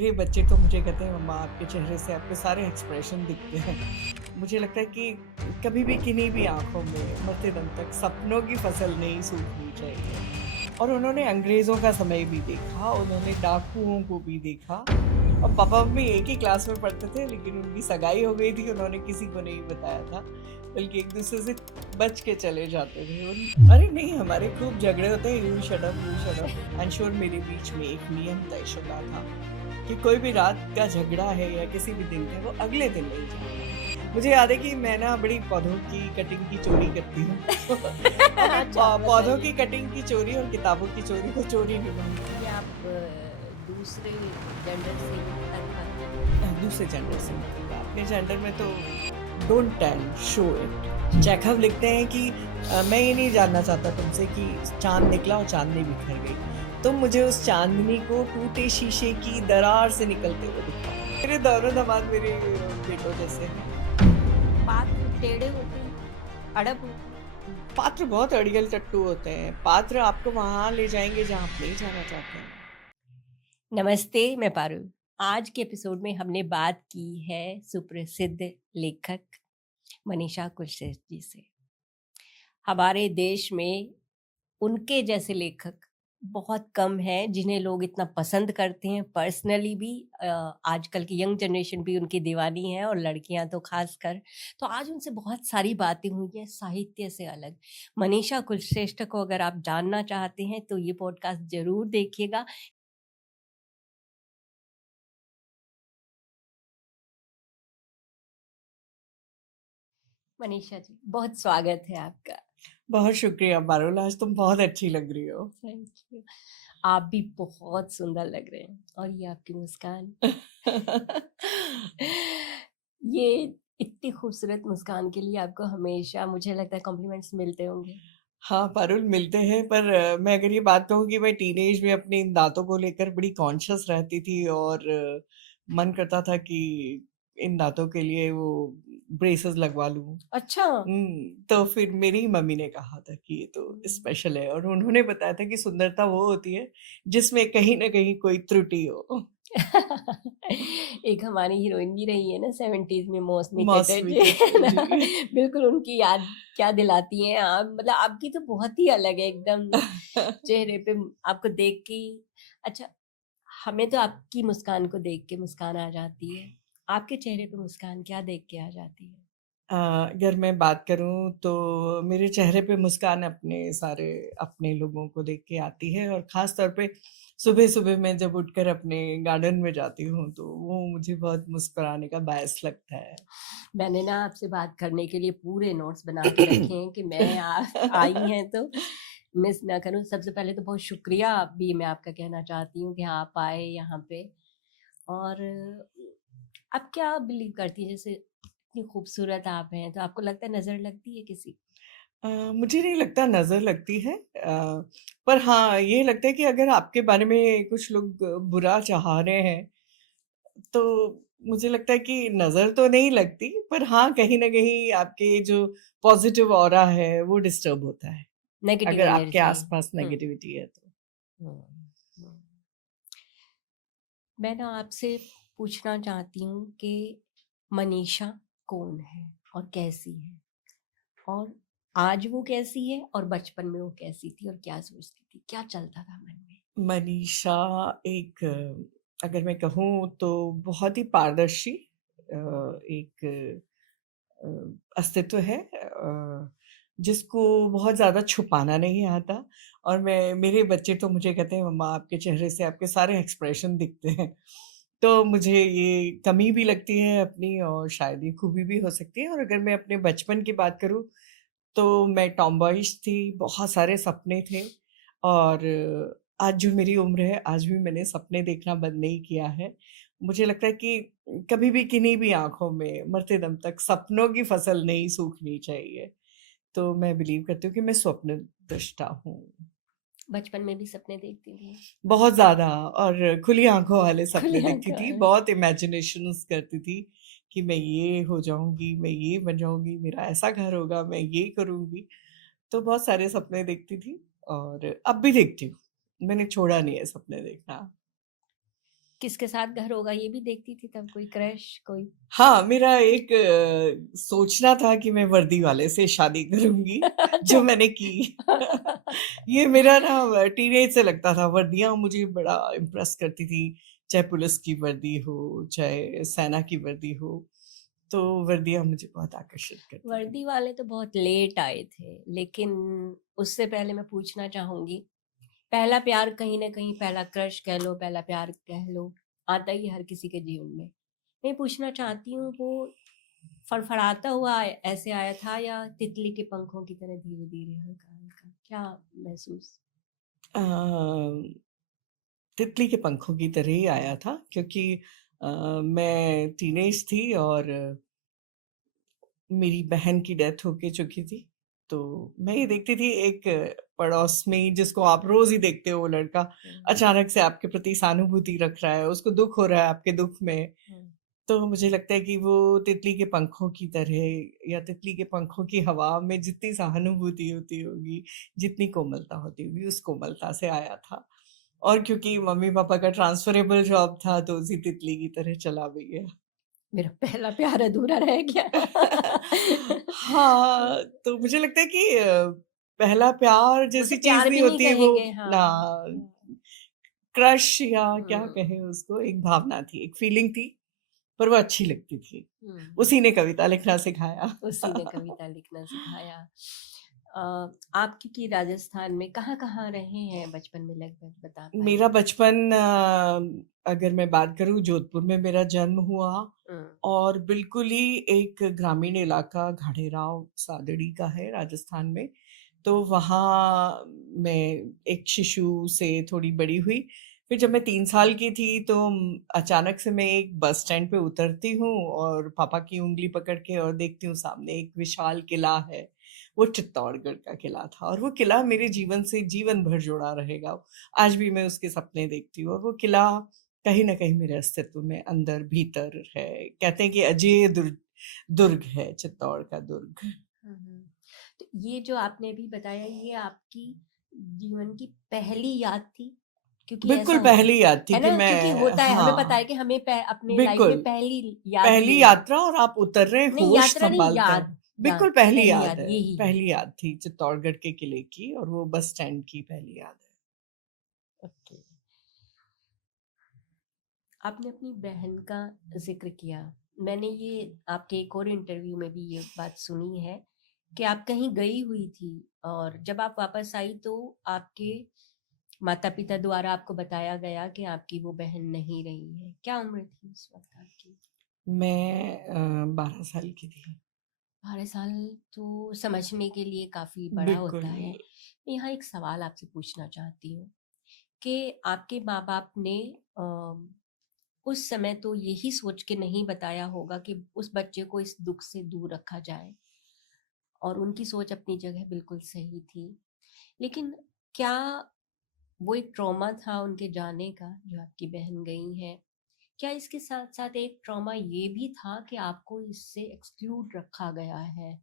मेरे बच्चे तो मुझे कहते हैं मम्मा आपके चेहरे से आपके सारे एक्सप्रेशन दिखते हैं। मुझे लगता है कि कभी भी किन्हीं भी आँखों में मरते दम तक सपनों की फसल नहीं सूखनी चाहिए। और उन्होंने अंग्रेज़ों का समय भी देखा, उन्होंने डाकुओं को भी देखा और पापा-मम्मी एक ही क्लास में पढ़ते थे लेकिन उनकी सगाई हो गई थी, उन्होंने किसी को नहीं बताया था, बल्कि एक-दूसरे से बच के चले जाते थे। अरे नहीं हमारे खूब झगड़े होते हैं, you shut up, you shut up. I am sure मेरे बीच में एक नियम तयशुदा था कि कोई भी रात का झगड़ा है या किसी भी दिन का वो अगले दिन नहीं जाना। मुझे याद है कि मैं ना बड़ी पौधों की कटिंग की चोरी करती हूँ। और मैं अच्छा, पौधों की बताइए। कटिंग की चोरी और किताबों की चोरी को चोरी नहीं मानती। ये आप दूसरे जेंडर से तात्पर्य? दूसरे जेंडर से मतलब अपने जेंडर में तो don't tell show it. Chekhov लिखते हैं कि मैं ये नहीं जानना चाहता तुमसे कि चांद निकला और चांदनी बिखर गई, तुम मुझे उस चांदनी को टूटे शीशे की दरार से निकलते हुए दिखाओ। मेरे दोनों दामाद मेरे बेटों जैसे हैं। पात्र टेढ़े होते हैं, अड़ब होते हैं। पात्र बहुत अड़ियल टट्टू होते हैं, पात्र आपको वहां ले जाएंगे जहां आप नहीं जाना चाहते हैं। नमस्ते, मैं पारुल। आज के एपिसोड में हमने बात की है सुप्रसिद्ध लेखक मनीषा कुलश्रेष्ठ जी से। हमारे देश में उनके जैसे लेखक बहुत कम हैं जिन्हें लोग इतना पसंद करते हैं। पर्सनली भी आजकल की यंग जनरेशन भी उनकी दीवानी है और लड़कियां तो खासकर। तो आज उनसे बहुत सारी बातें हुई हैं साहित्य से अलग। मनीषा कुलश्रेष्ठ को अगर आप जानना चाहते हैं तो ये पॉडकास्ट जरूर देखिएगा। मनीषा जी, बहुत स्वागत है आपका। बहुत शुक्रिया पारुल, आज तुम बहुत अच्छी लग रही हो। Thank you. आप भी बहुत सुंदर लग रहे हैं और ये आपकी मुस्कान। ये इतनी खूबसूरत मुस्कान के लिए आपको हमेशा मुझे लगता है कॉम्प्लीमेंट्स मिलते होंगे। हाँ, पारुल मिलते हैं पर मैं अगर ये बात कहूँ कि मैं टीनेज में अपने इन दाँतों को लेकर बड़ी कॉन्शियस रहती थी और मन करता था कि इन दाँतों के लिए वो ब्रेसेस लगवा लूँ। अच्छा। तो फिर मेरी मम्मी ने कहा था कि ये तो स्पेशल है और उन्होंने बताया था कि सुंदरता वो होती है जिसमें कहीं न कहीं कोई त्रुटि हो। एक हमारी हीरोइन भी रही है ना 70s में, मौसमी मौसमी चटर्जी, है चटर्जी ना? जी। बिल्कुल उनकी याद क्या दिलाती हैं आप। मतलब आपकी तो बहुत ही अलग है एकदम चेहरे पे, आपको देख के ही। अच्छा, हमें तो आपकी मुस्कान को देख के मुस्कान आ जाती है। आपके चेहरे पे मुस्कान क्या देख के आ जाती है? अगर मैं बात करूँ तो मेरे चेहरे पे मुस्कान अपने सारे अपने लोगों को देख के आती है और ख़ास तौर पे सुबह-सुबह मैं जब उठकर अपने गार्डन में जाती हूँ, तो वो मुझे बहुत मुस्कुराने का बायस लगता है। मैंने ना आपसे बात करने के लिए पूरे नोट्स बना के रखे हैं कि मैं आई हैं तो मिस ना करूं। सबसे पहले तो बहुत शुक्रिया भी मैं आपका कहना चाहती हूँ कि आप आए यहाँ पे। और आप क्या बिलीव करती हैं, जैसे इतनी खूबसूरत आप हैं तो आपको लगता है नजर लगती है किसी? मुझे नहीं लगता नज़र लगती है, पर हाँ, ये लगता है कि अगर आपके बारे में कुछ लोग बुरा चाह रहे हैं, तो मुझे लगता है कि नज़र तो नहीं लगती, पर हाँ, कहीं न कहीं आपके जो पॉज़िटिव ऑरा है, वो डिस्टर्ब होता है, नेगेटिव अगर आपके एनर्जी। आस-पास हम्म। नेगेटिविटी है तो। हम्म। मैं ना आपसे पूछना चाहती हूँ कि मनीषा कौन है और कैसी है, और आज वो कैसी है, और बचपन में वो कैसी थी और क्या सोचती थी, क्या चलता था मन में? मनीषा एक अगर मैं कहूँ तो बहुत ही पारदर्शी एक अस्तित्व है, जिसको बहुत ज़्यादा छुपाना नहीं आता और मैं मेरे बच्चे तो मुझे कहते हैं मम्मा आपके चेहरे से आपके सारे एक्सप्रेशन दिखते हैं। तो मुझे ये कमी भी लगती है अपनी और शायद ये खूबी भी हो सकती है और अगर मैं अपने बचपन की बात करूँ तो मैं टॉमबॉयिश थी, बहुत सारे सपने थे और आज जो मेरी उम्र है, आज भी मैंने सपने देखना बंद नहीं किया है। मुझे लगता है कि कभी भी किन्हीं भी आँखों में मरते दम तक सपनों की फसल नहीं सूखनी चाहिए। तो मैं बिलीव करती हूँ कि मैं स्वप्न दृष्टा हूँ। बचपन में भी सपने देखती थी? बहुत ज़्यादा और खुली आँखों वाले सपने खुली देखती आंखों थी, वाले। बहुत इमेजिनेशंस करती थी कि मैं ये हो जाऊँगी, मैं ये बन जाऊँगी, मेरा ऐसा घर होगा, मैं ये करूँगी। तो बहुत सारे सपने देखती थी और अब भी देखती हूँ। मैंने छोड़ा नहीं है सपने देखना। किसके साथ घर होगा ये भी देखती थी तब? कोई क्रश कोई? हाँ, मेरा एक सोचना था कि मैं वर्दी वाले से शादी करूँगी, जो अच्छा। मैंने की। ये मेरा ना टीनेज से लगता था, वर्दियाँ मुझे बड़ा इम्प्रेस करती थी, चाहे पुलिस की वर्दी हो, चाहे सेना की वर्दी हो, तो वर्दियाँ मुझे बहुत आकर्षित करती थी। वर्दी वाले तो बहुत लेट आए थे, लेकिन उससे पहले मैं पूछना चाहूंगी, पहला प्यार कहीं ना कहीं, पहला क्रश कह लो, पहला प्यार कह लो, आता ही हर किसी के जीवन में। मैं पूछना चाहती हूँ, वो फड़फड़ाता हुआ ऐसे आया था या तितली के पंखों की तरह धीरे धीरे, हल्का हल्का, क्या महसूस? अ, तितली के पंखों की तरह ही आया था क्योंकि मैं टीनेज थी और मेरी बहन की डेथ हो के चुकी थी। तो मैं ये देखती थी एक पड़ोस में ही जिसको आप रोज़ ही देखते हो वो लड़का हम्म, अचानक से आपके प्रति सहानुभूति रख रहा है, उसको दुःख हो रहा है आपके दुःख में। हम्म, तो मुझे लगता है कि वो तितली के पंखों की तरह या तितली के पंखों की हवा में जितनी सहानुभूति होती होगी, जितनी कोमलता होती होगी, उस कोमलता से आया था। और क्योंकि मम्मी-पापा का ट्रांसफरेबल जॉब था तो उसी तितली की तरह चला भी गया। मेरा पहला प्यार अधूरा रह गया। हाँ, तो मुझे लगता है कि पहला प्यार उसे जैसी चीज़ प्यार नहीं भी नहीं होती वो कहेंगे, हाँ। ना हाँ, क्रश या क्या हम्म, कहें उसको, एक भावना थी, एक फीलिंग थी, पर वो अच्छी लगती थी। हम्म। उसी ने कविता लिखना सिखाया। उसी ने कविता लिखना सिखाया। अ, आप क्योंकि राजस्थान में कहाँ-कहाँ रहे हैं बचपन में, लगभग बता मेरा पाएँगे? बचपन अगर मैं बात करूँ जोधपुर में मेरा जन्म हुआ हुँ, और बिल्कुल ही एक ग्रामीण इलाका घाणेराव सादड़ी का है राजस्थान में। तो वहाँ मैं एक शिशु से थोड़ी बड़ी हुई। फिर जब मैं 3 साल की थी तो अचानक से मैं एक बस स्टैंड पे उतरती हूँ और पापा की उँगली पकड़ के और देखती हूँ सामने एक विशाल किला है। वो चित्तौड़गढ़ का किला था और वो किला मेरे जीवन से जीवन भर जुड़ा रहेगा। आज भी मैं उसके सपने देखती हूँ और वो किला कहीं न कहीं मेरे अस्तित्व में अंदर भीतर है। कहते हैं कि अजेय दुर्ग है चित्तौड़ का दुर्ग। हुँ, हुँ। तो ये जो आपने अभी बताया, ये आपकी जीवन की पहली याद थी? क्योंकि ऐसा बिल्कुल होता पहली याद थी है कि ना? क्योंकि मैं होता है, हमें पता है हाँ, कि हमें अपने लाइफ बिल्कुल। में पहली याद पहली ये है। यात्रा और आप उतर रहे हैं नहीं, होश यात्रा नहीं, सँभाल कर। याद, याद, बिल्कुल पहली पहली याद याद है, यही है। पहली याद थी चित्तौड़गढ़ के किले की और वो बस स्टैंड की पहली याद है। ओके। आपने अपनी बहन का ज़िक्र किया। मैंने ये आपके एक और इंटरव्यू में भी ये बात सुनी है कि आप कहीं गई हुई थी और जब आप वापस आई तो आपके माता-पिता द्वारा आपको बताया गया कि आपकी वो बहन नहीं रही है। क्या उम्र थी उस वक़्त आपकी? मैं 12 साल की थी। 12 साल तो समझने के लिए काफ़ी बड़ा होता बिल्कुल। है। मैं यहाँ एक सवाल आपसे पूछना चाहती हूँ कि आपके माँ-बाप ने अ उस समय तो यही सोच के नहीं बताया होगा कि उस बच्चे को इस दुख से दूर रखा जाए, और उनकी सोच अपनी जगह बिल्कुल सही थी। लेकिन क्या वो एक ट्रॉमा था उनके जाने का, जो आपकी बहन गई हैं, क्या इसके साथ-साथ एक ट्रॉमा ये भी था कि आपको इससे एक्सक्लूड रखा गया है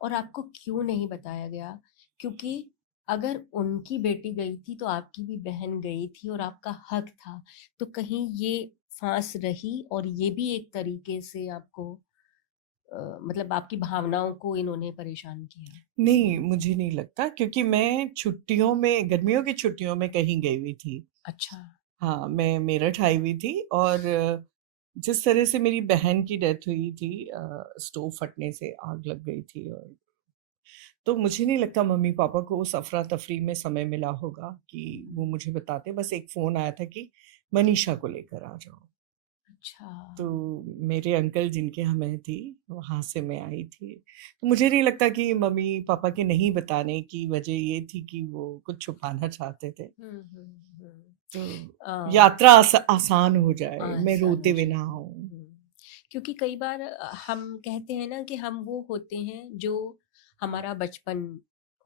और आपको क्यों नहीं बताया गया? क्योंकि अगर उनकी बेटी गई थी तो आपकी भी बहन गई थी और आपका हक था। तो कहीं ये फाँस रही और ये भी एक तरीके से आपको मतलब आपकी भावनाओं को इन्होंने परेशान किया? नहीं, मुझे नहीं लगता क्योंकि मैं छुट्टियों में गर्मियों की छुट्टियों में कहीं गई हुई थी। अच्छा। हाँ, मैं मेरठ आई हुई थी और जिस तरह से मेरी बहन की डेथ हुई थी स्टोव फटने से आग लग गई थी और तो मुझे नहीं लगता मम्मी-पापा को उस अफ़रा-तफ़री में समय मिला होगा कि वो मुझे बताते। बस एक फ़ोन आया था कि मनीषा को लेकर आ जाओ। अच्छा। तो मेरे अंकल जिनके यहाँ मैं थी, वहाँ से मैं आई थी। तो मुझे नहीं लगता कि मम्मी-पापा के नहीं बताने की वजह ये थी कि वो कुछ छुपाना चाहते थे। हुँ, हुँ, हुँ। तो अ, यात्रा आसान हो जाए, मैं आसान रोते हो हुए जाए। ना आऊँ। हुँ। क्योंकि कई बार हम कहते हैं ना कि हम वो होते हैं जो हमारा बचपन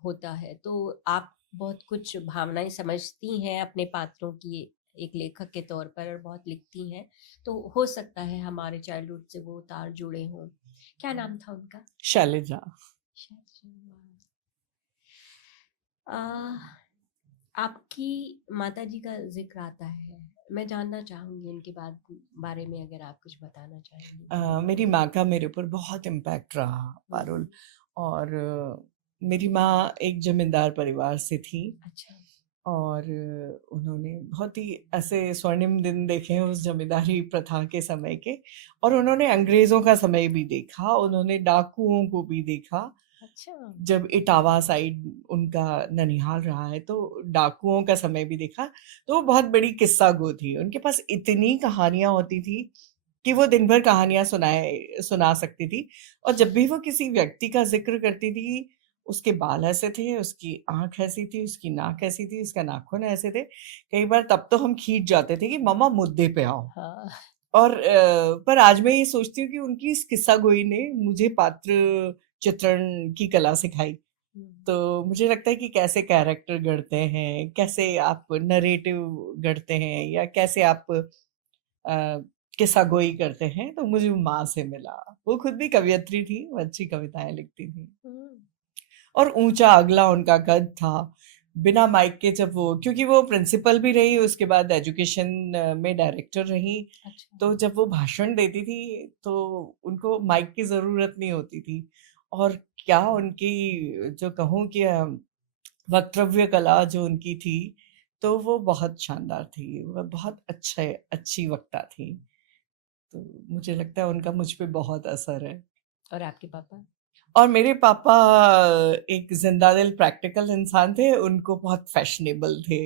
होता है, तो आप बहुत कुछ भावनाएँ समझती हैं अपने पात्रों की, एक लेखक के तौर पर, और बहुत लिखती हैं, तो हो सकता है हमारे चाइल्डहुड से वो तार जुड़े हों। क्या नाम था उनका? शैलजा। शायद से अ, आपकी माताजी का ज़िक्र आता है मैं जानना चाहूंगी उनके बारे में, अगर आप कुछ बताना चाहेंगे। मेरी माँ का मेरे ऊपर बहुत इम्पैक्ट रहा पारुल। और मेरी माँ एक जमींदार परिवार से थी। अच्छा। और उन्होंने बहुत ही ऐसे स्वर्णिम दिन देखे हैं उस जमींदारी प्रथा के समय के। और उन्होंने अंग्रेजों का समय भी देखा, उन्होंने डाकुओं को भी देखा। अच्छा। जब इटावा साइड उनका ननिहाल रहा है तो डाकुओं का समय भी देखा। तो वो बहुत बड़ी किस्सा गो थी, उनके पास इतनी कहानियां होती थी कि वो दिन भर कहानियां सुना सकती थी। और जब भी वो किसी व्यक्ति का जिक्र करती थी, उसके बाल ऐसे थे, उसकी आंख ऐसी थी, उसकी नाक ऐसी थी, उसका नाखून ऐसे थे। कई बार तब तो हम खींच जाते थे कि मम्मा मुद्दे पे आओ। हाँ। और पर आज मैं ये सोचती हूँ कि उनकी इस किस्सा गोई ने मुझे पात्र चित्रण की कला सिखाई। तो मुझे लगता है कि कैसे कैरेक्टर गढ़ते हैं, कैसे आप नरेटिव गढ़ते हैं, या कैसे आप किस्सा गोई करते हैं, तो मुझे वो माँ से मिला। वो खुद भी कवियत्री थी, वो अच्छी कविताएं लिखती थी। और ऊंचा अगला उनका कद था। बिना माइक के जब वो, क्योंकि वो प्रिंसिपल भी रही, उसके बाद एजुकेशन में डायरेक्टर रही। अच्छा। तो जब वो भाषण देती थी तो उनको माइक की जरूरत नहीं होती थी। और क्या उनकी, जो कहूँ कि वक्तव्य कला जो उनकी थी, तो वो बहुत शानदार थी। वो बहुत अच्छी वक्ता थी। तो मुझे लगता है उनका मुझ पे बहुत असर है। और आपके पापा? और मेरे पापा एक जिंदा-दिल प्रैक्टिकल इंसान थे, उनको बहुत फैशनेबल थे।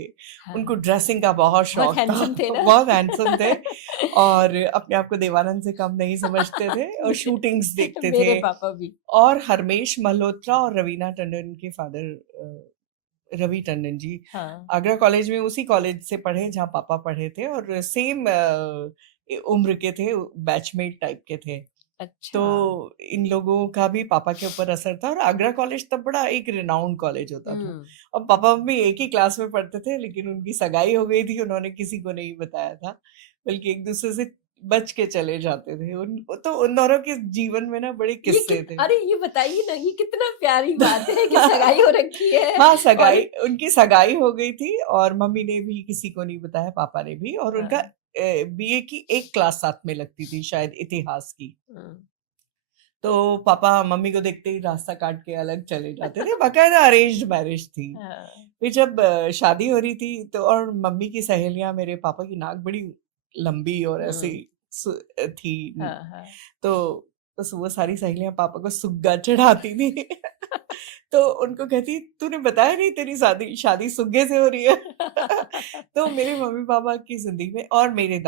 हाँ। उनको ड्रेसिंग का बहुत बहुत शौक था। हैंडसम थे ना? बहुत हैंडसम थे। और अपने आप को देवानंद से कम नहीं समझते थे, और शूटिंग्स देखते थे। मेरे पापा भी। और हरमेश मल्होत्रा और रवीना टंडन के फादर रवि टंडन जी हाँ। आगरा कॉलेज में उसी कॉलेज से पढ़े जहाँ पापा पढ़े थे, और सेम उम्र के थे, बैचमेट टाइप के थे। तो अच्छा। इन लोगों का भी पापा के ऊपर असर था। और आगरा कॉलेज तब बड़ा एक रिनाउंड कॉलेज होता था। और पापा मम्मी एक ही क्लास में पढ़ते थे, लेकिन उनकी सगाई हो गई थी, उन्होंने किसी को नहीं बताया था, बल्कि एक दूसरे से बच के चले जाते थे। तो उन दोनों के जीवन में ना बड़े किस्से थे। अरे ये बताइए ना, ये कितना प्यारी बात है कि सगाई हो रखी है। हाँ, और उनकी सगाई हो गई थी, और मम्मी ने भी किसी को नहीं बताया, पापा ने भी। और उनका हाँ। बीए की एक क्लास साथ में लगती थी, शायद इतिहास की। हाँ। तो पापा मम्मी को देखते ही रास्ता काट के अलग चले जाते थे। बाकायदा अरेंज्ड मैरिज थी। हाँ। फिर जब शादी हो रही थी, तो और मम्मी की सहेलियां, मेरे पापा की नाक बड़ी लंबी और ऐसी थी। हाँ। हाँ। तो बस वो सारी सहेलियां पापा को सुग्गा चढ़ाती थी। तो उनको कहती, तूने बताया नहीं तेरी शादी शादी सुग्गे से हो रही है। तो मेरे मम्मी पापा की जिंदगी में, और मेरे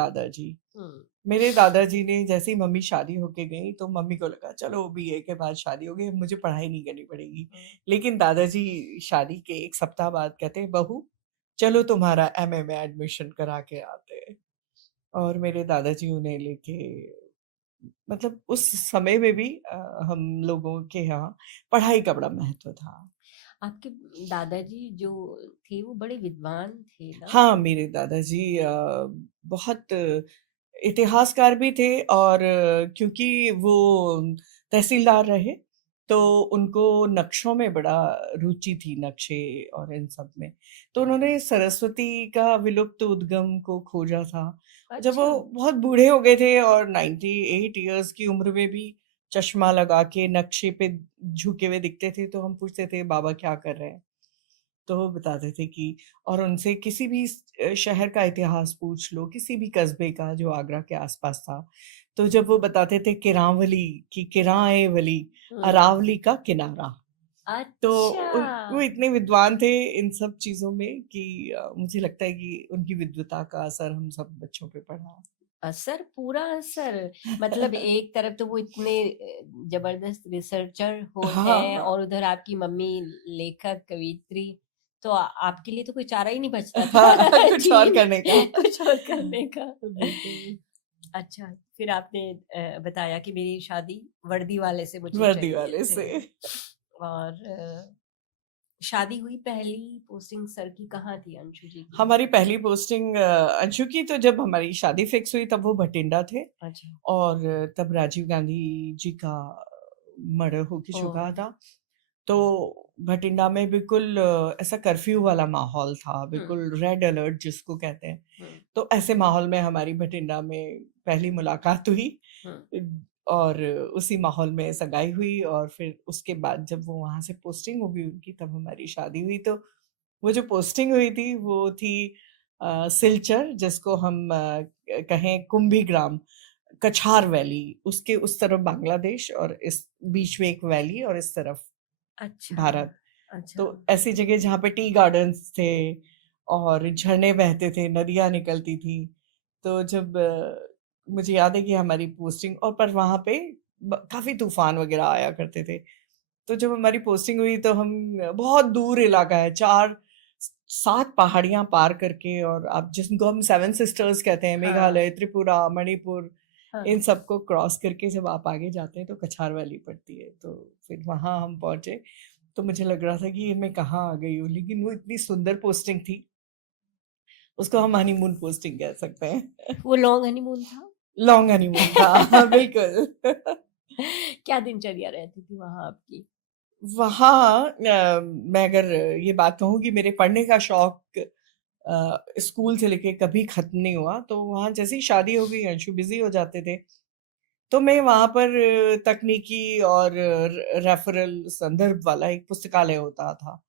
दादाजी ने जैसे ही मम्मी शादी होके गई, तो मम्मी को लगा चलो बीए के बाद शादी हो गई, मुझे पढ़ाई नहीं करनी पड़ेगी। लेकिन दादाजी शादी के एक सप्ताह बाद कहते हैं, बहू चलो तुम्हारा एमए में एडमिशन करा के आते हैं। और मेरे दादाजी उन्हें लेके, मतलब उस समय में भी हम लोगों के यहाँ पढ़ाई का बड़ा महत्व था। आपके दादाजी जो थे वो बड़े विद्वान थे ना? हाँ, मेरे दादाजी बहुत इतिहासकार भी थे। और क्योंकि वो तहसीलदार रहे, तो उनको नक्शों में बड़ा रुचि थी, नक्शे और इन सब में। तो उन्होंने सरस्वती का विलुप्त उद्गम को खोजा था। जब अच्छा। वो बहुत बूढ़े हो गए थे, और 98 इयर्स की उम्र में भी चश्मा लगा के नक्शे पे झुके हुए दिखते थे, तो हम पूछते थे बाबा क्या कर रहे हैं? तो वो बताते थे कि, और उनसे किसी भी शहर का इतिहास पूछ लो, किसी भी कस्बे का जो आगरा के आसपास था, तो जब वो बताते थे किरावली की किराए वली, अरावली का किनारा। तो अच्छा। वो इतने विद्वान थे इन सब चीजों में कि मुझे लगता है कि उनकी विद्वता का असर हम सब बच्चों पे पड़ा। असर, पूरा असर। मतलब एक तरफ तो वो इतने जबरदस्त रिसर्चर हो हैं, हाँ। और उधर आपकी मम्मी लेखक कवित्री। तो आपके लिए तो कोई चारा ही नहीं बचता था। हाँ, कुछ और जी, करने का। कुछ और करने का। बिल्कुल। अच्छा, फिर आपने बताया कि मेरी शादी वर्दी वाले से मुझे वर्दी चाहिए वाले थे। से। और शादी हुई, पहली पोस्टिंग सर की कहाँ थी अंशु जी की? हमारी पहली पोस्टिंग अंशु की, तो जब हमारी शादी फिक्स हुई तब वो भटिंडा थे। अच्छा। और तब राजीव गांधी जी का मर्डर होके ओ। चुका था। तो भटिंडा में बिल्कुल ऐसा कर्फ्यू वाला माहौल था, हम्म बिल्कुल रेड अलर्ट जिसको कहते हैं। हम्म तो ऐसे माहौल में हमारी भटिंडा में पहली मुलाकात हुई हम्म और उसी माहौल में सगाई हुई, और फिर उसके बाद जब वो वहाँ से पोस्टिंग होगी उनकी, तब हमारी शादी हुई। तो वो जो पोस्टिंग हुई थी वो थी सिलचर, जिसको हम कहें कुंभीग्राम, कछार वैली, उसके उस तरफ बांग्लादेश और इस बीच में एक वैली और इस तरफ अच्छा भारत। अच्छा तो ऐसी जगह जहाँ पे टी गार्डन्स थे और झरने बहते थे, नदियाँ निकलती थी। तो जब मुझे याद है कि हमारी पोस्टिंग, और पर वहाँ पे काफ़ी तूफ़ान वग़ैरह आया करते थे। तो जब हमारी पोस्टिंग हुई तो हम, बहुत दूर इलाका है, 4-7 पहाड़ियाँ पार करके, और आप जिनको हम सेवन सिस्टर्स कहते हैं, हाँ मेघालय, त्रिपुरा, मणिपुर, इन हाँ सबको क्रॉस करके जब आप आगे जाते हैं तो कछार वैली पड़ती है। तो फिर वहाँ हम पहुँचे, तो मुझे लग रहा था कि ये मैं कहाँ आ गई हूँ, लेकिन वो इतनी सुंदर पोस्टिंग थी, उसको हम हनीमून पोस्टिंग कह सकते हैं। वो लॉन्ग हनीमून था। लॉन्ग हनीमून था। हाँ, बिल्कुल। क्या दिनचर्या रहती थी वहां आपकी? वहाँ मैं अगर ये बात कहूँ कि मेरे पढ़ने का शौक स्कूल से लेके कभी खत्म नहीं हुआ, तो वहाँ जैसे ही शादी हो गई, अंशु बिजी हो जाते थे, तो मैं वहाँ पर तकनीकी और रेफरल संदर्भ वाला एक पुस्तकालय होता था,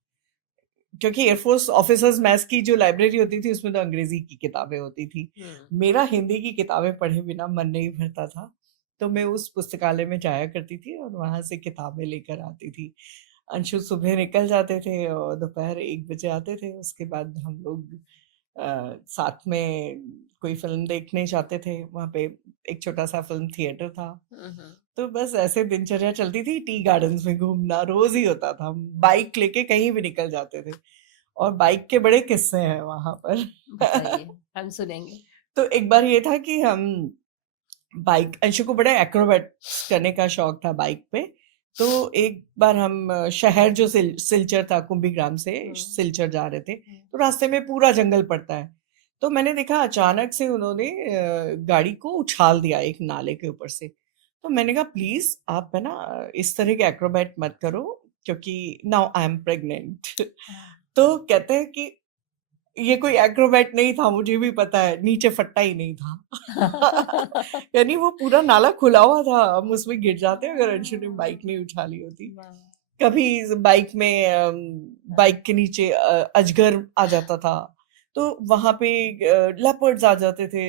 क्योंकि एयरफोर्स ऑफिसर्स मैस की जो लाइब्रेरी होती थी उसमें तो अंग्रेजी की किताबें होती थी। हम्म मेरा हिंदी की किताबें पढ़े बिना मन नहीं भरता था, तो मैं उस पुस्तकालय में जाया करती थी और वहाँ से किताबें लेकर आती थी। अंशु सुबह निकल जाते थे और दोपहर 1 बजे आते थे। उसके बाद हम लोग साथ में कोई फ़िल्म देखने जाते थे। वहाँ पे एक छोटा-सा फ़िल्म थिएटर था। हम्म तो बस ऐसे दिनचर्या चलती थी, टी गार्डन्स में घूमना रोज़ ही होता था। हम बाइक लेके कहीं भी निकल जाते थे और बाइक के बड़े किस्से हैं वहाँ पर। बताइए, हम सुनेंगे। तो एक बार ये था कि हम बाइक, अंशु को बड़ा एक्रोबैट्स करने का शौक था बाइक पे। तो एक बार हम शहर जो सिलचर था, कुंभीग्राम से हम्म सिलचर जा रहे थे, हम्म तो रास्ते में पूरा जंगल पड़ता है। तो मैंने देखा अचानक से उन्होंने गाड़ी को उछाल दिया एक नाले के ऊपर से। तो मैंने कहा प्लीज आप है ना इस तरह के एक्रोबैट मत करो, क्योंकि नाउ आई एम प्रेग्नेंट। हाँ। तो कहते हैं कि ये कोई एक्रोबैट नहीं था, मुझे भी पता है, नीचे फट्टा ही नहीं था। यानी वो पूरा नाला खुला हुआ था, हम उसमें गिर जाते अगर अंशु ने बाइक नहीं उछाली होती। वाह। कभी बाइक में बाइक के नीचे अजगर आ जाता था, तो वहां पे लेपर्ड्स आ जाते थे।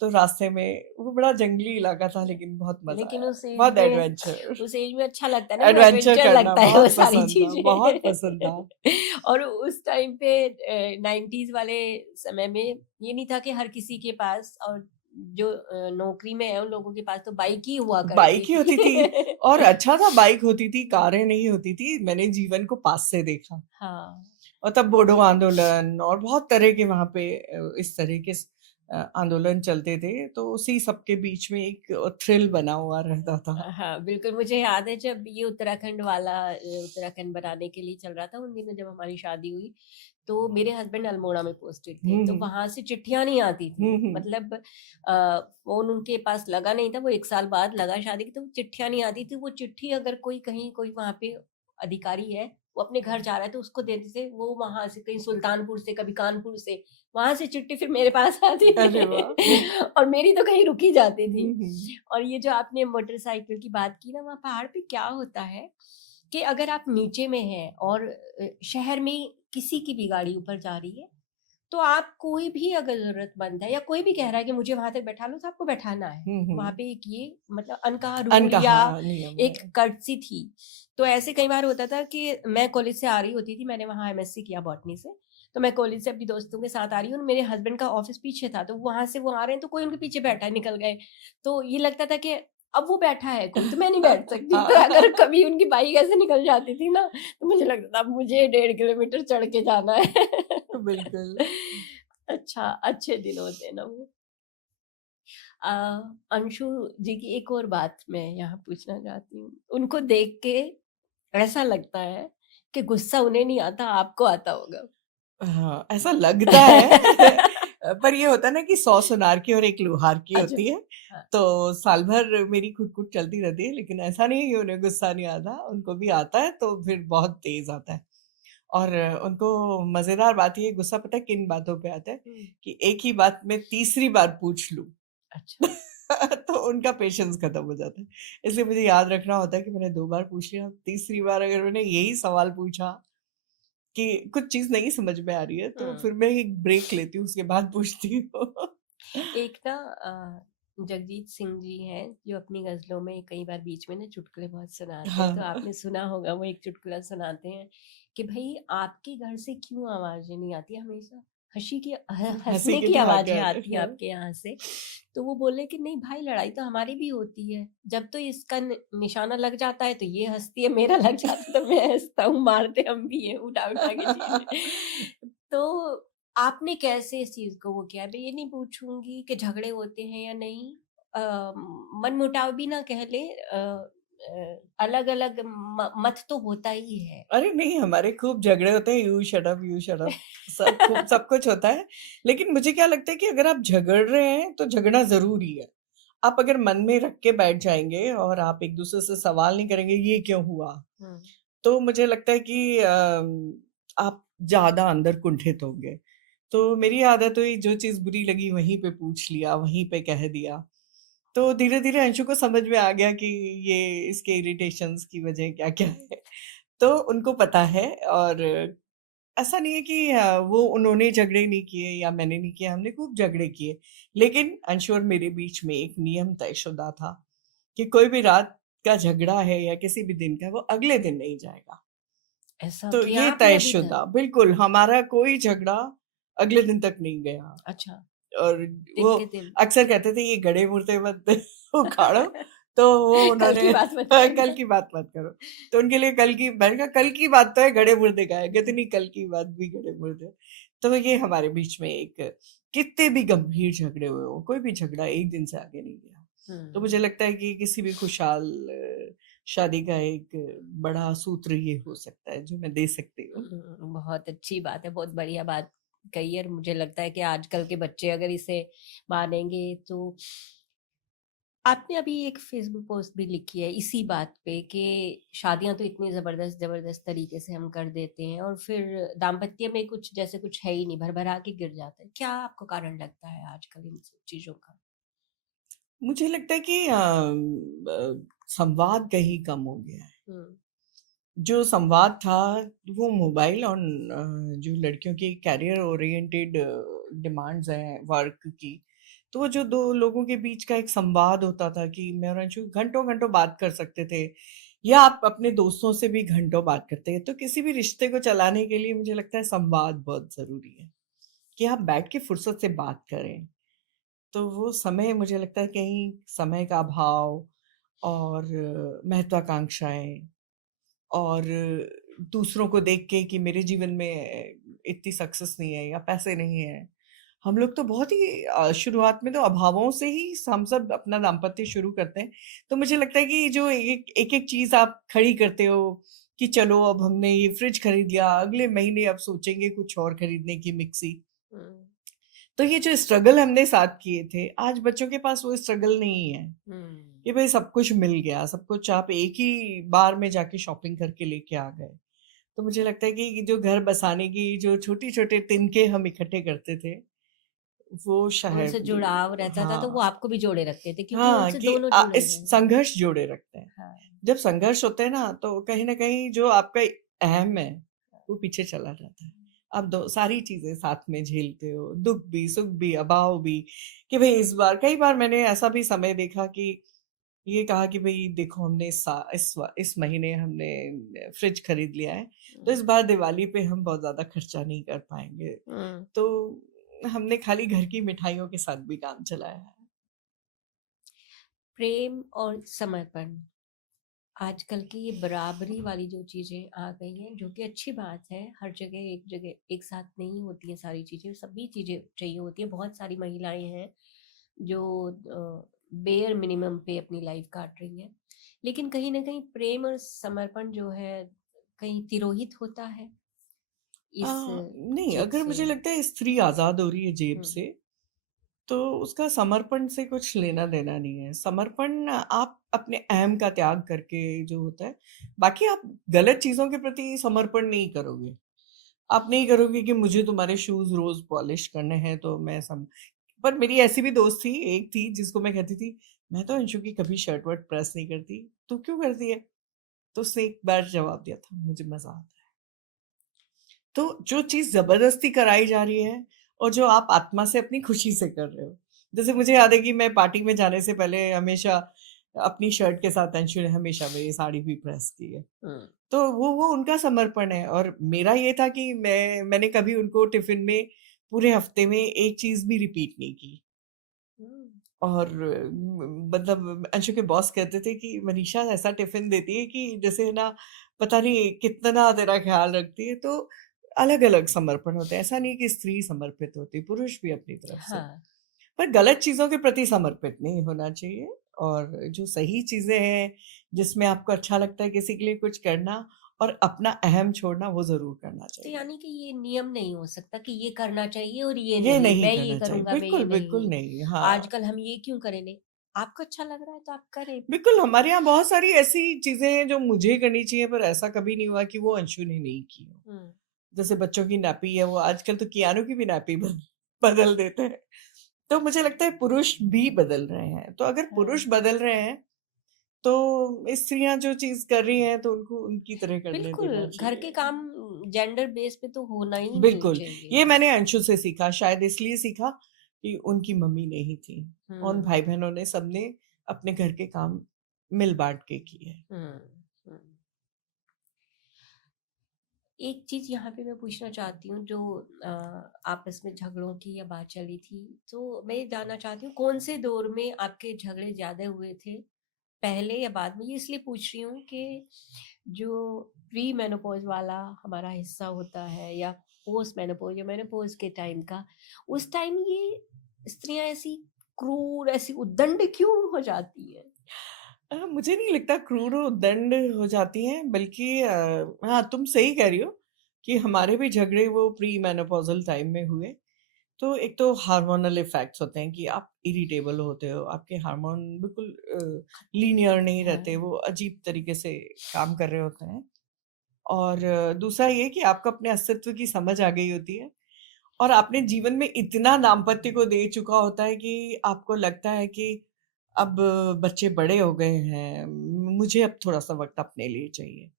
तो रास्ते में वो बड़ा जंगली इलाका था, लेकिन बहुत मजा लेकिन आया, उस एज बहुत में एडवेंचर। उस एज में अच्छा लगता है ना, वो एडवेंचर एडवेंचर करना लगता है वो बहुत सारी पसंद था, बहुत पसंद था। चीजें। और उस टाइम पे 90s वाले समय में ये नहीं था कि हर किसी के पास, और जो नौकरी में है उन लोगों के पास तो बाइक ही हुआ बाइक करती ही होती थी, और थी। अच्छा था बाइक होती थी, कारें नहीं होती थी। मैंने जीवन को पास से देखा। हाँ और तब बोडो आंदोलन और बहुत तरह के वहाँ पे इस तरह के आंदोलन चलते थे, तो उसी सबके बीच में एक थ्रिल बना हुआ रहता था। हाँ बिल्कुल, मुझे याद है जब ये उत्तराखंड वाला उत्तराखंड बनाने के लिए चल रहा था, उन दिनों जब हमारी शादी हुई, तो मेरे हस्बैंड अल्मोड़ा में पोस्टेड थे, तो हम्म वहां से चिट्ठियां नहीं आती थी। हम्म मतलब फोन उनके पास लगा नहीं था, वो 1 साल बाद लगा शादी की, तो चिट्ठियां नहीं आती थी। वो चिट्ठी अगर कोई कहीं कोई वहां पे अधिकारी है, वो अपने घर जा रहा है तो उसको देते थे। वो वहां से कहीं सुल्तानपुर से, कभी कानपुर से, वहां से चिट्ठी फिर मेरे पास आती अरे वाह। थी। और मेरी तो कहीं रुकी जाती थी। हम्म और ये जो आपने मोटरसाइकिल की बात की ना, वहाँ पहाड़ पे क्या होता है कि अगर आप नीचे में हैं और शहर में किसी की भी गाड़ी ऊपर जा रही है, तो आप कोई भी अगर जरूरतमंद है या कोई भी कह रहा है कि मुझे वहां तक बैठा लो, तो आपको बैठाना है। वहां पे एक ये मतलब अनकहा रूल या अनकहा नियम एक है। कर्टसी थी। तो ऐसे कई बार होता था कि मैं कॉलेज से आ रही होती थी, मैंने वहां एमएससी किया बॉटनी से, तो मैं कॉलेज से अपनी दोस्तों के साथ आ रही हूँ, मेरे हस्बैंड का ऑफिस पीछे था, तो वहां से वो आ रहे हैं तो कोई उनके पीछे बैठा है, निकल गए। तो ये लगता था कि अब वो बैठा है कोई, तो मैं नहीं बैठ सकती। तो अगर कभी उनकी बाइक ऐसे निकल जाती थी ना, तो मुझे लगता था अब मुझे 1.5 किलोमीटर चढ़ के जाना है। बिल्कुल। अच्छा, अच्छे दिन होते हैं ना वो। अ, अंशु जी की एक और बात मैं यहाँ पूछना चाहती हूँ। उनको देख के ऐसा लगता है कि गुस्सा उन्हें नहीं आता, आपको आता होगा। हाँ, ऐसा लगता है। पर ये होता है ना कि 100 सुनार की और 1 लोहार की अच्छा। होती है, हाँ। तो साल भर मेरी खुट-खुट चलती रहती है, लेकिन ऐसा नहीं है कि उन्हें गुस्सा नहीं आता, उनको भी आता है, तो फिर बहुत तेज़ आता है। और उनको मज़ेदार बात ये गुस्सा पता है किन बातों पे आता है, हुँ। कि एक ही बात मैं तीसरी बार पूछ लूँ। अच्छा। तो उनका पेशेंस खत्म हो जाता है। इसलिए मुझे याद रखना होता है कि मैंने 2 बार पूछ लिया, तीसरी बार अगर मैंने यही सवाल पूछा कि कुछ चीज़ नहीं समझ में आ रही है, तो हुँ। फिर मैं एक ब्रेक लेती हूँ, उसके बाद पूछती हूँ। एक ना जगजीत सिंह जी हैं जो अपनी गज़लों में कई बार बीच में ना चुटकुले बहुत सुनाते हैं, तो हाँ, आपने सुना होगा वो एक चुटकुला सुनाते हैं कि भई आपके घर से क्यों आवाज़ें नहीं आती हमेशा? हँसी हँसने के की ठहाके आवाज़ें आते आती हैं हैं। आपके यहाँ से। तो वो बोले कि नहीं भाई लड़ाई तो हमारी भी होती है। जब तो इसका निशाना लग जाता है तो ये हँसती है, मेरा लग जाता है तो मैं हँसता हूँ, मारते हम भी हैं उठा-उठा के चीज़ें। तो आपने कैसे इस चीज़ को वो किया? मैं ये नहीं पूछूँगी कि झगड़े होते हैं या नहीं, मनमुटाव भी ना कह लें, अलग-अलग मत तो होता ही है। अरे नहीं, हमारे खूब झगड़े होते हैं, यू शट अप, सब कुछ होता है। लेकिन मुझे क्या लगता है कि अगर आप झगड़ रहे हैं, तो झगड़ना ज़रूरी है। आप अगर मन में रख के बैठ जाएँगे और आप एक-दूसरे से सवाल नहीं करेंगे, ये क्यों हुआ? हुँ। तो मुझे लगता है कि आप ज़्यादा अंदर कुंठित होंगे। तो मेरी आदत हुई जो चीज़ बुरी लगी वहीं पे पूछ लिया, वहीं पे कह दिया। तो धीरे-धीरे अंशु को समझ में आ गया कि ये इसके इरिटेशंस की वजह क्या-क्या है। तो उनको पता है और ऐसा नहीं है कि वो उन्होंने झगड़े नहीं किए या मैंने नहीं किए, हमने खूब झगड़े किए। लेकिन अंशु और मेरे बीच में एक नियम तयशुदा था कि कोई भी रात का झगड़ा है या किसी भी दिन का, वो अगले दिन नहीं जाएगा। ऐसा तो किया ये आपने अभी तक? तयशुदा बिल्कुल, हमारा कोई झगड़ा अगले दिन तक नहीं गया। अच्छा, और दिन वो के दिन। अक्सर कहते थे ये गड़े-मुर्दे मत उखाड़ो, तो वो कल की उन्होंने बात मत कल करना। की बात मत करो। तो उनके लिए कल की मैंने कहा कल की बात तो है गड़े-मुर्दे का है, कहते नहीं कल की बात भी गड़े-मुर्दे। तो ये हमारे बीच में एक कितने भी गंभीर झगड़े हुए हों, कोई भी झगड़ा एक दिन से आगे नहीं गया। तो हुँ। मुझे लगता है कि किसी भी खुशहाल शादी का एक बड़ा सूत्र ये हो सकता है जो मैं दे सकती हूँ। बहुत अच्छी बात है, बहुत बढ़िया बात कही है और मुझे लगता है कि आजकल के बच्चे अगर इसे मानेंगे तो आपने अभी एक फ़ेसबुक पोस्ट भी लिखी है इसी बात पे कि शादियाँ तो इतनी ज़बरदस्त तरीके से हम कर देते हैं और फिर दाम्पत्य में कुछ जैसे कुछ है ही नहीं, भर-भरा के गिर जाता है। क्या आपको कारण लगता है आजकल इन सब चीज़ों का? मुझे लगता है कि संवाद कहीं कम हो गया है। हुँ। जो संवाद था वो मोबाइल और जो लड़कियों की करियर ओरिएंटेड डिमांड्स हैं वर्क की, तो वो जो 2 लोगों के बीच का एक संवाद होता था कि मैं और अंशु घंटों-घंटों बात कर सकते थे या आप अपने दोस्तों से भी घंटों बात करते हैं। तो किसी भी रिश्ते को चलाने के लिए मुझे लगता है संवाद बहुत ज़रूरी है, कि आप बैठ के फुर्सत से बात करें। तो वो समय मुझे लगता है कहीं समय का अभाव और महत्वाकांक्षाएँ और दूसरों को देख के कि मेरे जीवन में इतनी सक्सेस नहीं है या पैसे नहीं है। हम लोग तो बहुत ही शुरुआत में तो अभावों से ही हम सब अपना दाम्पत्य शुरू करते हैं। तो मुझे लगता है कि जो एक-एक चीज़ आप खड़ी करते हो कि चलो अब हमने ये फ्रिज खरीद लिया, अगले महीने अब सोचेंगे कुछ और खरीदने की मिक्सी। हुँ। तो ये जो स्ट्रगल हमने साथ किए थे, आज बच्चों के पास वो स्ट्रगल नहीं है। हुँ। कि भई सब कुछ मिल गया, सब कुछ आप एक ही बार में जाके शॉपिंग करके लेके आ गए। तो मुझे लगता है कि जो घर बसाने की जो छोटे-छोटे तिनके हम इकट्ठे करते थे, वो उनसे शायद जुड़ाव रहता था तो वो हाँ, आपको भी जोड़े रखते थे क्योंकि हाँ, उनसे कि दोनों जुड़े इस हुए हैं। संघर्ष जोड़े रखते हैं। हाँ। जब संघर्ष होते हैं ना, तो कहीं न कहीं जो आपका अहम है, वो पीछे चला जाता है। आप दो सारी चीज़ें साथ में झेलते हो, दुःख भी, सुख भी, अभाव भी, कि भई इस बार कई बार मैंने ऐसा भी समय देखा कि ये कहा कि भई देखो हमने इस महीने हमने फ्रिज खरीद लिया है, तो हुँ। इस बार दिवाली पे हम बहुत ज़्यादा खर्चा नहीं कर पाएँगे। हुँ। तो हमने खाली घर की मिठाइयों के साथ भी काम चलाया है। प्रेम और समर्पण आजकल की ये बराबरी वाली जो चीज़ें आ गई हैं जो कि अच्छी बात है, हर जगह एक साथ नहीं होती हैं सारी चीज़ें, सभी चीज़ें चाहिए होती हैं। बहुत सारी महिलाएं हैं जो बेयर मिनिमम पे अपनी लाइफ काट रही हैं, लेकिन कहीं ना कहीं प्रेम और समर्पण जो है कहीं तिरोहित होता है। इस नहीं, चीज अगर से? मुझे लगता है स्त्री आज़ाद हो रही है जेब हम्म। से, तो उसका समर्पण से कुछ लेना-देना नहीं है। समर्पण आप अपने अहम का त्याग करके जो होता है, बाकी आप गलत चीज़ों के प्रति समर्पण नहीं करोगे। आप नहीं करोगे कि मुझे तुम्हारे शूज़ रोज़ पॉलिश करने हैं तो मैं सम पर मेरी ऐसी भी दोस्त थी, एक थी जिसको मैं कहती थी, "मैं तो अंशु की कभी शर्ट-वर्ट प्रेस नहीं करती, तू क्यों करती है?" तो उसने एक बार जवाब दिया था, "मुझे मज़ा आता है।" तो जो चीज़ ज़बरदस्ती कराई जा रही है और जो आप आत्मा से अपनी खुशी से कर रहे हो। जैसे मुझे याद है कि मैं पार्टी में जाने से पहले हमेशा अपनी शर्ट के साथ अंशु ने हमेशा मेरी साड़ी भी प्रेस की है। हम्म। तो वो उनका समर्पण है और मेरा ये था कि मैंने कभी उनको टिफ़िन में पूरे हफ़्ते में एक चीज़ भी रिपीट नहीं की। हम्म। और मतलब अंशु के बॉस कहते थे कि मनीषा ऐसा टिफ़िन देती है कि जैसे ना पता नहीं कितना तेरा ख़्याल रखती है। तो अलग-अलग समर्पण होते हैं। ऐसा नहीं कि स्त्री समर्पित होती है, पुरुष भी अपनी तरफ से। हाँ। पर गलत चीज़ों के प्रति समर्पित नहीं होना चाहिए और जो सही चीज़ें हैं, जिसमें आपको अच्छा लगता है किसी के लिए कुछ करना और अपना अहम छोड़ना, वो ज़रूर करना तो चाहिए। यानी कि ये नियम नहीं हो सकता कि ये करना चाहिए और ये ये नहीं, नहीं मैं ये करना चाहिए। करूँगा, मैं ये बिल्कुल, बिल्कुल नहीं। नहीं। हाँ। आजकल हम ये क्यों करें? नहीं, आपको अच्छा लग रहा है तो आप करें। बिल्कुल, हमारे यहाँ बहुत सारी ऐसी चीज़ें हैं जो मुझे करनी चाहिए पर ऐसा कभी नहीं हुआ कि वो अंशु ने नहीं की हो। हुँ। जैसे बच्चों की नैपी है वो आजकल तो कियानो की भी नैपी बदल देते हैं। तो मुझे लगता है पुरुष भी बदल रहे हैं। तो अगर हाँ, पुरुष बदल रहे हैं, तो स्त्रियाँ जो चीज़ कर रही हैं तो उनको उनकी तरह करने बिल्कुल, देना घर के चाहिए। काम जेंडर बेस पे तो होना ही नहीं बिल्कुल, चाहिए। ये मैंने अंशु से सीखा, शायद इसलिए सीखा कि उनकी मम्मी नहीं थी। उन हुँ, भाई-बहनों ने सबने अपने घर के काम मिल-बाँट के किए। हुँ, हुँ। एक चीज़ यहाँ पे मैं पूछना चाहती हूँ जो आपस में झगड़ों की या बात चली थी, तो मैं ये जानना चाहती हूँ कौन से दौर में आपके झगड़े ज़्यादा हुए थे? पहले या बाद में? ये इसलिए पूछ रही हूँ कि जो प्री मेनोपॉज़ वाला हमारा हिस्सा होता है या पोस्ट मेनोपॉज़ या मेनोपॉज़ के टाइम का, उस टाइम ये स्त्रियाँ ऐसी क्रूर, ऐसी उद्दंड क्यों हो जाती हैं? मुझे नहीं लगता क्रूर और दंड हो जाती हैं बल्कि हाँ, तुम सही कह रही हो कि हमारे भी झगड़े वो प्री मेनोपॉज़ल टाइम में हुए। तो एक तो हार्मोनल इफ़ेक्ट्स होते हैं कि आप इरिटेबल होते हो, आपके हार्मोन बिल्कुल लीनियर नहीं रहते, हाँ। वो अजीब तरीके से काम कर रहे होते हैं। और दूसरा ये कि आपको अपने अस्तित्व की समझ आ गई होती है और आपने जीवन में इतना दाम्पत्य को दे चुका होता है कि आपको लगता है कि अब बच्चे बड़े हो गए हैं, मुझे अब थोड़ा-सा वक़्त अपने लिए चाहिए।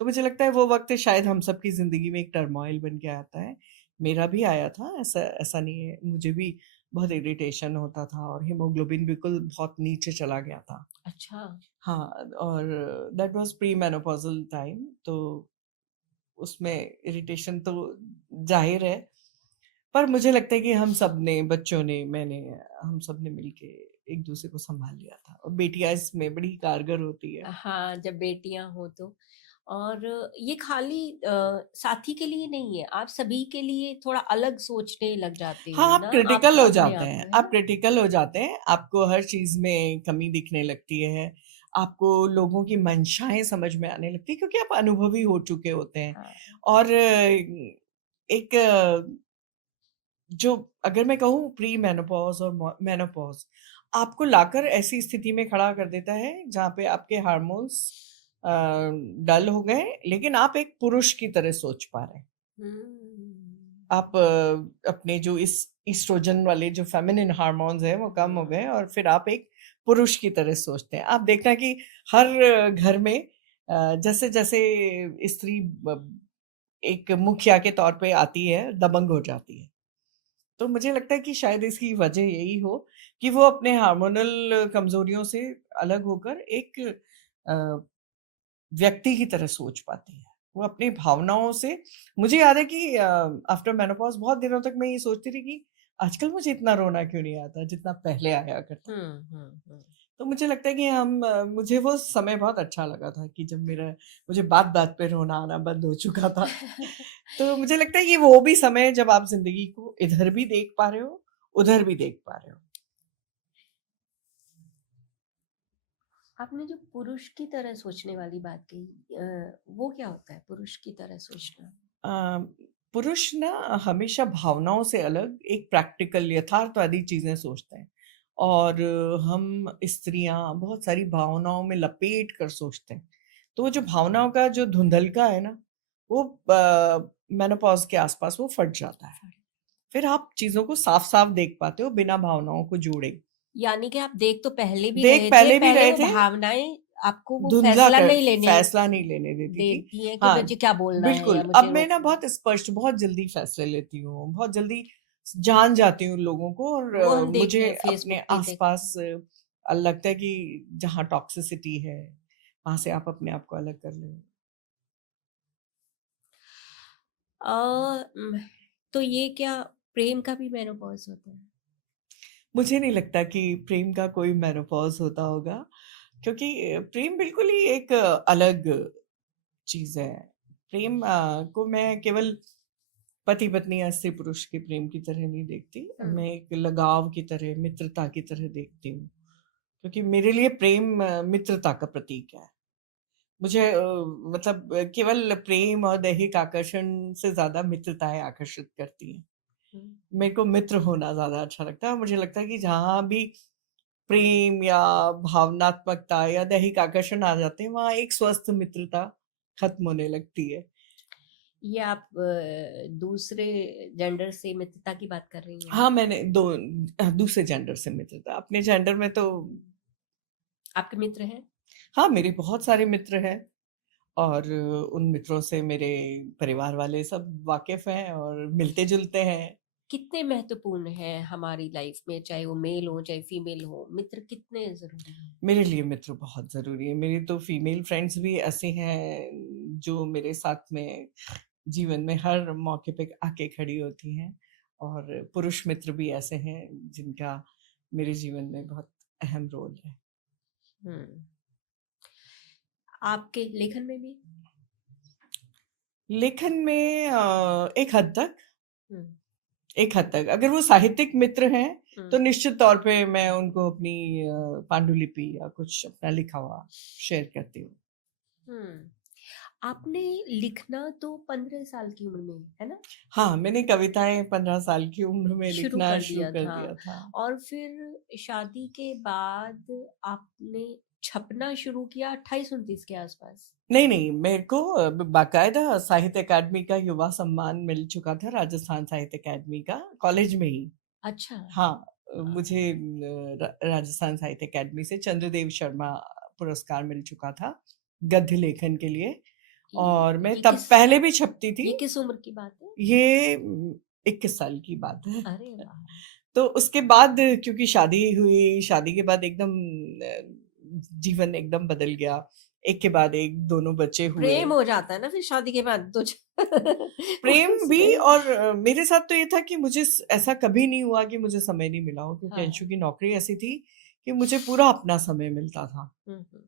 तो मुझे लगता है वो वक़्त शायद हम सबकी ज़िंदगी में एक टर्मॉइल बन के आता है। मेरा भी आया था, ऐसा ऐसा नहीं है, मुझे भी बहुत इरिटेशन होता था और हीमोग्लोबिन बिल्कुल बहुत नीचे चला गया था। अच्छा। हाँ, और that was pre menopausal time तो उसमें इरिटेशन तो ज़ाहिर है। पर मुझे लगता है कि हम सब ने, बच्चों ने, मैंने, हम सब ने मिलके एक-दूसरे को सँभाल लिया था और बेटियाँ इसमें बड़ी कारगर होती है। हाँ, जब बेटियाँ हो तो। और ये खाली साथी के लिए नहीं है, आप सभी के लिए थोड़ा अलग सोचने लग जाते हाँ, हो आप ना, आप क्रिटिकल हो अपने जाते आप हैं, में, है आप ना? क्रिटिकल हो जाते हैं, आपको हर चीज़ में कमी दिखने लगती है, आपको लोगों की मंशाएँ समझ में आने लगती हैं क्योंकि आप अनुभवी हो चुके होते हैं। हाँ। और एक जो अगर मैं कहूँ प्री मेनोपॉज़ और मेनोपॉज़ आपको लाकर ऐसी स्थिति में खड़ा कर देता है जहाँ पे आपके हार्मोन्स अ, डल हो गए लेकिन आप एक पुरुष की तरह सोच पा रहे हैं। हुँ। आप अपने जो इस एस्ट्रोजन वाले जो फेमिनिन हार्मोन्स हैं वो कम हो हुँ। गए और फिर आप एक पुरुष की तरह सोचते हैं। आप देखना कि हर घर में जैसे-जैसे स्त्री एक मुखिया के तौर पे आती है, दबंग हो जाती है। तो मुझे लगता है कि शायद इसकी वजह यही हो कि वो अपने हार्मोनल कमज़ोरियों से अलग होकर एक अ, व्यक्ति की तरह सोच पाती है। वो अपनी भावनाओं से मुझे याद है कि आफ्टर मेनोपॉज़ बहुत दिनों तक मैं ये सोचती रही कि आजकल मुझे इतना रोना क्यों नहीं आता जितना पहले आया करता था। हुँ, हुँ, हुँ। तो मुझे लगता है कि मुझे वो समय बहुत अच्छा लगा था कि जब मुझे बात-बात पे रोना आना बंद हो चुका था। तो मुझे लगता है ये वो भी समय है जब आप ज़िंदगी को इधर भी देख पा रहे हो, उधर भी देख पा रहे हो। आपने जो पुरुष की तरह सोचने वाली बात कही वो क्या होता है पुरुष की तरह सोचना? अ, पुरुष ना हमेशा भावनाओं से अलग एक प्रैक्टिकल यथार्थवादी चीजें सोचते हैं, और हम स्त्रियां बहुत सारी भावनाओं में लपेट कर सोचते हैं। तो वो जो भावनाओं का जो धुंधलका है ना, वो मेनोपॉज के आसपास वो फट जाता है। फिर आप चीजों को साफ साफ देख पाते हो बिना भावनाओं को जोड़े। यानी कि आप देख तो पहले भी देख रहे थे, पहले भी पहले रहे वो थे, भावनाएं आपको वो धुंधला फैसला कर नहीं लेने फैसला नहीं लेने देती थी। देती हैं कि हाँ, मुझे क्या बोलना है या बिल्कुल। अब मुझे मैं ना रोकना है। बहुत स्पष्ट, बहुत जल्दी फैसले लेती हूँ, बहुत जल्दी जान जाती हूँ लोगों को, और वो हम देख रहे मुझे हैं अपने फेसबुक पे देख रहे आसपास लगता है कि जहाँ टॉक्सिसिटी है, वहां से आप अपने आप को अलग कर ले। हैं। तो ये क्या प्रेम का भी मेनोपॉज होता है? मुझे नहीं लगता कि प्रेम का कोई मेनोपॉज होता होगा, क्योंकि प्रेम बिल्कुल ही एक अलग चीज है। प्रेम को मैं केवल पति पत्नी या स्त्री पुरुष के प्रेम की तरह नहीं देखती, मैं एक लगाव की तरह, मित्रता की तरह देखती हूँ। क्योंकि मेरे लिए प्रेम मित्रता का प्रतीक है। मुझे मतलब केवल प्रेम और दैहिक आकर्षण से ज्यादा मित्रताएं आकर्षित करती हैं। हम्म। मेरे को मित्र होना ज्यादा अच्छा लगता है, और मुझे लगता है कि जहाँ भी प्रेम या भावनात्मकता या दैहिक आकर्षण आ जाते हैं, वहाँ एक स्वस्थ मित्रता खत्म होने लगती है। ये आप दूसरे जेंडर से मित्रता की बात कर रही हैं? हाँ, मैंने दूसरे जेंडर से मित्रता, अपने जेंडर में तो आपके मित्र हैं? हाँ, मेरे बहुत सारे मित्र हैं, और उन मित्रों से मेरे परिवार वाले सब वाकिफ हैं और मिलते जुलते हैं। कितने महत्वपूर्ण हैं हमारी लाइफ में, चाहे वो मेल हो चाहे फीमेल हो, मित्र कितने जरूरी हैं? मेरे लिए मित्र बहुत जरूरी है। मेरी तो फीमेल फ्रेंड्स भी ऐसे हैं जो मेरे साथ में जीवन में हर मौके पे आके खड़ी होती हैं, और पुरुष मित्र भी ऐसे हैं जिनका मेरे जीवन में बहुत अहम रोल है। हम्म। आपके लेखन में भी? लेखन में एक हद तक, हम्म। एक हद तक अगर वो साहित्यिक मित्र हैं तो हम्म। निश्चित तौर पे मैं उनको अपनी पांडुलिपि या कुछ अपना लिखा हुआ शेयर करती हूँ। हम्म। आपने लिखना तो 15 साल की उम्र में, है ना, हाँ, मैंने कविताएं 15 साल की उम्र में शुरू लिखना कर शुरू दिया कर था? दिया था। और फिर शादी के बाद आपने छपना शुरू किया 28-29 के आसपास? नहीं नहीं, मेरे को बाकायदा साहित्य अकादमी का युवा सम्मान मिल चुका था, राजस्थान साहित्य अकादमी का, कॉलेज में ही। अच्छा। हाँ, मुझे राजस्थान साहित्य अकादमी से चंद्रदेव शर्मा पुरस्कार मिल चुका था गद्य लेखन के लिए, और मैं ये तब किस पहले भी छपती थी। ये किस उम्र की बात है? ये 21 साल की बात है। अरे वाह! तो उसके बाद क्योंकि शादी हुई, शादी के बाद एकदम जीवन एकदम बदल गया। एक के बाद एक दोनों बच्चे हुए। प्रेम हो जाता है ना फिर शादी के बाद तो प्रेम भी, उसमें। और मेरे साथ तो ये था कि मुझे ऐसा कभी नहीं हुआ कि मुझे समय नहीं मिला हो, क्योंकि हाँ। अंशु की नौकरी ऐसी थी कि मुझे पूरा अपना समय मिलता था। हम्म।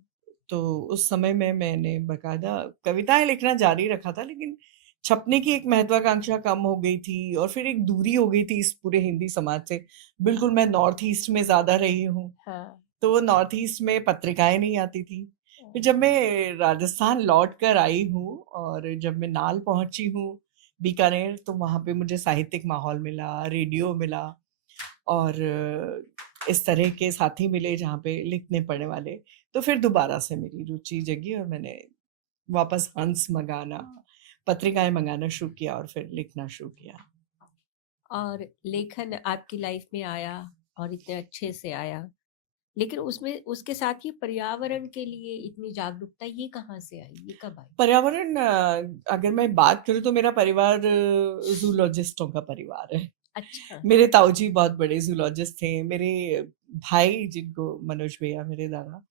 तो उस समय में मैंने बकायदा कविताएं लिखना जारी रखा था, लेकिन छपने की एक महत्वाकांक्षा कम हो गई थी, और फिर एक दूरी हो गई थी इस पूरे हिंदी समाज से। बिल्कुल, मैं नॉर्थ ईस्ट में ज्यादा रही हूँ, हाँ। तो वो नॉर्थ ईस्ट में पत्रिकाएं नहीं आती थी। फिर जब मैं राजस्थान लौट कर आई हूँ, और जब मैं नाल पहुंची हूँ बीकानेर, तो वहां पे मुझे साहित्यिक माहौल मिला, रेडियो मिला, और इस तरह के साथी मिले जहाँ पे लिखने पढ़ने वाले। तो फिर दोबारा से मेरी रुचि जगी, और मैंने वापस हंस मंगाना, पत्रिकाएं मंगाना शुरू किया, और फिर लिखना शुरू किया। और लेखन आपकी लाइफ में आया और इतने अच्छे से आया, लेकिन उसमें उसके साथ ही पर्यावरण के लिए इतनी जागरूकता ये कहाँ से आई, ये कब आई? पर्यावरण, अगर मैं बात करूँ तो मेरा परिवार जूलॉजिस्टों का परिवार है। अच्छा। मेरे ताऊजी बहुत बड़े जूलॉजिस्ट थे। मेरे भाई, जिनको मनोज भैया मेरे दादा,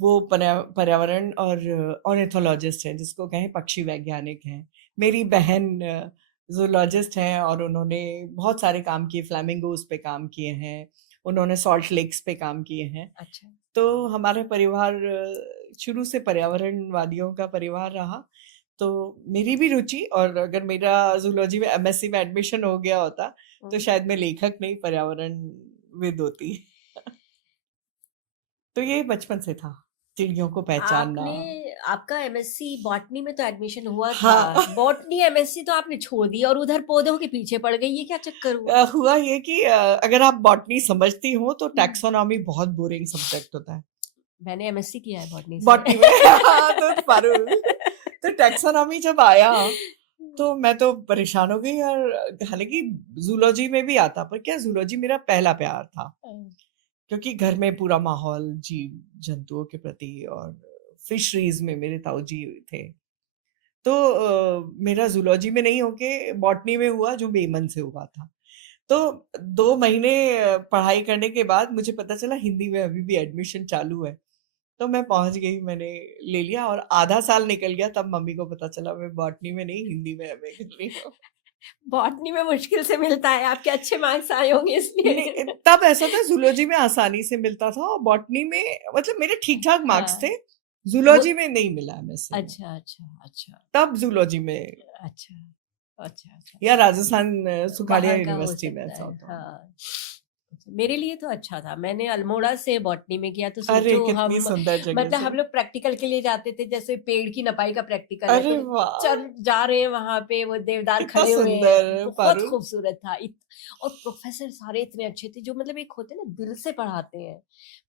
वो पर्यावरण और ऑर्निथोलॉजिस्ट हैं, जिसको कहें पक्षी वैज्ञानिक हैं। मेरी बहन जूलॉजिस्ट हैं, और उन्होंने बहुत सारे काम किए, फ्लैमिंगोज पे काम किए हैं, उन्होंने सॉल्ट लेक्स पे काम किए हैं। अच्छा। तो हमारा परिवार शुरू से पर्यावरणवादियों का परिवार रहा। तो मेरी भी रुचि, और अगर मेरा जूलॉजी में एमएससी में एडमिशन हो गया होता तो हम्म। शायद मैं लेखक नहीं, पर्यावरणविद होती। तो ये बचपन से था। चिड़ियों को पहचानना। आपका एमएससी बॉटनी में तो एडमिशन हुआ था, हाँ। बॉटनी एमएससी तो आपने छोड़ दिया और उधर पौधों के पीछे पड़ गई, ये क्या चक्कर हुआ? हुआ ये कि अगर आप बॉटनी समझती हो तो टैक्सोनॉमी बहुत बोरिंग सब्जेक्ट होता है मैंने एमएससी किया है बॉटनी से। बॉटनी में। हाँ, तो पारुल, तो टैक्सोनॉमी जब आया तो मैं तो परेशान हो गई। और हालांकि जूलॉजी में भी आता, पर क्या, जूलॉजी मेरा पहला प्यार था, क्योंकि घर में पूरा माहौल जीव जंतुओं के प्रति, और फिशरीज में मेरे ताऊजी थे। तो मेरा जूलॉजी में नहीं होके बॉटनी में हुआ, जो बेमन से हुआ था। तो 2 महीने पढ़ाई करने के बाद मुझे पता चला हिंदी में अभी भी एडमिशन चालू है। तो मैं पहुंच गई, मैंने ले लिया, और आधा साल निकल गया, तब मम्मी को पता चला मैं बॉटनी में नहीं, हिंदी में एमए कर रही हूँ। बॉटनी में मुश्किल से मिलता है, आपके अच्छे मार्क्स आए होंगे इसलिए। तब ऐसा था, जूलॉजी में आसानी से मिलता था, और बॉटनी में मतलब मेरे ठीक ठाक मार्क्स थे, जूलॉजी में नहीं मिला एमएससी। अच्छा अच्छा अच्छा। तब जूलॉजी में, अच्छा अच्छा अच्छा, या राजस्थान सुखाड़िया वहाँ का हो यूनिवर्सिटी में सकता ऐसा है, होता। हाँ। मेरे लिए तो अच्छा था, मैंने अल्मोड़ा से बॉटनी में किया, तो अरे सोचो कितनी सुंदर जगह मतलब से। हम लोग प्रैक्टिकल के लिए जाते थे, जैसे पेड़ की नपाई का प्रैक्टिकल है, अरे तो वाह, चल जा रहे हैं वहां पे, वो देवदार कितना खड़े हुए हैं, सुंदर बहुत पारुल। खूबसूरत था। और प्रोफेसर सारे इतने अच्छे थे, जो मतलब एक होते ना दिल से पढ़ाते हैं,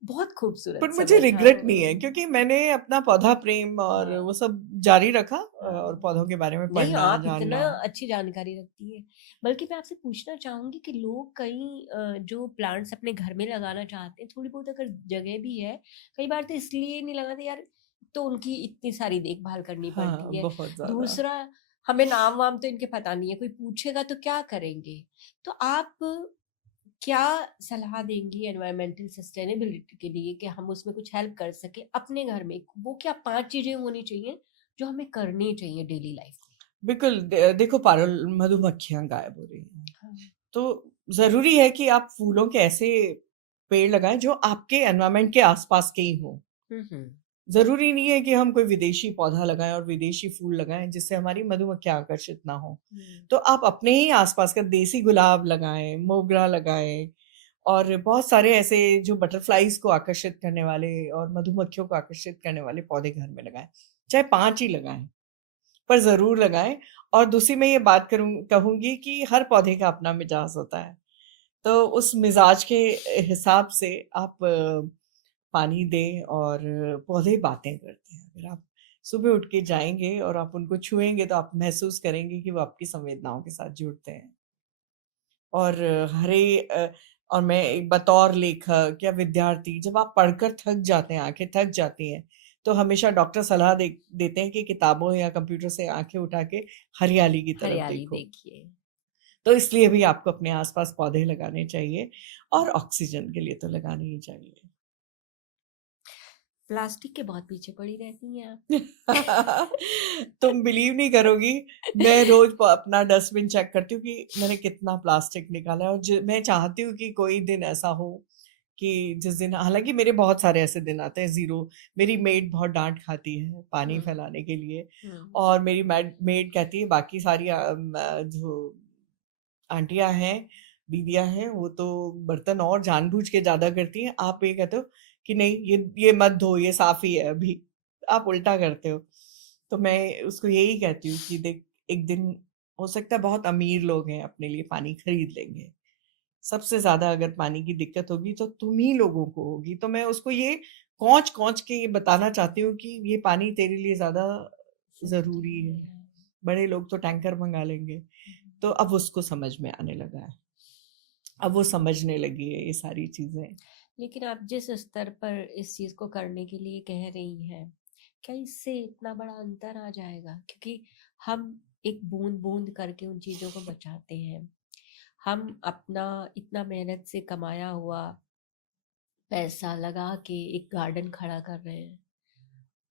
बहुत खूबसूरत पर मुझे समय था। रिग्रेट नहीं है, क्योंकि मैंने अपना पौधा प्रेम और हाँ वो सब जारी रखा, हाँ। और पौधों के बारे में नहीं, पढ़ना आप इतना जानना। अच्छी जानकारी रखती है। बल्कि मैं आपसे पूछना चाहूंगी कि लोग कई जो प्लांट्स अपने घर में लगाना चाहते हैं, थोड़ी बहुत अगर जगह भी है, कई बार तो इसलिए नहीं लगाते यार, तो उनकी इतनी सारी देखभाल करनी हाँ, पड़ती है। बहुत ज्यादा। दूसरा, हमें नाम वाम तो इनके पता नहीं है, कोई पूछेगा तो क्या करेंगे? तो आप क्या सलाह देंगी एनवायरमेंटल सस्टेनेबिलिटी के लिए, कि हम उसमें कुछ हेल्प कर सके अपने घर में? वो क्या 5 चीजें होनी चाहिए जो हमें करनी चाहिए डेली लाइफ में? बिल्कुल, देखो पारुल, मधुमक्खियां गायब हो रही हैं, हाँ। तो जरूरी है कि आप फूलों के ऐसे पेड़ लगाएं जो आपके एनवायरनमेंट के आसपास के ही हों। हम्म। जरूरी नहीं है कि हम कोई विदेशी पौधा लगाएं और विदेशी फूल लगाएं जिससे हमारी मधुमक्खियां आकर्षित ना हो। तो आप अपने ही आसपास का देसी गुलाब लगाएं, मोगरा लगाएं, और बहुत सारे ऐसे जो बटरफ्लाईज को आकर्षित करने वाले और मधुमक्खियों को आकर्षित करने वाले पौधे घर में लगाएं। चाहे 5 ही लगाएं, पर जरूर लगाएं। और दूसरी मैं ये बात कहूंगी कि हर पौधे का अपना मिजाज होता है, तो उस मिजाज के हिसाब से आप पानी दें। और पौधे बातें करते हैं, अगर आप सुबह उठ के जाएंगे और आप उनको छुएंगे तो आप महसूस करेंगे कि वो आपकी संवेदनाओं के साथ जुड़ते हैं। और और मैं एक बतौर लेखक या विद्यार्थी, जब आप पढ़कर थक जाते हैं, आंखें थक जाती हैं, तो हमेशा डॉक्टर सलाह देते हैं कि किताबों या कंप्यूटर से आंखें उठा के हरियाली की तरफ हरियाली देखो। देखिए। तो इसलिए भी आपको अपने आसपास पौधे लगाने चाहिए, और ऑक्सीजन के लिए तो लगाने ही चाहिए। प्लास्टिक के बहुत पीछे पड़ी रहती हैं आप। तुम बिलीव नहीं करोगी, मैं रोज अपना डस्टबिन चेक करती हूँ कि मैंने कितना प्लास्टिक निकाला है। और मैं चाहती हूँ कि कोई दिन ऐसा हो कि जिस दिन, हालांकि मेरे बहुत सारे ऐसे दिन आते हैं जीरो। मेरी मेड बहुत डांट खाती है पानी फैलाने के लिए, और मेरी मेड कहती है बाकी सारी जो आंटियां हैं, दीदियां हैं, वो तो बर्तन और जानबूझ के ज्यादा करती हैं, आप ये कहते हो कि नहीं, ये मत धो, ये साफ ही है अभी, आप उल्टा करते हो। तो मैं उसको यही कहती हूँ कि देख, एक दिन हो सकता है बहुत अमीर लोग हैं, अपने लिए पानी खरीद लेंगे, सबसे ज्यादा अगर पानी की दिक्कत होगी तो तुम ही लोगों को होगी। तो मैं उसको ये कौच कौच के ये बताना चाहती हूँ कि ये पानी तेरे लिए ज्यादा जरूरी है। बड़े लोग तो टैंकर मंगा लेंगे। तो अब उसको समझ में आने लगा है, अब वो समझने लगी है ये सारी चीजें। लेकिन आप जिस स्तर पर इस चीज को करने के लिए कह रही हैं, क्या इससे इतना बड़ा अंतर आ जाएगा? क्योंकि हम एक बूंद बूंद करके उन चीजों को बचाते हैं, हम अपना इतना मेहनत से कमाया हुआ पैसा लगा के एक गार्डन खड़ा कर रहे हैं,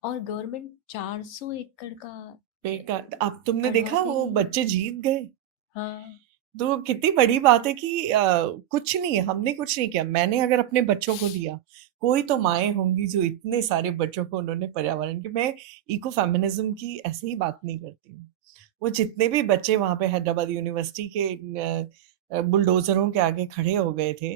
और गवर्नमेंट 400 एकड़ का बेकार, अब तुमने देखा करवाती वो है। बच्चे जीत गए, हाँ। तो कितनी बड़ी बात है कि कुछ नहीं, हमने कुछ नहीं किया, मैंने अगर अपने बच्चों को दिया, कोई तो माएँ होंगी जो इतने सारे बच्चों को उन्होंने पर्यावरण के, मैं इको फेमिनिज्म की ऐसे ही बात नहीं करती हूँ। वो जितने भी बच्चे वहां पे हैदराबाद यूनिवर्सिटी के बुलडोजरों के आगे खड़े हो गए थे,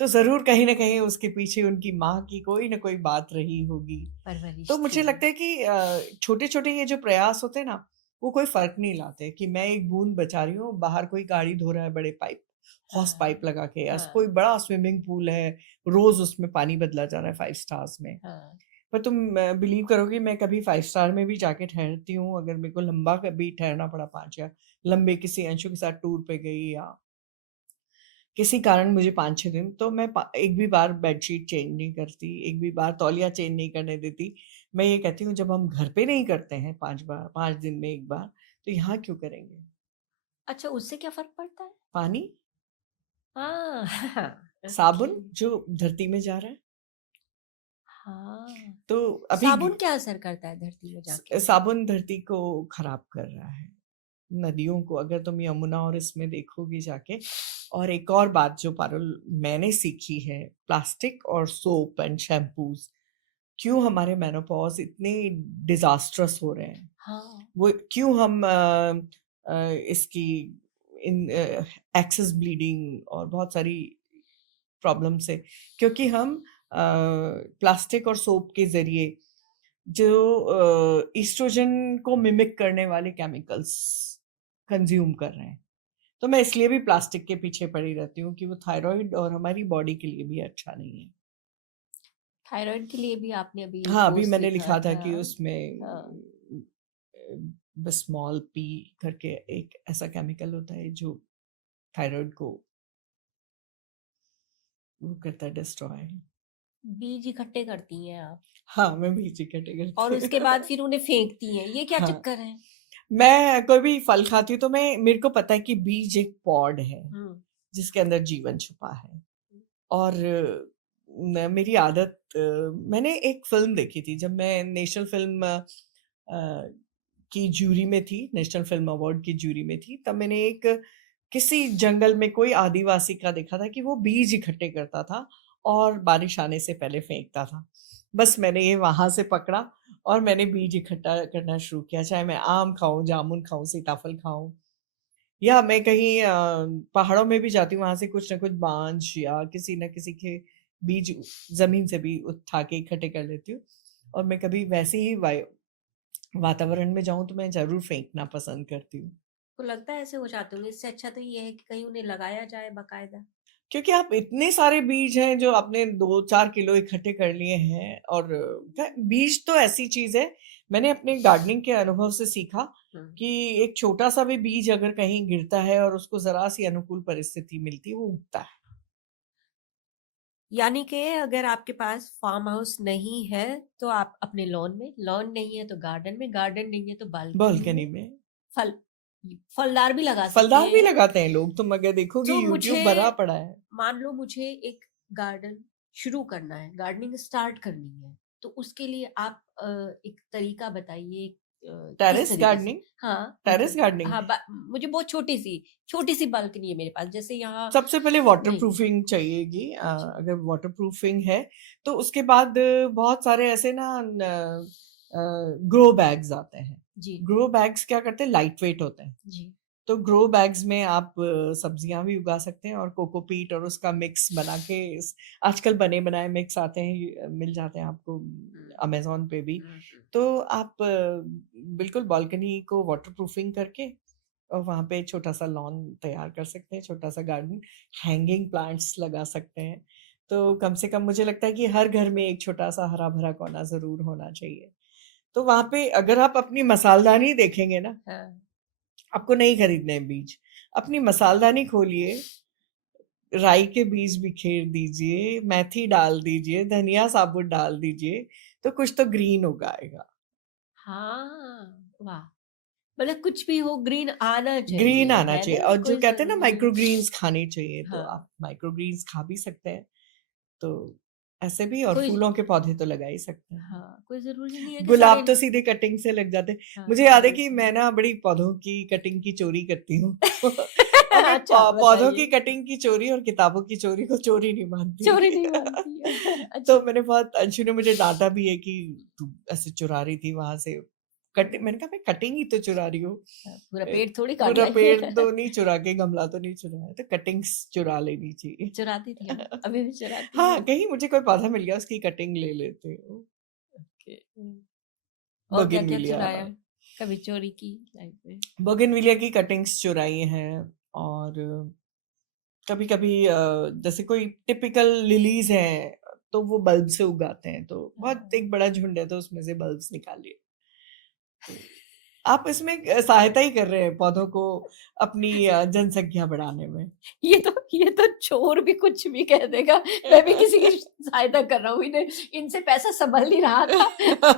तो ज़रूर कहीं न कहीं उसके पीछे उनकी माँ की कोई न कोई बात रही होगी। परवरिश तो मुझे थी। लगता है कि छोटे-छोटे ये जो प्रयास होते हैं ना, वो कोई फ़र्क नहीं लाते कि मैं एक बूँद बचा रही हूँ, बाहर कोई गाड़ी धो रहा है बड़े पाइप, हॉस पाइप हाँ, लगा के, या कोई हाँ, बड़ा स्विमिंग पूल है, रोज़ उसमें पानी बदला जा रहा है 5 स्टार्स में। हाँ। पर तुम बिलीव करोगे, मैं कभी 5 स्टार में भी जाके ठहरती हूँ, अगर मेरे को लंबा कभी ठहरना पड़ा 5 या लंबे किसी अंशु के साथ टूर पे गई, या किसी कारण मुझे 5-6 दिन, तो मैं एक भी बार बेडशीट चेंज नहीं करती, एक भी बार तौलिया चेंज नहीं करने देती। मैं ये कहती हूँ, जब हम घर पे नहीं करते हैं 5 बार, 5 दिन में 1 बार, तो यहाँ क्यों करेंगे? अच्छा, उससे क्या फ़र्क पड़ता है? पानी, हाँ, साबुन ओके। जो धरती में जा रहा है। हाँ, तो अभी साबुन क्या असर करता है धरती में जाके? साबुन धरती को खराब कर रहा है। नदियों को, अगर तुम यमुना और इसमें देखोगी जाके। और एक और बात जो पारुल मैंने सीखी है, प्लास्टिक और सोप एंड शैम्पूज क्यों हमारे मेनोपॉज इतने डिजास्ट्रस हो रहे हैं। हाँ, वो क्यों हम इसकी इन एक्सेस ब्लीडिंग और बहुत सारी प्रॉब्लम से, क्योंकि हम प्लास्टिक और सोप के जरिए जो ईस्ट्रोजन को मिमिक करने वाले केमिकल्स कंज्यूम कर रहे हैं। तो मैं इसलिए भी प्लास्टिक के पीछे पड़ी रहती हूँ कि वो थायराइड और हमारी बॉडी के लिए भी अच्छा नहीं है। थायराइड के लिए भी आपने अभी एक हाँ, अभी पोस्ट मैंने लिखा लिखा था था। कि उसमें हाँ, बिस्मॉल पी करके एक ऐसा केमिकल होता है जो थायराइड को वो करता है, डिस्ट्रॉय। बीज इकट्ठे करती हैं आप हाँ, मैं भी इकट्ठे और करती उसके बाद हूँ। फिर उन्हें फेंकती हैं, ये क्या हाँ, चक्कर है? मैं कोई भी फल खाती हूँ तो मैं मेरे को पता है कि बीज एक पॉड है हुँ, जिसके अंदर जीवन छुपा है। और मेरी आदत, मैंने एक फ़िल्म देखी थी जब मैं नेशनल फ़िल्म की जूरी में थी, नेशनल फ़िल्म अवार्ड की जूरी में थी, तब मैंने एक किसी जंगल में कोई आदिवासी का देखा था कि वो बीज इकट्ठे करता था और बारिश आने से पहले फेंकता था। बस मैंने ये वहाँ से पकड़ा और मैंने बीज इकट्ठा करना शुरू किया, चाहे मैं आम खाऊँ, जामुन खाऊँ, सीताफल खाऊँ, या मैं कहीं पहाड़ों में भी जाती हूँ, वहाँ से कुछ न कुछ बांज या किसी न किसी के बीज ज़मीन से भी उठा के इकट्ठे कर लेती हूँ। और मैं कभी वैसे ही वातावरण में जाऊँ तो मैं ज़रूर फेंकना पसंद करती हूँ। तो लगता है ऐसे हो जाते होंगे, इससे अच्छा तो ये है कि कहीं उन्हें लगाया जाए बाकायदा। क्योंकि आप इतने सारे बीज हैं जो आपने 2-4 किलो इकट्ठे कर लिए हैं, और बीज तो ऐसी चीज़ है, मैंने अपने गार्डनिंग के अनुभव से सीखा हुँ, कि एक छोटा-सा भी बीज अगर कहीं गिरता है और उसको ज़रा-सी अनुकूल परिस्थिति मिलती है, वो उगता है। यानी कि अगर आपके पास फार्म हाउस नहीं है, तो आप अपने लॉन में, लॉन नहीं है तो गार्डन नहीं है तो बालकनी बालकनी में में फल फलदार भी लगा सकते फलदार भी हैं। लगाते हैं लोग, तुम अगर देखोगे तो यूट्यूब मुझे भरा पड़ा है। मान लो मुझे एक गार्डन शुरू करना है, गार्डनिंग स्टार्ट करनी है, तो उसके लिए आप एक तरीका बताइए किस टेरेस तरीके से? गार्डनिंग, हाँ, टेरेस बिल्कुल। गार्डनिंग हाँ, मुझे बहुत छोटी-सी बालकनी है मेरे पास, जैसे यहाँ सबसे पहले नहीं है। वाटरप्रूफिंग चाहिएगी। जी, अगर वाटरप्रूफिंग है तो उसके बाद बहुत सारे ऐसे ना ग्रो बैग्स आते हैं। जी, ग्रो बैग्स क्या करते हैं, लाइट वेट होते हैं। जी। तो ग्रो बैग्स में आप सब्जियां भी उगा सकते हैं, और कोकोपीट और उसका मिक्स बना के आजकल बने बनाए मिक्स आते हैं, मिल जाते हैं आपको हुँ, अमेज़न पे भी। हुँ, हुँ। तो आप बिल्कुल बालकनी को वाटरप्रूफिंग करके और वहाँ पे छोटा-सा लॉन तैयार कर सकते हैं, छोटा-सा गार्डन, हैंगिंग प्लांट्स लगा सकते हैं। तो कम से कम मुझे लगता है कि हर घर में एक छोटा-सा हरा-भरा कोना ज़रूर होना चाहिए। तो वहाँ पे अगर आप अपनी मसालदानी देखेंगे ना, हाँ, आपको नहीं खरीदने हैं बीज। अपनी मसालदानी खोलिए, राई के बीज बिखेर दीजिए, मेथी डाल दीजिए, धनिया साबुत डाल दीजिए, तो कुछ तो ग्रीन उगाएगा। हाँ, वाह! मतलब कुछ भी हो ग्रीन आना ग्रीन चाहिए, आना है चाहिए, ना? और जो कोई कहते हैं ना ज़रूरी नहीं। माइक्रो ग्रीन्स खानी चाहिए, तो हाँ, आप माइक्रो ग्रीन्स खा भी सकते हैं। तो ऐसे भी, और कोई फूलों के पौधे तो लगा ही सकते हैं। हाँ, कोई ज़रूरी नहीं है कि गुलाब सारे तो सीधे कटिंग से लग जाते हैं। मुझे हाँ, याद है कि बिल्कुल। मैं ना बड़ी पौधों की कटिंग की चोरी करती हूँ। और मैं अच्छा, पौधों की बताइए। कटिंग की चोरी और किताबों की चोरी को चोरी नहीं चोरी मानती। नहीं मानती है। तो अच्छा। मैंने बहुत, अंशु ने मुझे डांटा भी है कि तू ऐसे चुरा रही थी वहां से मैंने कहा मैं कटिंग ही तो चुरा रही हूँ, पूरा पेड़ थोड़ी काट पूरा लाई। पेड़ तो नहीं चुरा के, गमला तो नहीं चुराया, तो कटिंग्स चुरा लेनी चाहिए। चुराती थी हम, अभी भी चुराती हाँ, हूँ। कहीं मुझे कोई पौधा मिल गया उसकी कटिंग ले लेते हो। ओके। और क्या-क्या बोगनविलिया, चुराया? कभी चोरी की लाइफ में? बोगनविलिया की कटिंग्स चुराई हैं, और कभी-कभी जैसे कोई टिपिकल लिलीज हैं, तो वो बल्ब से उगाते हैं, तो बहुत हाँ। एक बड़ा झुंड है, तो उसमें से बल्ब्स निकाल लिए। तो आप इसमें सहायता ही कर रहे हैं पौधों को अपनी जनसंख्या बढ़ाने में। ये तो चोर भी कुछ भी कह देगा, मैं भी किसी की सहायता कर रहा हूँ, इन्हें इनसे पैसा संभल नहीं रहा था,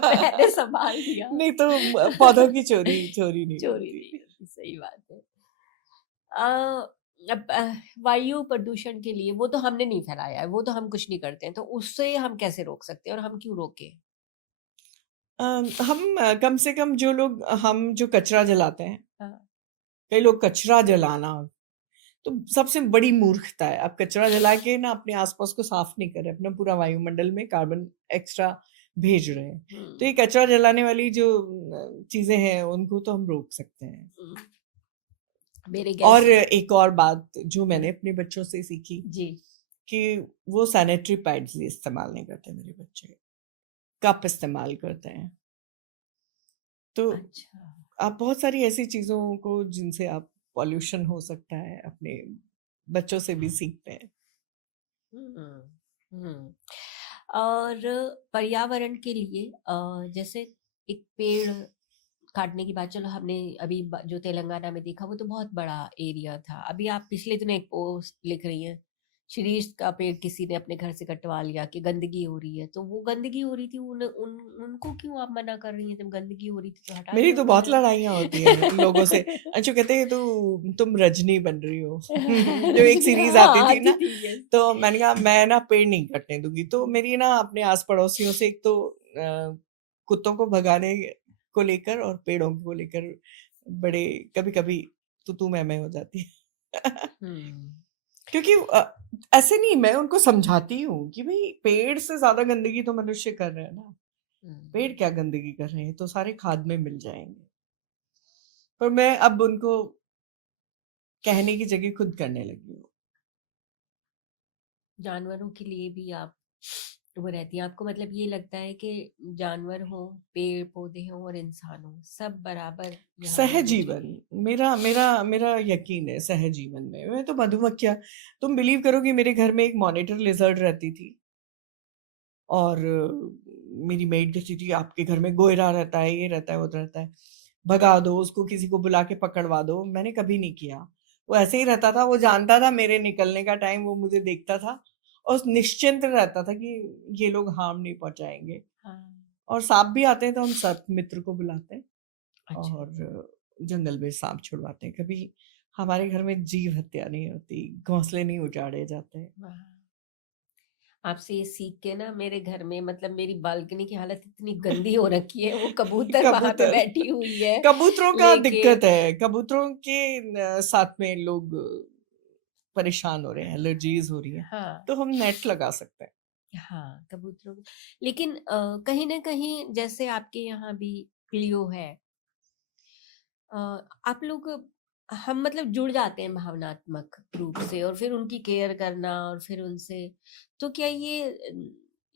मैंने संभाल लिया। नहीं तो पौधों की चोरी नहीं चोरी होती। नहीं होती, सही बात है। अ, अब वायु प्रदूषण के लिए वो तो हमने नहीं फैलाया है, वो तो हम कुछ नहीं करते हैं, तो उससे हम कैसे रोक सकते हैं और हम क्यों रोकें? हम कम से कम हम जो कचरा जलाते हैं, हाँ, कई लोग कचरा जलाना, तो सबसे बड़ी मूर्खता है। आप कचरा जला के ना अपने आसपास को साफ नहीं कर रहे, अपना पूरा वायुमंडल में कार्बन एक्स्ट्रा भेज रहे हैं। तो ये हुँ, कचरा जलाने वाली जो चीजें हैं, उनको तो हम रोक सकते हैं। हुँ, मेरे और गैस एक और बात जो हाँ, मैंने अपने बच्चों से सीखी, जी, कि वो सैनिटरी पैड्स इस्तेमाल नहीं करते मेरे बच्चे, कप इस्तेमाल करते हैं। तो अच्छा। आप बहुत सारी ऐसी चीजों को जिनसे आप पॉल्यूशन हो सकता है, अपने बच्चों से भी सीखते हैं। हुँ, हुँ। और पर्यावरण के लिए जैसे एक पेड़ काटने की बात, चलो हमने अभी जो तेलंगाना में देखा वो तो बहुत बड़ा एरिया था। अभी आप पिछले दिनों एक पोस्ट लिख रही हैं, शीरीष का पेड़ किसी ने अपने घर से कटवा लिया कि गंदगी हो रही है, तो वो गंदगी हो रही थी, उनको क्यों आप मना कर रही हैं? जब गंदगी हो रही थी तो हटा मेरी दो तो अपने बहुत घर लड़ाइयाँ होती हैं लोगों से। से। अंशु कहते हैं तुम रजनी बन रही हो। जो एक सीरीज हाँ, आती थी आती ना, थी, यस। तो मैंने कहा मैं ना पेड़ नहीं कटने दूंगी। तो मेरी ना अपने आस पड़ोसियों से, एक तो कुत्तों को भगाने को लेकर और पेड़ों को लेकर बड़े कभी कभी तू मैं हो जाती है। हुँ, क्योंकि ऐसे नहीं, मैं उनको समझाती हूँ कि भाई पेड़ से ज्यादा गंदगी तो मनुष्य कर रहे हैं ना। हुँ। पेड़ क्या गंदगी कर रहे हैं, तो सारे खाद में मिल जाएंगे। पर मैं अब उनको कहने की जगह खुद करने लगी हूँ। जानवरों के लिए भी आप वो रहती हैं, आपको मतलब ये लगता है कि जानवर हो, पेड़ पौधे हों और इंसान हो, सब बराबर यहाँ रहने सहजीवन, चाहिए। मेरा मेरा मेरा यकीन है सहजीवन में। मैं तो मधुमक्खियाँ, तुम बिलीव करोगी मेरे घर में एक मॉनिटर लिजर्ड रहती थी, और मेरी मेड कहती थी आपके घर में गोयरा रहता है, ये रहता है, वो रहता है, भगा दो उसको, किसी को बुला के पकड़वा दो। मैंने कभी नहीं किया। वो ऐसे ही रहता था, वो जानता था मेरे निकलने का टाइम, वो मुझे देखता था और निश्चिंत रहता था कि ये लोग हार्म नहीं पहुंचाएंगे। हाँ, और सांप भी आते हैं तो हम सर्प मित्र को बुलाते हैं अच्छा। और जंगल में सांप छुड़वाते हैं। कभी हमारे घर में जीव हत्या नहीं होती, घोंसले नहीं उजाड़े जाते। वाह! आपसे ये सीख के ना मेरे घर में मतलब मेरी बालकनी की हालत इतनी गंदी हो रखी है, वो कबूतर वहाँ पे कबूतर, बैठी हुई है कबूतरों का लेके। दिक्कत है। कबूतरों के साथ में लोग परेशान हो रहे हैं, एलर्जीज हो रही है, हाँ, तो हम नेट लगा सकते हैं। हाँ, कबूतरों को लेकिन कहीं न कहीं जैसे आपके यहाँ भी क्लियो है, अ, आप लोग हम मतलब जुड़ जाते हैं भावनात्मक रूप से और फिर उनकी केयर करना और फिर उनसे, तो क्या ये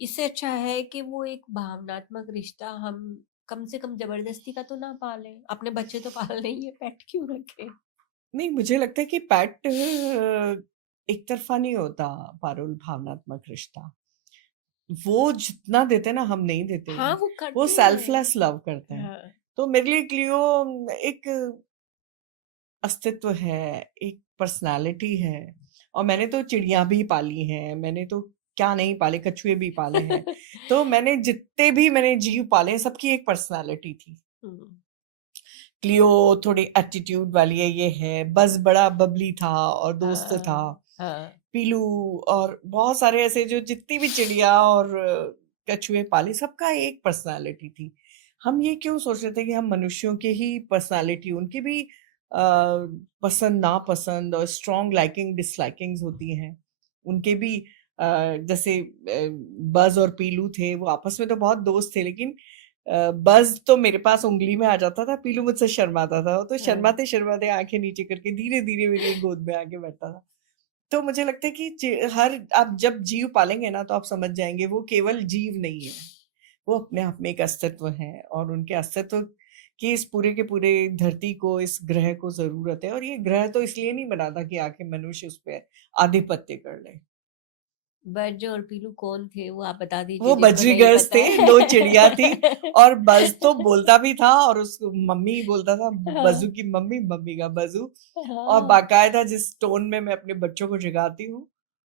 इससे अच्छा है कि वो एक भावनात्मक रिश्ता हम कम से कम जबरदस्ती का तो ना पालें, अपने बच्चे तो पालने ही है, पेट क्यों रखें? नहीं, मुझे लगता है कि पैट एक तरफा नहीं होता पारुल, भावनात्मक रिश्ता। वो जितना देते ना हम नहीं देते। हाँ, वो वो करते हैं। सेल्फलेस लव करते हैं। हाँ, तो मेरे लिए क्लियो एक अस्तित्व है, एक पर्सनालिटी है। और मैंने तो चिड़िया भी पाली हैं, मैंने तो क्या नहीं पाले, कछुए भी पाले हैं। तो मैंने जीव पाले हैं, सबकी एक पर्सनालिटी थी। हुँ, क्लियो थोड़ी एटीट्यूड वाली है, ये है। बस बड़ा बबली था और दोस्त था। हाँ, हाँ, पीलू और बहुत सारे ऐसे, जो जितनी भी चिड़िया और कछुए पाले, सबका एक पर्सनालिटी थी। हम ये क्यों सोच रहे थे कि हम मनुष्यों की ही पर्सनालिटी, उनकी भी पसंद नापसंद और स्ट्रॉन्ग लाइकिंग डिसलाइकिंग्स होती हैं। उनके भी जैसे बज और पीलू थे, वो आपस में तो बहुत दोस्त थे, लेकिन बज़ तो मेरे पास उँगली में आ जाता था, पीलू मुझसे शर्माता था, तो हाँ। शर्माते-शर्माते आँखें नीचे करके धीरे-धीरे मेरी गोद में आके बैठता था। तो मुझे लगता है कि हर आप जब जीव पालेंगे ना तो आप समझ जाएँगे वो केवल जीव नहीं है। वो अपने आप में एक अस्तित्व है और उनके अस्तित्व की इस पूरे के पूरे धरती को, इस ग्रह को ज़रूरत है और ये ग्रह तो इसलिए नहीं बना था कि आके मनुष्य उस पे आधिपत्य कर ले। बर्ज और पीलू कौन थे वो आप बता दीजिए वो जिनको नहीं बजरीगर्स पता थे, 2 चिड़िया थी है। और बज़ तो बोलता भी था और उसको मम्मी बोलता था, हाँ, बज़ू की मम्मी, मम्मी का बज़ू और हाँ। बाकायदा जिस टोन में मैं अपने बच्चों को जगाती हूँ,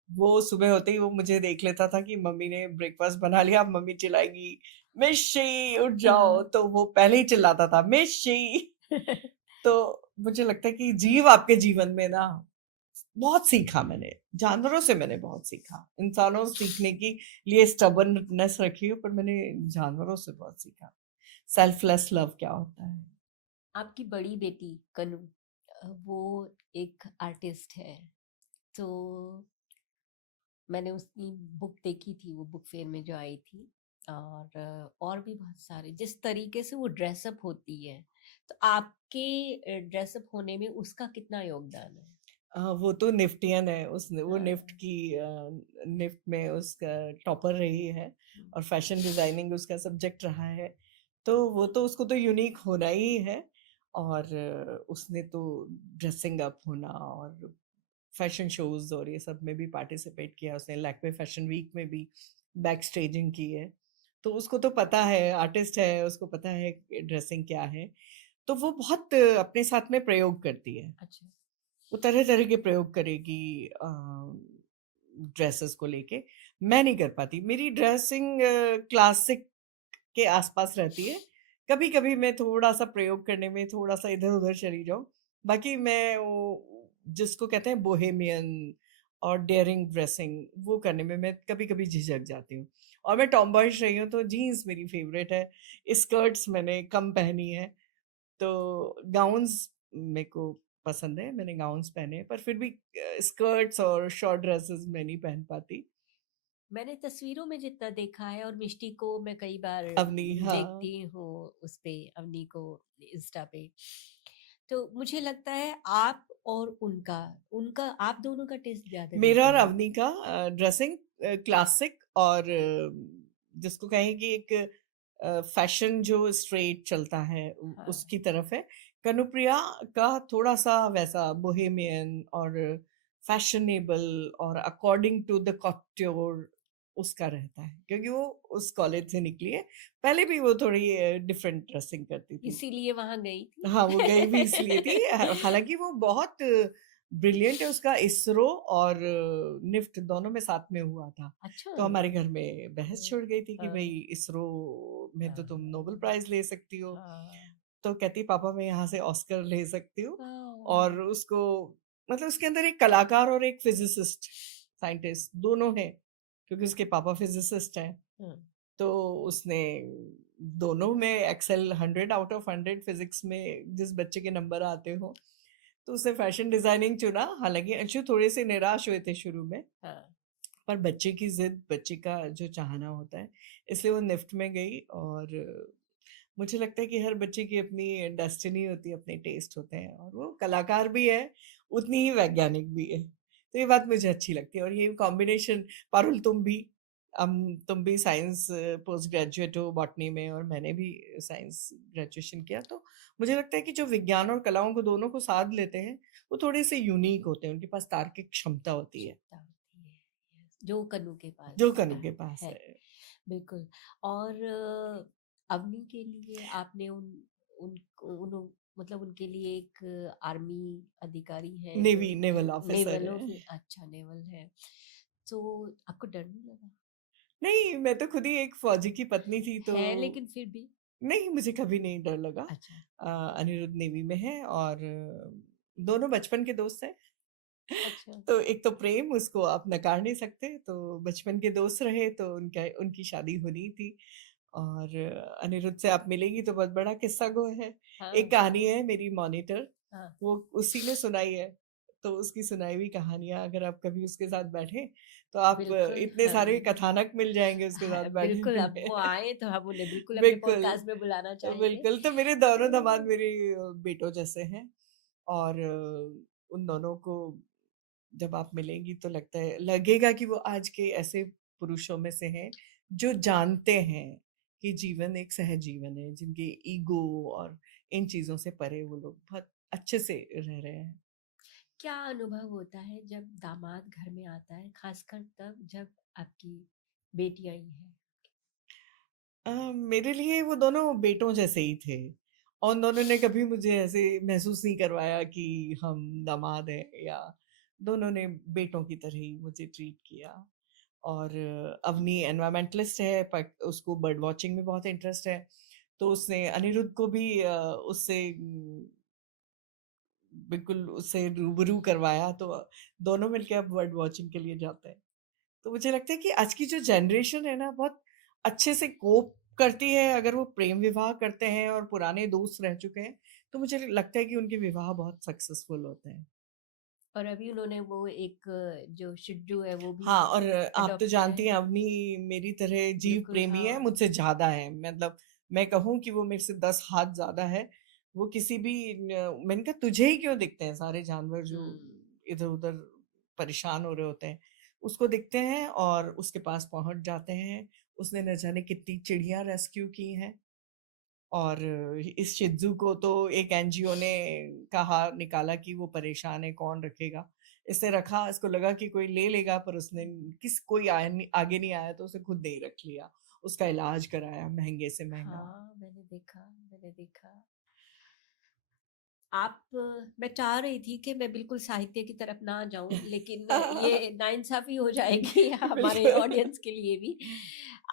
वो सुबह होते ही वो मुझे देख लेता था कि मम्मी ने ब्रेकफ़ास्ट बना लिया, अब मम्मी चिल्लाएगी, "मिर्ची उठ जाओ!" हाँ। तो वो पहले ही चिल्लाता था, "मिर्ची।" तो मुझे लगता है कि जीव आपके जीवन में ना बहुत सीखा मैंने, जानवरों से मैंने बहुत सीखा। इंसानों से सीखने की लिए स्टबर्ननेस रखी है, पर मैंने जानवरों से बहुत सीखा। सेल्फलेस लव क्या होता है। आपकी बड़ी बेटी कनु वो एक आर्टिस्ट है। तो मैंने उसकी बुक देखी थी, वो बुक फेयर में जो आई थी। और भी बहुत सारे जिस तरीके से वो ड्रेसअप होती है, तो आपके ड्रेसअप होने में उसका कितना योगदान है? वो तो निफ्टियन है, उसने वो निफ्ट हाँ। की निफ्ट में उसका टॉपर रही है हम्म। और फैशन डिज़ाइनिंग उसका सब्जेक्ट रहा है। तो वो तो उसको तो यूनिक होना ही है और उसने तो ड्रेसिंग अप होना और फैशन शोज़ और ये सब में भी पार्टिसिपेट किया उसने, लैक्मे फैशन वीक में भी बैक स्टेजिंग की है। तो उसको तो पता है, आर्टिस्ट है, उसको पता है कि ड्रेसिंग क्या है। तो वो बहुत अपने साथ में प्रयोग करती है। अच्छा। वो तरह-तरह के प्रयोग करेगी ड्रेसेस को लेके। मैं नहीं कर पाती। मेरी ड्रेसिंग क्लासिक के आस-पास रहती है। कभी-कभी मैं थोड़ा-सा प्रयोग करने में थोड़ा-सा इधर-उधर चली जाऊँ। बाकी मैं वो जिसको कहते हैं बोहेमियन और डेयरिंग ड्रेसिंग वो करने में मैं कभी-कभी झिझक जाती हूँ। और मैं टॉमबॉयिश रही हूँ तो जीन्स मेरी फ़ेवरेट है। स्कर्ट्स मैंने कम पहनी है। तो गाउन्स मेरे को पसंद है, मैंने गाउन्स पहने हैं, पर फिर भी स्कर्ट्स और शॉर्ट ड्रेसेस मैं नहीं पहन पाती। मैंने तस्वीरों में जितना देखा है, और मिष्टी को मैं कई बार अवनी हाँ, देखती हूँ उस पे, अवनी को इंस्टा पे। तो मुझे लगता है आप और उनका उनका आप दोनों का टेस्ट ज्यादा मेरा और डिफरेंट है। अवनी का ड्रेसिंग क्लासिक और जिसको कहें कि एक फैशन जो स्ट्रेट चलता है हाँ। उसकी तरफ है। कनुप्रिया का थोड़ा-सा वैसा बोहेमियन और फैशनेबल और अकॉर्डिंग टू द कॉट्योर उसका रहता है, क्योंकि वो उस कॉलेज से निकली है। पहले भी वो थोड़ी डिफरेंट ड्रेसिंग करती थी। इसीलिए वहां गई थी। हाँ, वो गई भी इसलिए थी हालाँकि वो बहुत ब्रिलियंट है, उसका इसरो और निफ्ट दोनों में साथ में हुआ था। अच्छा। तो हमारे घर में बहस हाँ। छिड़ गई थी कि भई हाँ। इसरो में तो तुम नोबेल हाँ। प्राइज़ ले सकती हो। हाँ। तो कहती पापा मैं यहाँ से ऑस्कर ले सकती हूँ हाँ। और उसको मतलब उसके अंदर एक कलाकार और एक फिज़िसिस्ट, साइंटिस्ट दोनों हैं, क्योंकि उसके पापा फिज़िसिस्ट हैं। हाँ। तो उसने दोनों में एक्सेल 100 आउट ऑफ 100 फिज़िक्स में जिस बच्चे के नंबर आते हो, तो उसने फैशन डिज़ाइनिंग चुना। हालाँकि अंशु थोड़े-से निराश हुए थे शुरू में, हाँ। पर बच्चे की ज़िद, बच्चे का जो चाहना होता है, इसलिए वो निफ्ट में गई और मुझे लगता है कि हर बच्चे की अपनी डेस्टिनी होती है, अपने टेस्ट होते हैं और वो कलाकार भी है, उतनी ही वैज्ञानिक भी है। तो ये बात मुझे अच्छी लगती है और ये कॉम्बिनेशन पारुल तुम भी साइंस पोस्ट ग्रेजुएट हो बॉटनी में और मैंने भी साइंस ग्रेजुएशन किया, तो मुझे लगता है कि जो विज्ञान और कलाओं को दोनों को साध लेते हैं, वो थोड़े-से यूनिक होते हैं, उनके पास तार्किक क्षमता होती है, क्षमता होती है। जो कनु के जो पास कनु के पास है। है। बिल्कुल। और अवनी के लिए आपने उन उन मतलब उनके लिए एक आर्मी अधिकारी हैं जो नेवल ऑफिसर नेवल है। अच्छा नेवल है। तो आपको डर नहीं लगा? नहीं, मैं तो खुद ही एक फ़ौजी की पत्नी थी तो है लेकिन फिर भी। नहीं, मुझे कभी नहीं डर लगा। अच्छा। अनिरुद्ध नेवी में है और दोनों बचपन के दोस्त हैं। अच्छा। तो एक तो प्रेम उसको आप नकार नहीं सकते, तो बचपन के दोस्त रहे तो उनका उनकी शादी होनी थी और अनिरुद्ध से आप मिलेंगी तो बहुत बड़ा किस्सा गो है। हाँ। एक कहानी है मेरी मॉनिटर, हाँ। वो उसी ने सुनाई है। तो उसकी सुनाई हुई कहानियाँ अगर आप कभी उसके साथ बैठें, तो आप बिल्कुल, इतने सारे हाँ। कथानक मिल जाएँगे उसके साथ बैठने बिल्कुल, अब वो में। आएँ तो हम उन्हें बिल्कुल अपने बिल्कुल, पॉडकास्ट में बुलाना चाहेंगे। बिल्कुल, तो मेरे दोनों दामाद तो मेरे बेटों जैसे हैं और उन दोनों को जब आप मिलेंगी तो लगेगा कि वो आज के ऐसे पुरुषों में से हैं, जो जानते हैं कि जीवन एक सहज जीवन है, जिनके ईगो और इन चीज़ों से परे वो लोग बहुत अच्छे से रह रहे हैं। क्या अनुभव होता है जब दामाद घर में आता है, खासकर तब जब आपकी बेटी आई है? मेरे लिए वो दोनों बेटों जैसे ही थे और उन दोनों ने कभी मुझे ऐसे महसूस नहीं करवाया कि हम दामाद हैं या दोनों ने बेटों की तरह ही मुझे ट्रीट किया। और अवनी एनवायरमेंटलिस्ट है पर उसको बर्ड वॉचिंग में बहुत इंटरेस्ट है, तो उसने अनिरुद्ध को भी उससे बिल्कुल उससे रूबरू करवाया, तो दोनों मिलके अब बर्ड वॉचिंग के लिए जाते हैं। तो मुझे लगता है कि आज की जो जनरेशन है ना बहुत अच्छे से कोप करती है, अगर वो प्रेम विवाह करते हैं और पुराने दोस्त रह चुके हैं, तो मुझे लगता है कि उनके विवाह बहुत सक्सेसफुल होते हैं। और अभी उन्होंने वो एक जो शिड्डू है वो भी हाँ, और आप तो अडॉप्ट किया जानती है। हैं अवनी मेरी तरह जीव बिल्कुल, प्रेमी है, हाँ। मुझसे ज़्यादा है। मतलब मैं कहूँ कि वो मेरे से 10 हाथ ज़्यादा है। वो किसी भी मैंने कहा तुझे ही क्यों दिखते हैं सारे जानवर जो हुँ। इधर-उधर परेशान हो रहे होते हैं। उसको दिखते हैं और उसके पास पहुँच जाते हैं। उसने न जाने कितनी चिड़िया रेस्क्यू की हैं। और इस शिज़ू को तो एक एनजीओ ने कहा निकाला कि वो परेशान है, कौन रखेगा? इसने रखा, इसको लगा कि कोई ले लेगा पर उसने कोई आया नहीं, आगे नहीं आया तो उसने खुद नहीं रख लिया। उसका इलाज कराया महँगे से महँगा। हाँ, मैंने देखा। आप मैं चाह रही थी कि मैं बिल्कुल साहित्य की तरफ ना जाऊँ, लेकिन ये नाइंसाफ़ी हो जाएगी हमारे बिल्कुल। ऑडियंस के लिए भी।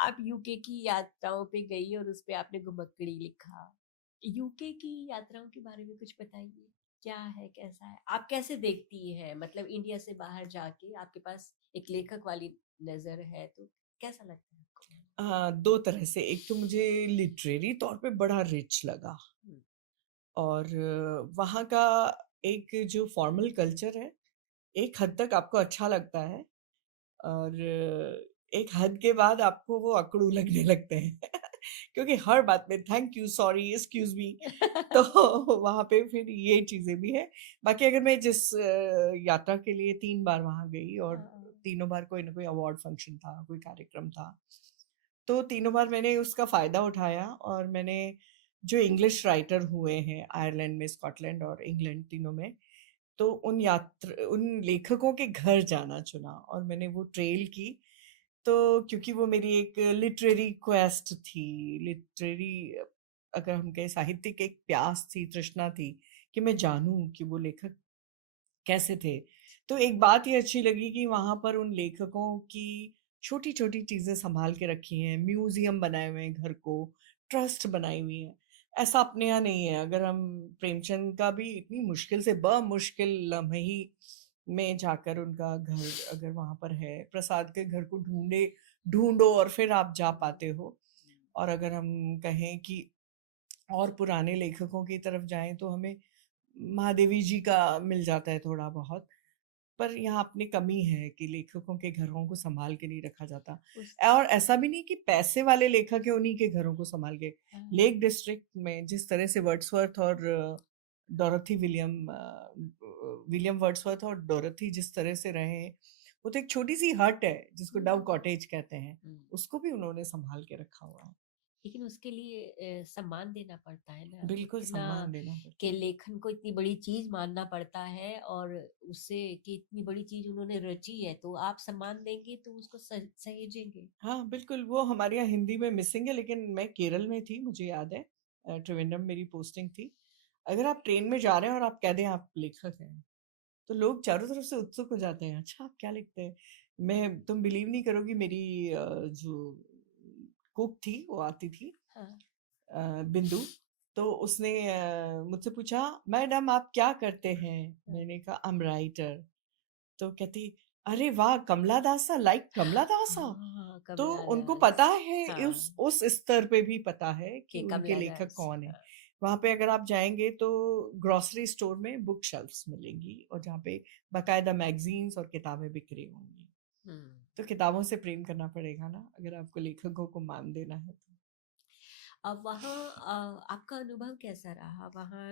आप यूके की यात्राओं पे गई और उसपे आपने घुमक्कड़ी लिखा। यूके की यात्राओं के बारे में कुछ बताइए? क्या है, कैसा है? आप कैसे देखती हैं? मतलब इंडिया से बाहर जाके आपके पास एक लेखक वाली नज़र है, तो कैसा लगता है आपको? 2 तरह से, एक तो मुझे लिटरेरी तौर पे बड़ा रिच लगा हुँ। और वहाँ का एक जो फॉर्मल कल्चर है, एक हद तक आपको अच्छा लगता है और एक हद के बाद आपको वो अकड़ू लगने लगते हैं क्योंकि हर बात में thank you, sorry, excuse me. तो वहाँ पे फिर ये चीज़ें भी हैं। बाकी अगर मैं जिस यात्रा के लिए 3 बार वहाँ गई और हाँ। तीनों बार कोई ना कोई अवार्ड फंक्शन था, कोई कार्यक्रम था। तो तीनों बार मैंने उसका फ़ायदा उठाया और मैंने जो इंग्लिश राइटर हुए हैं आयरलैंड में, स्कॉटलैंड और इंग्लैंड तीनों में, तो उन लेखकों के घर जाना चुना और मैंने वो ट्रेल की। तो क्योंकि वो मेरी एक लिटरेरी क्वेस्ट थी, लिटरेरी अगर हम कहें साहित्यिक एक प्यास थी, तृष्णा थी कि मैं जानूँ कि वो लेखक कैसे थे। तो एक बात ये अच्छी लगी कि वहाँ पर उन लेखकों की छोटी-छोटी चीज़ें सँभाल के रखी हैं, म्यूज़ियम बनाए हुए हैं घर को, ट्रस्ट बनाई हुई हैं। ऐसा अपने यहाँ नहीं है, अगर हम प्रेमचंद का भी इतनी मुश्किल से बमुश्किल लम्हे में जाकर उनका घर अगर वहाँ पर है, प्रसाद के घर को ढूँढो और फिर आप जा पाते हो। और अगर हम कहें कि और पुराने लेखकों की तरफ जाएँ तो हमें महादेवी जी का मिल जाता है थोड़ा बहुत। पर यहाँ अपनी कमी है कि लेखकों के घरों को सँभाल के नहीं रखा जाता। उस और ऐसा भी नहीं कि पैसे वाले लेखक हैं, उन्हीं के घरों को सँभाल के हाँ। लेक डिस्ट्रिक्ट में जिस तरह से वर्ड्सवर्थ और डोरोथी विलियम वर्ड्सवर्थ और डोरोथी जिस तरह से रहे हैं, वो तो एक छोटी-सी हट है, जिसको डव हुँ, कॉटेज कहते हैं, हुँ। उसको भी उन्होंने सँभाल के रखा हुआ है। लेकिन उसके लिए सम्मान देना पड़ता है ना, बिल्कुल इतना सम्मान देना कि पड़ता है। लेखन को इतनी बड़ी चीज़ मानना पड़ता है और उससे कि इतनी बड़ी चीज़ उन्होंने रची है, तो आप सम्मान देंगे तो उसको सहेजेंगे। हाँ, बिल्कुल, वो हमारे यहाँ हिंदी में मिसिंग है, लेकिन मैं केरल में थी, मुझे याद है त्रिवेंद्रम मेरी पोस्टिंग थी। अगर आप ट्रेन में जा रहे हैं और आप कह दें आप लेखक हैं, तो लोग चारों तरफ से उत्सुक हो जाते हैं, "अच्छा, आप क्या लिखते हैं?" तुम बिलीव नहीं करोगी मेरी जो कुक थी, वो आती थी हाँ। बिंदु, तो उसने मुझसे पूछा, "मैडम आप क्या करते हैं?" हाँ। मैंने कहा, "आई एम राइटर।" तो कहती, "अरे वाह! कमला दासा, लाइक कमला दासा?" हाँ, तो कमला उनको दास। पता है हाँ, उस स्तर पे भी पता है कि कि उनके कमला लेखक दास। कौन हैं। हाँ। वहाँ पे अगर आप जाएँगे तो ग्रोसरी स्टोर में बुक शेल्फ्स मिलेंगी और जहाँ पे बाकायदा मैगज़ीन्स और किताबें बिक रही होंगी। हुँ। तो किताबों से प्रेम करना पड़ेगा ना, अगर आपको लेखकों को मान देना है तो। अब वहाँ आपका अनुभव कैसा रहा? वहाँ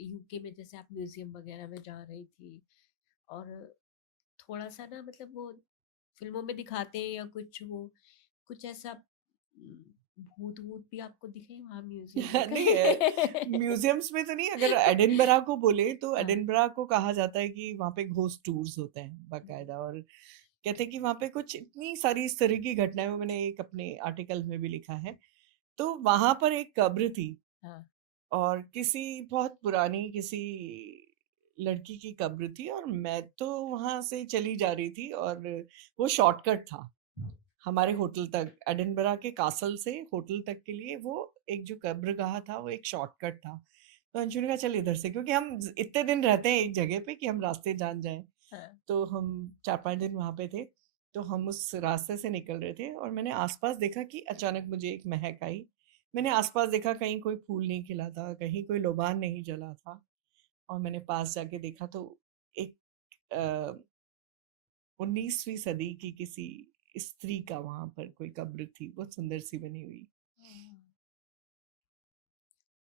यूके में जैसे आप म्यूज़ियम वग़ैरह में जा रही थी और थोड़ा-सा ना मतलब वो फ़िल्मों में दिखाते हैं या कुछ वो कुछ ऐसा भूत-वूत भी आपको दिखे वहाँ म्यूज़ियम में नहीं कहीं? म्यूज़ियम्स में तो नहीं, अगर एडिनबरा को बोले तो हाँ। एडिनबरा को कहा जाता है कि वहाँ पे घोस्ट टूर्स होते हैं बाकायदा, और कहते हैं कि वहाँ पे कुछ इतनी सारी इस तरह की घटनाएँ, वो मैंने एक अपने आर्टिकल में भी लिखा है। तो वहाँ पर एक कब्र थी हाँ। और किसी बहुत पुरानी किसी लड़की की कब्र थी, और मैं तो वहाँ से चली जा रही थी, और वो शॉर्टकट था हमारे होटल तक। एडिनबरा के कासल से होटल तक के लिए वो एक जो कब्रगाह था वो एक शॉर्टकट था। तो अंशु ने कहा चल इधर से, क्योंकि हम इतने दिन रहते हैं एक जगह पे कि हम रास्ते जान जाएं। हाँ। तो हम 4-5 दिन वहाँ पे थे, तो हम उस रास्ते से निकल रहे थे और मैंने आस-पास देखा कि अचानक मुझे एक महक आई। मैंने आस-पास देखा, कहीं कोई फूल नहीं खिला था, कहीं कोई लोबान नहीं जला था, और मैंने पास जाके देखा तो एक अ, 19वीं सदी की किसी स्त्री का वहाँ पर कोई कब्र थी, बहुत सुंदर-सी बनी हुई।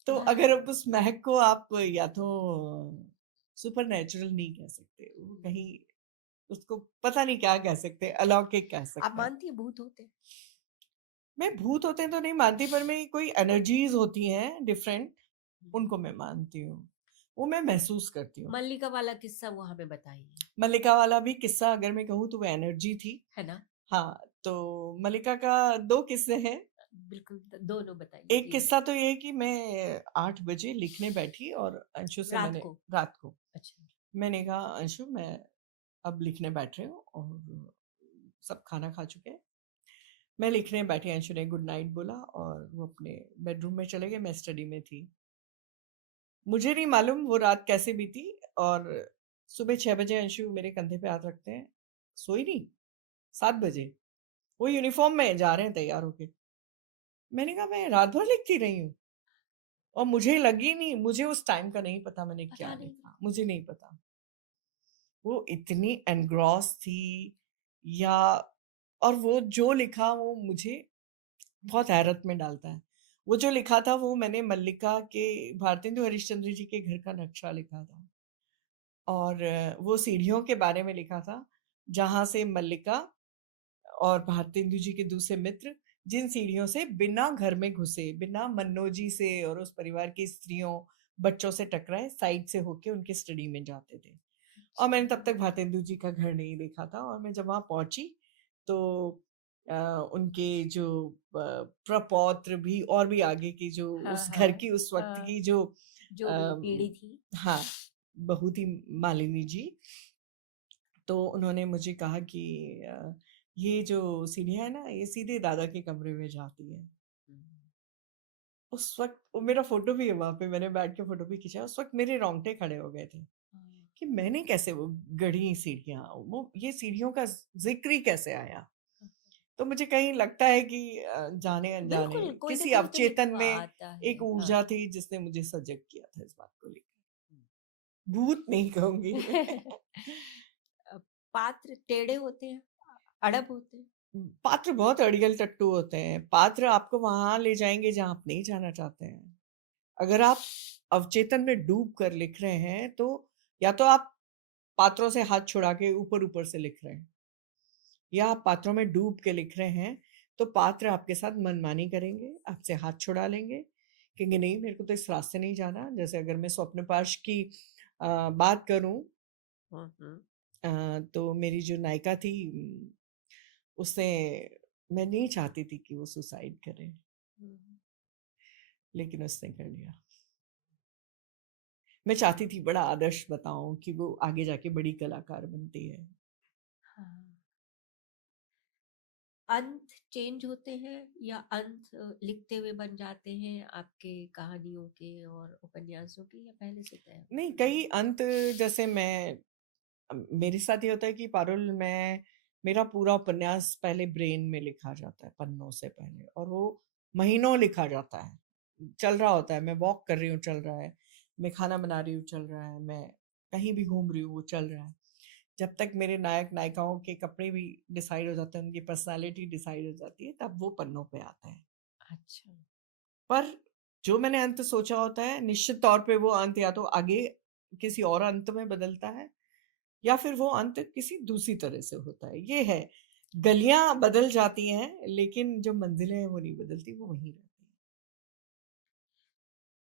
तो हाँ। अगर अब उस महक को आप या तो सुपरनैचुरल नहीं कह सकते, वो कहीं उसको पता नहीं क्या कह सकते, अलौकिक कह आप सकते हैं। मानती हैं भूत होते हैं? मैं भूत होते हैं तो नहीं मानती, पर मैं कोई एनर्जीज़ होती हैं डिफरेंट, हुँ। उनको मैं मानती हूँ। वो मैं महसूस करती हूँ। मल्लिका वाला किस्सा वो हमें बताइए, मल्लिका वाला भी किस्सा अगर मैं कहूँ तो वो एनर्जी थी। है ना? हाँ, तो मल्लिका का 2 किस्से हैं। बिल्कुल दोनों बताइए एक प्लीज़। किस्सा तो ये है कि मैं 8 बजे लिखने बैठी और अंशु से रात मैंने को? रात को, अच्छा। मैंने कहा अंशु मैं अब लिखने बैठ रही हूँ और सब खाना खा चुके हैं। मैं लिखने बैठी, अंशु ने गुड नाइट बोला और वो अपने बेडरूम में चले गए, मैं स्टडी में थी। मुझे नहीं मालूम वो रात कैसे बीती, और सुबह 6 बजे अंशु मेरे कंधे पे हाथ रखते हैं, सोई नहीं? 7 बजे, वो यूनिफ़ॉर्म में जा रहे हैं तैयार होके। मैंने कहा मैं रात भर लिखती रही हूँ, और मुझे लगी नहीं, मुझे उस टाइम का नहीं पता मैंने क्या पता नहीं। लिखा, मुझे नहीं पता। वो इतनी एनग्रॉस थी, या और वो जो लिखा वो मुझे बहुत हैरत में डालता है। वो जो लिखा था वो मैंने मल्लिका के, भारतेंदु हरीशचंद्र जी के घर का नक्शा लिखा था, और वो सीढ़ियों के बारे में लिखा था, जहाँ से मल्लिका और भारतेंदु जी के दूसरे मित्र जिन सीढ़ियों से बिना घर में घुसे, बिना मन्नोजी से और उस परिवार की स्त्रियों, बच्चों से टकराए, साइड से होके उनके स्टडी में जाते थे। और मैंने तब तक भारतेंदु जी का घर नहीं देखा था, और मैं जब वहाँ पहुँची तो अ, उनके जो प्रपौत्र भी और भी आगे की जो हाँ, उस घर हाँ, की उस वक़्त हाँ, की जो जो भी पीढ़ी थी। हाँ, बहू थी मालिनी जी, तो उन्होंने मुझे कहा कि ये जो सीढ़ियाँ हैं ना, ये सीधे दादा के कमरे में जाती हैं। हुँ। उस वक़्त वो मेरा फ़ोटो भी है वहाँ पे, मैंने बैठ के फ़ोटो भी खींचा, उस वक़्त मेरे रोंगटे खड़े हो गए थे हाँ। कि मैंने कैसे वो गढ़ी सीढ़ियाँ, वो ये सीढ़ियों का ज़िक्र ही कैसे आया? तो मुझे कहीं लगता है कि जाने-अनजाने बिल्कुल, कोई ना किसी कोई तो अवचेतन लिखवा में आता है। एक हाँ। ऊर्जा थी जिसने मुझे सजग किया था इस बात को लेके। भूत नहीं कहूँगी। अ, पात्र टेढ़े होते हैं, अड़ब होते हैं। पात्र बहुत अड़ियल-टट्टू होते हैं। पात्र आपको वहाँ ले जाएँगे जहाँ आप नहीं जाना चाहते हैं। अगर आप अवचेतन में डूब कर लिख रहे हैं, तो या तो आप पात्रों से हाथ छुड़ा के ऊपर-ऊपर से लिख रहे हैं, या आप पात्रों में डूब के लिख रहे हैं, तो पात्र आपके साथ मनमानी करेंगे, आपसे हाथ छुड़ा लेंगे, कहेंगे नहीं मेरे को तो इस रास्ते नहीं जाना। जैसे अगर मैं स्वप्नपाश की बात करूँ, हुँ, हुँ। तो मेरी जो नायिका थी, उसने, मैं नहीं चाहती थी कि वो सुसाइड करे, हुँ, लेकिन उसने कर लिया। मैं चाहती थी बड़ा आदर्श बताऊँ कि वो आगे जाके बड़ी कलाकार बनती है। हाँ। अंत चेंज होते हैं या अंत लिखते हुए बन जाते हैं आपके कहानियों के और उपन्यासों के या पहले से तय नहीं, होते हैं? कई अंत, जैसे मेरे साथ ये होता है कि पारुल, मेरा पूरा उपन्यास पहले ब्रेन में लिखा जाता है, पन्नों से पहले, और वो महीनों लिखा जाता है। चल रहा होता है, मैं वॉक कर रही हूँ चल रहा है, मैं खाना बना रही हूँ चल रहा है, मैं कहीं भी घूम रही हूँ वो चल रहा है। जब तक मेरे नायक-नायिकाओं के कपड़े भी डिसाइड हो जाते हैं, उनकी पर्सनैलिटी डिसाइड हो जाती है, तब वो पन्नों पे आता है। अच्छा। पर जो मैंने अंत सोचा होता है, निश्चित तौर पे वो अंत या तो आगे किसी और अंत में बदलता है या फिर वो अंत किसी दूसरी तरह से होता है। ये है, गलियाँ बदल जाती हैं, लेकिन जो मंज़िलें हैं वो नहीं बदलती, वो वहीं रहती हैं।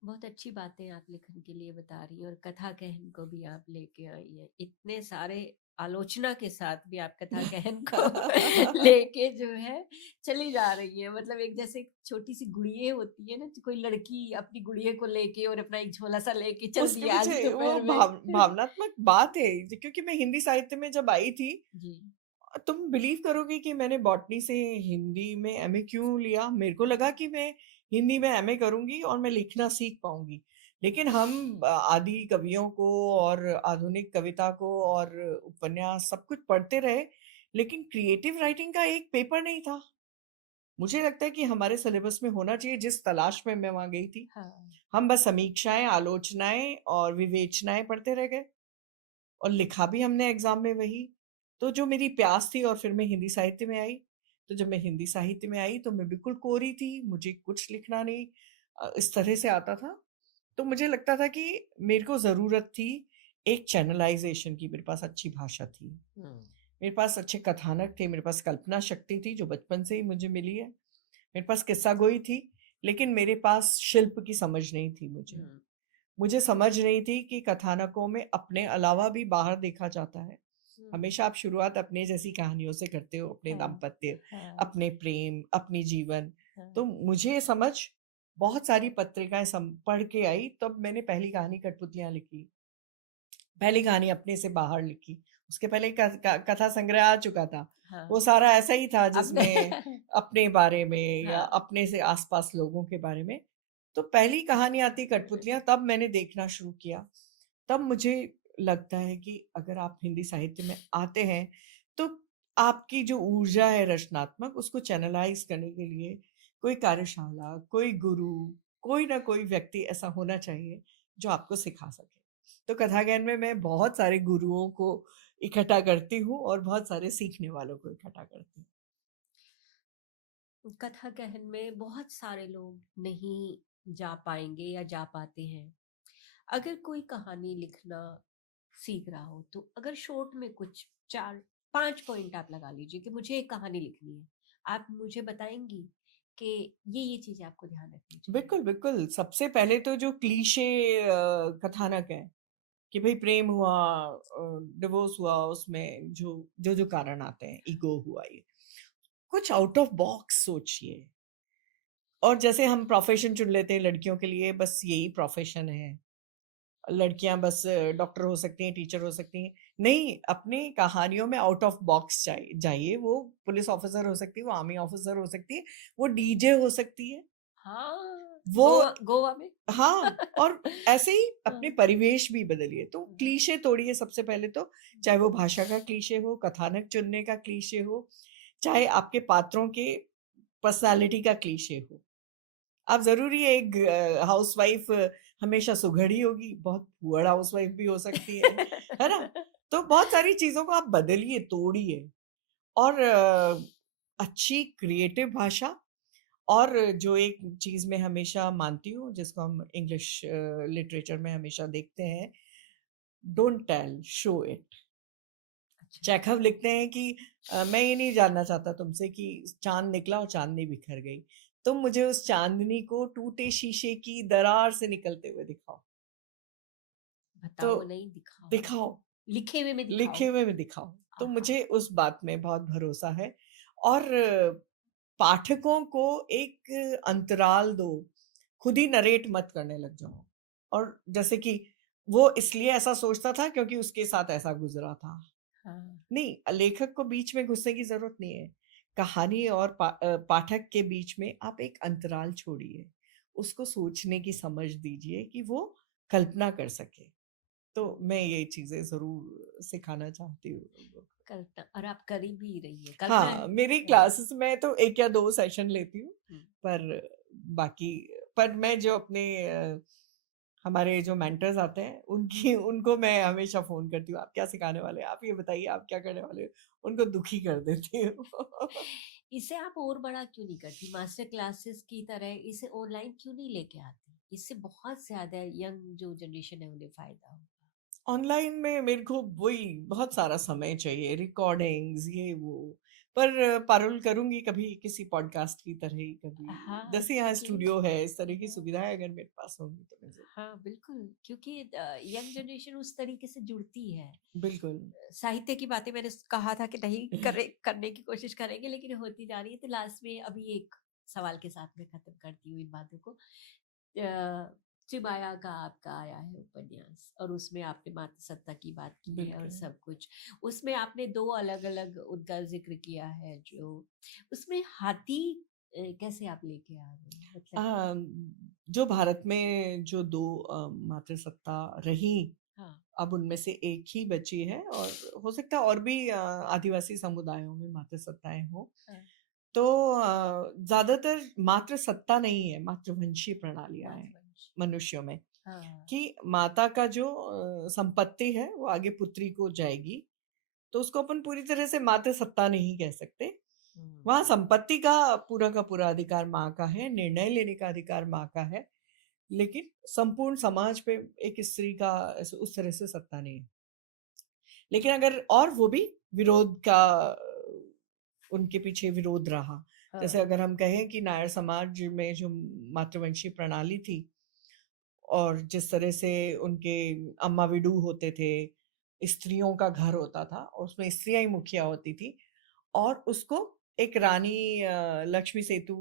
बहुत अच्छी बातें आप लेखन के लिए बता रही हैं और कथा कहन को भी आप लेके आई हैं। इतने सारे आलोचना के साथ भी आप कथा कहन को लेके जो है चली जा रही हैं। मतलब एक जैसे छोटी-सी गुड़िया होती है ना, कोई लड़की अपनी गुड़िया को लेके और अपना एक झोला-सा लेके चल दी उसके आज पीछे वो दोपहर में। भावनात्मक बात है, क्योंकि मैं हिंदी साहित्य में जब आई थी, जी। तुम बिलीव करोगे कि मैंने बॉटनी से हिंदी में एमए क्यों लिया? मेरे को लगा कि मैं हिंदी में एमए करूँगी और मैं लिखना सीख पाऊँगी। लेकिन हम आदि कवियों को और आधुनिक कविता को और उपन्यास सब कुछ पढ़ते रहे, लेकिन क्रिएटिव राइटिंग का एक पेपर नहीं था। मुझे लगता है कि हमारे सिलेबस में होना चाहिए, जिस तलाश में मैं वहाँ गई थी। हाँ। हम बस समीक्षाएँ, आलोचनाएँ और विवेचनाएँ पढ़ते रह गए। और लिखा भी हमने एग्ज़ाम में वही। तो जो मेरी प्यास थी, और फिर मैं हिंदी साहित्य में आई। तो जब मैं हिंदी साहित्य में आई तो मैं बिल्कुल कोरी थी, मुझे कुछ लिखना नहीं इस तरह से आता था। तो मुझे लगता था कि मेरे को ज़रूरत थी एक चैनलाइज़ेशन की, मेरे पास अच्छी भाषा थी। हुँ। मेरे पास अच्छे कथानक थे, मेरे पास कल्पना शक्ति थी जो बचपन से ही मुझे मिली है। मेरे पास किस्सा-गोई थी, लेकिन मेरे पास शिल्प की समझ नहीं थी मुझे। हुँ। मुझे समझ नहीं थी कि कथानकों में अपने अलावा भी बाहर देखा जाता है। हुँ। हमेशा आप शुरुआत अपने जैसी कहानियों से करते हो, अपने हाँ, दाम्पत्य, हाँ, अपने प्रेम, अपनी जीवन। हाँ। तो मुझे समझ बहुत सारी पत्रिकाएँ पढ़ के आई, तब मैंने पहली कहानी कठपुतलियाँ लिखी। पहली कहानी अपने से बाहर लिखी। उसके पहले क क कथा संग्रह आ चुका था। वो हाँ। सारा ऐसा ही था अब मैं जिसमें अपने बारे में या हाँ। अपने से आस-पास लोगों के बारे में। तो पहली कहानी आती कठपुतलियाँ, तब मैंने देखना शुरू किया। तब मुझे लगता है कि अगर आप हिंदी साहित्य में आते हैं, तो आपकी जो ऊर्जा है रचनात्मक, उसको चैनलाइज़ करने के लिए कोई कार्यशाला, कोई गुरु, कोई ना कोई व्यक्ति ऐसा होना चाहिए, जो आपको सिखा सके। तो कथा ज्ञान में मैं बहुत सारे गुरुओं को इकट्ठा करती हूँ और बहुत सारे सीखने वालों को इकट्ठा करती हूँ। कथा कहन में बहुत सारे लोग नहीं जा पाएँगे या जा पाते हैं। अगर कोई कहानी लिखना सीख रहा हो, तो अगर शॉर्ट में कुछ 4-5 पॉइंट आप लगा लीजिए कि मुझे एक कहानी लिखनी है। आप मुझे बताएँगी कि ये चीज़ें आपको ध्यान रखनी चाहिए? बिल्कुल, बिल्कुल। सबसे पहले तो जो क्लीशे कथानक है कि भई प्रेम हुआ, डिवोर्स हुआ, उसमें जो कारण आते हैं, ईगो हुआ ये। कुछ आउट ऑफ बॉक्स सोचिए। और जैसे हम प्रोफ़ेशन चुन लेते हैं लड़कियों के लिए, बस यही प्रोफ़ेशन है। लड़कियाँ बस डॉक्टर हो सकती हैं, टीचर हो सकती हैं। नहीं, अपनी कहानियों में आउट ऑफ बॉक्स जाइए। वो पुलिस ऑफ़िसर हो सकती है, वो आर्मी ऑफ़िसर हो सकती है, वो डीजे हो सकती है। हाँ, वो गोवा में? हाँ, और ऐसे ही अपने हाँ। परिवेश भी बदलिए। तो हुँ, क्लीशे तोड़िए सबसे पहले तो, चाहे वो भाषा का क्लीशे हो, कथानक चुनने का क्लीशे हो, चाहे आपके पात्रों के पर्सनैलिटी का क्लीशे हो। अब ज़रूरी है एक हाउसवाइफ़ हमेशा सुघड़ ही होगी, बहुत पुअर हाउसवाइफ़ भी हो सकती है ना? तो बहुत सारी चीज़ों को आप बदलिए, तोड़िए। और अच्छी क्रिएटिव भाषा, और जो एक चीज़ मैं हमेशा मानती हूँ, जिसको हम इंग्लिश लिटरेचर में हमेशा देखते हैं, डोंट टेल, शो इट। अच्छा। चेखव लिखते हैं कि मैं ये नहीं जानना चाहता तुमसे कि चाँद निकला और चाँदनी बिखर गई। तुम मुझे उस चाँदनी को टूटे शीशे की दरार से निकलते हुए दिखाओ। तो बताओ नहीं, दिखाओ। दिखाओ, लिखे हुए में लिखे दिखाओ। हुए में दिखाओ। तो आहा! मुझे उस बात में बहुत भरोसा है। और पाठकों को एक अंतराल दो, खुद ही नरेट मत करने लग जाओ। और जैसे कि वो इसलिए ऐसा सोचता था क्योंकि उसके साथ ऐसा गुज़रा था। हाँ। नहीं, लेखक को बीच में घुसने की ज़रूरत नहीं है। कहानी और पाठक के बीच में आप एक अंतराल छोड़िए। उसको सोचने की समझ दीजिए कि वो कल्पना कर सके। तो मैं ये चीज़ें ज़रूर सिखाना चाहती हूँ लोगों को। कल्पना, और आप कर ही भी रही हैं। कल्पना हाँ, है। मेरी हाँ। क्लासेस में तो 1 या 2 सेशन लेती हूँ, हुँ। पर बाकी पर मैं जो अपने हमारे जो मेंटर्स आते हैं उनको मैं हमेशा फ़ोन करती हूँ, आप क्या सिखाने वाले हैं? आप ये बताइए आप क्या करने वाले हो? उनको दुखी कर देती हूँ। इसे आप और बड़ा क्यों नहीं करती? मास्टर क्लासेस की तरह इसे ऑनलाइन क्यों नहीं लेके आती? इससे बहुत ज़्यादा यंग जो जनरेशन है उन्हें फ़ायदा होगा। ऑनलाइन में मेरे को वही बहुत सारा समय चाहिए, रिकॉर्डिंग्स ये वो। पर पारुल करूँगी कभी किसी पॉडकास्ट की तरह ही कभी। हाँ, जैसे यहाँ क्योंकि स्टूडियो है, इस तरह की हाँ, सुविधाएँ अगर मेरे पास होंगी तो मैं ज़रूर। हाँ, बिल्कुल, क्योंकि यंग जनरेशन उस तरीके से जुड़ती है। बिल्कुल। साहित्य की बातें मैंने कहा था कि नहीं करने की कोशिश करेंगे, लेकिन होती जा रही है। तो लास्ट में अभी एक सवाल के साथ मैं खत्म करती हूँ इन बातों को। चिमाया का आपका आया है उपन्यास और उसमें आपने मातृसत्ता की बात की है और बिल्कुल। सब कुछ। उसमें आपने दो अलग अलग उनका जिक्र किया है, जो उसमें हाथी कैसे आप लेके आ रहे हैं, मतलब जो भारत में जो 2 मातृसत्ता रहीं, हाँ, अब उनमें से एक ही बची है और हो सकता है और भी आदिवासी समुदायों में मातृसत्ताएँ हों। हाँ, तो ज़्यादातर मातृसत्ता नहीं है, मातृवंशीय प्रणालियाँ हैं मातृवंश, मनुष्यों में, हाँ, कि माता का जो संपत्ति है वो आगे पुत्री को जाएगी, तो उसको अपन पूरी तरह से मातृसत्ता नहीं कह सकते। हम्म, वहाँ संपत्ति का पूरा अधिकार माँ का है, निर्णय लेने का अधिकार माँ का है, लेकिन संपूर्ण समाज पे एक स्त्री का उस तरह से सत्ता नहीं है। लेकिन अगर और वो भी विरोध का उनके पीछे विरोध रहा। जैसे हाँ, अगर हम कहें कि नायर समाज में जो मातृवंशीय प्रणाली थी और जिस तरह से उनके अम्मा विडू होते थे, स्त्रियों का घर होता था और उसमें स्त्रियाँ ही मुखिया होती थी और उसको एक रानी लक्ष्मी सेतु